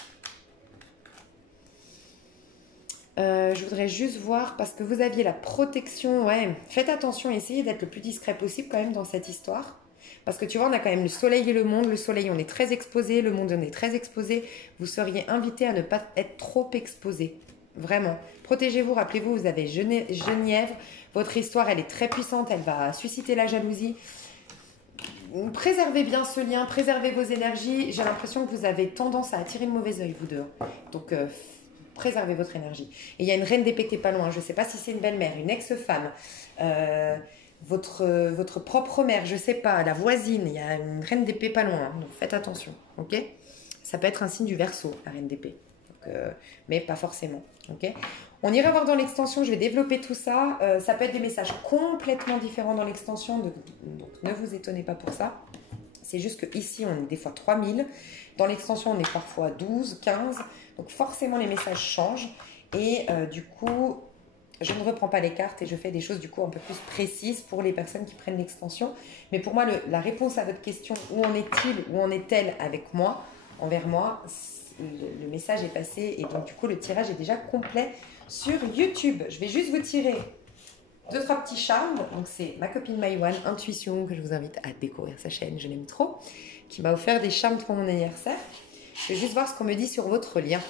Je voudrais juste voir, parce que vous aviez la protection, ouais, faites attention, essayez d'être le plus discret possible quand même dans cette histoire. Parce que tu vois, on a quand même le soleil et le monde. Le soleil, on est très exposé, le monde, on est très exposé. Vous seriez invité à ne pas être trop exposé. Vraiment. Protégez-vous, rappelez-vous, vous avez Genièvre. Votre histoire, elle est très puissante, elle va susciter la jalousie. préservez bien ce lien, préservez vos énergies. J'ai l'impression que vous avez tendance à attirer le mauvais œil, vous deux. Donc, préservez votre énergie. Et il y a une reine d'épée qui n'est pas loin. Je ne sais pas si c'est une belle-mère, une ex-femme, votre propre mère, je ne sais pas, la voisine. Il y a une reine d'épée pas loin. Donc, faites attention, ok? Ça peut être un signe du Verseau, la reine d'épée. Mais pas forcément, ok? On ira voir dans l'extension, je vais développer tout ça. Ça peut être des messages complètement différents dans l'extension, donc ne vous étonnez pas pour ça. C'est juste qu'ici, on est des fois 3000. Dans l'extension, on est parfois 12, 15. Donc forcément, les messages changent. Et du coup, je ne reprends pas les cartes et je fais des choses du coup un peu plus précises pour les personnes qui prennent l'extension. Mais pour moi, la réponse à votre question, où en est-il, où en est-elle avec moi, envers moi, le message est passé. Et donc du coup, le tirage est déjà complet sur YouTube. Je vais juste vous tirer 2-3 petits charmes. Donc c'est ma copine Maïwan, Intuition, que je vous invite à découvrir sa chaîne, je l'aime trop, qui m'a offert des charmes pour mon anniversaire. Je vais juste voir ce qu'on me dit sur votre lien.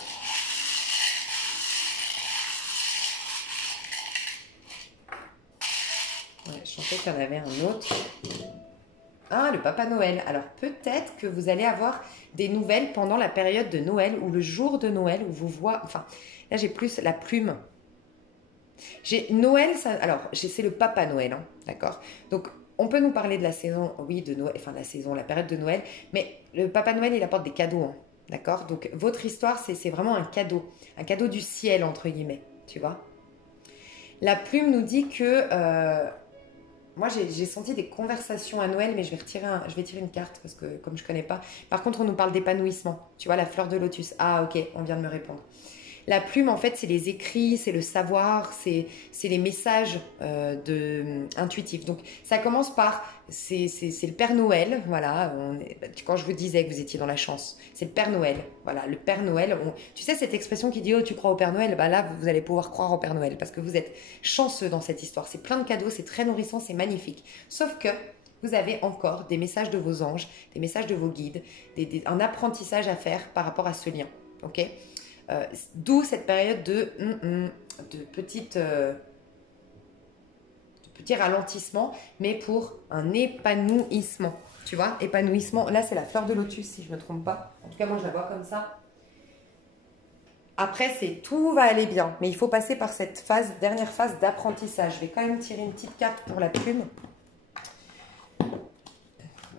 Ouais, je pensais qu'il y en avait un autre. Ah, le Papa Noël. Alors peut-être que vous allez avoir des nouvelles pendant la période de Noël ou le jour de Noël où vous voyez... Enfin, là j'ai plus la plume. J'ai Noël, ça, alors c'est le Papa Noël, hein, d'accord? Donc on peut nous parler de la saison, oui, de Noël, enfin la saison, la période de Noël, mais le Papa Noël il apporte des cadeaux, hein, d'accord? Donc votre histoire c'est vraiment un cadeau du ciel entre guillemets, tu vois? La plume nous dit que moi j'ai senti des conversations à Noël, mais je vais tirer une carte parce que comme je connais pas. Par contre on nous parle d'épanouissement, tu vois la fleur de lotus. Ah ok, on vient de me répondre. La plume, en fait, c'est les écrits, c'est le savoir, c'est les messages intuitifs. Donc, ça commence par, c'est le Père Noël, voilà. Quand je vous disais que vous étiez dans la chance, c'est le Père Noël, voilà. Le Père Noël, tu sais cette expression qui dit « Oh, tu crois au Père Noël ?» Bah là, vous allez pouvoir croire au Père Noël parce que vous êtes chanceux dans cette histoire. C'est plein de cadeaux, c'est très nourrissant, c'est magnifique. Sauf que vous avez encore des messages de vos anges, des messages de vos guides, un apprentissage à faire par rapport à ce lien, ok ? D'où cette période de petits ralentissements, mais pour un épanouissement. Tu vois, épanouissement. Là, c'est la fleur de lotus, si je ne me trompe pas. En tout cas, moi, je la vois comme ça. Après, tout va aller bien, mais il faut passer par cette dernière phase d'apprentissage. Je vais quand même tirer une petite carte pour la plume.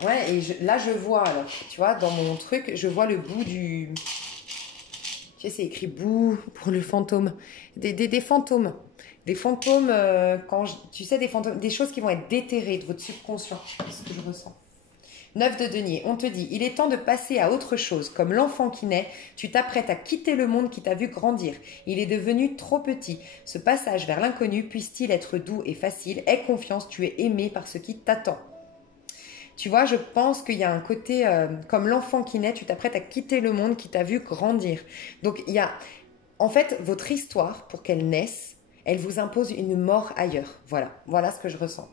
Ouais, et là, je vois, alors, tu vois, dans mon truc, je vois le bout du... Tu sais, c'est écrit boue pour le fantôme. Des fantômes. Des fantômes, tu sais, des fantômes, des choses qui vont être déterrées de votre subconscient. C'est ce que je ressens. 9 de denier, on te dit, il est temps de passer à autre chose. Comme l'enfant qui naît, tu t'apprêtes à quitter le monde qui t'a vu grandir. Il est devenu trop petit. Ce passage vers l'inconnu puisse-t-il être doux et facile? Aie confiance, tu es aimé par ce qui t'attend. Tu vois, je pense qu'il y a un côté, comme l'enfant qui naît, tu t'apprêtes à quitter le monde qui t'a vu grandir. Donc, il y a, en fait, votre histoire, pour qu'elle naisse, elle vous impose une mort ailleurs. Voilà ce que je ressens.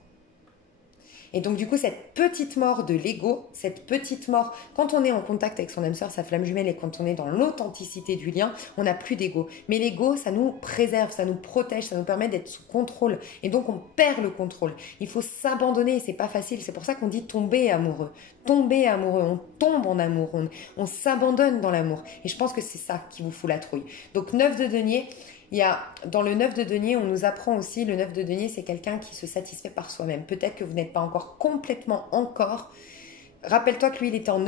Et donc, du coup, cette petite mort de l'ego, cette petite mort, quand on est en contact avec son âme sœur, sa flamme jumelle, et quand on est dans l'authenticité du lien, on n'a plus d'ego. Mais l'ego, ça nous préserve, ça nous protège, ça nous permet d'être sous contrôle. Et donc, on perd le contrôle. Il faut s'abandonner, et c'est pas facile. C'est pour ça qu'on dit tomber amoureux. Tomber amoureux, on tombe en amour, on s'abandonne dans l'amour. Et je pense que c'est ça qui vous fout la trouille. Donc, 9 de denier. Dans le 9 de denier, on nous apprend aussi, le 9 de denier, c'est quelqu'un qui se satisfait par soi-même. Peut-être que vous n'êtes pas encore complètement encore. Rappelle-toi que lui, il était en...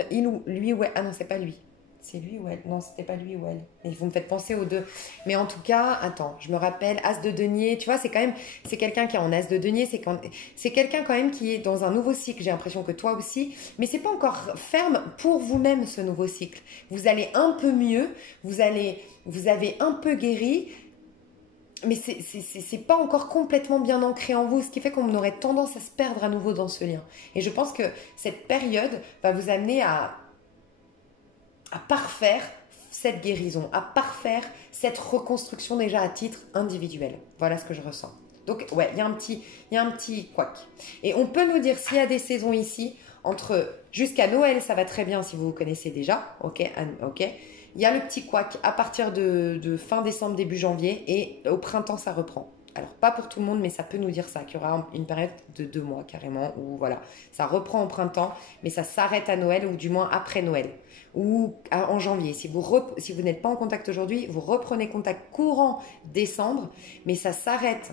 lui ou elle... Ah non, c'est pas lui. C'est lui ou elle? Non, c'était pas lui ou elle. Et vous me faites penser aux deux. Mais en tout cas, attends, je me rappelle, As de denier, tu vois, c'est quelqu'un qui est en As de denier, c'est quelqu'un quand même qui est dans un nouveau cycle. J'ai l'impression que toi aussi, mais c'est pas encore ferme pour vous-même ce nouveau cycle. Vous allez un peu mieux, vous avez un peu guéri, mais c'est pas encore complètement bien ancré en vous, ce qui fait qu'on aurait tendance à se perdre à nouveau dans ce lien. Et je pense que cette période va vous amener à parfaire cette guérison, à parfaire cette reconstruction déjà à titre individuel. Voilà ce que je ressens. Donc, ouais, il y a un petit couac. Et on peut nous dire, s'il y a des saisons ici, jusqu'à Noël, ça va très bien si vous vous connaissez déjà. Ok. Il y a le petit couac à partir de fin décembre, début janvier, et au printemps, ça reprend. Alors, pas pour tout le monde, mais ça peut nous dire ça, qu'il y aura une période de 2 mois carrément, où voilà, ça reprend au printemps, mais ça s'arrête à Noël, ou du moins après Noël, ou en janvier. Si vous n'êtes pas en contact aujourd'hui, vous reprenez contact courant décembre, mais ça s'arrête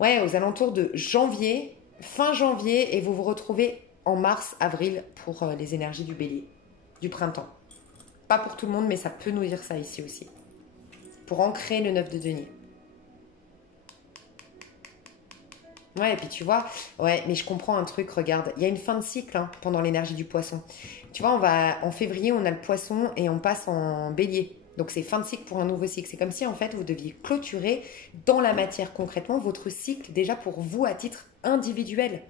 ouais, aux alentours de janvier, fin janvier, et vous vous retrouvez en mars, avril pour les énergies du bélier, du printemps. Pas pour tout le monde, mais ça peut nous dire ça ici aussi. Pour ancrer le 9 de denier. Ouais, et puis tu vois, ouais, mais je comprends un truc, regarde, il y a une fin de cycle hein, pendant l'énergie du poisson. Tu vois, en février, on a le poisson et on passe en bélier. Donc c'est fin de cycle pour un nouveau cycle. C'est comme si en fait vous deviez clôturer dans la matière concrètement votre cycle déjà pour vous à titre individuel.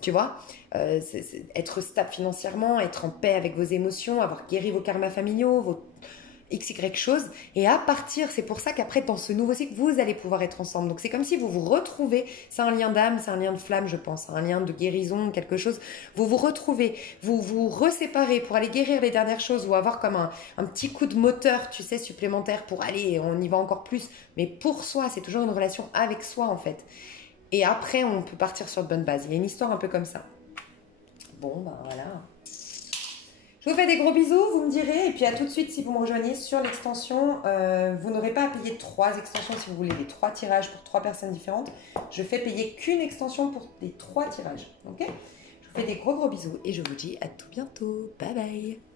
Tu vois, être stable financièrement, être en paix avec vos émotions, avoir guéri vos karmas familiaux, vos XY choses. Et à partir, c'est pour ça qu'après, dans ce nouveau cycle, vous allez pouvoir être ensemble. Donc c'est comme si vous vous retrouvez, c'est un lien d'âme, c'est un lien de flamme, je pense, un lien de guérison, quelque chose. Vous vous retrouvez, vous vous reséparez pour aller guérir les dernières choses ou avoir comme un petit coup de moteur, tu sais, supplémentaire pour aller, on y va encore plus. Mais pour soi, c'est toujours une relation avec soi en fait. Et après, on peut partir sur de bonnes bases. Il y a une histoire un peu comme ça. Bon, ben voilà. Je vous fais des gros bisous, vous me direz. Et puis à tout de suite si vous me rejoignez sur l'extension. Vous n'aurez pas à payer 3 extensions si vous voulez les 3 tirages pour 3 personnes différentes. Je fais payer qu'une extension pour les 3 tirages. Ok? Je vous fais des gros bisous et je vous dis à tout bientôt. Bye bye.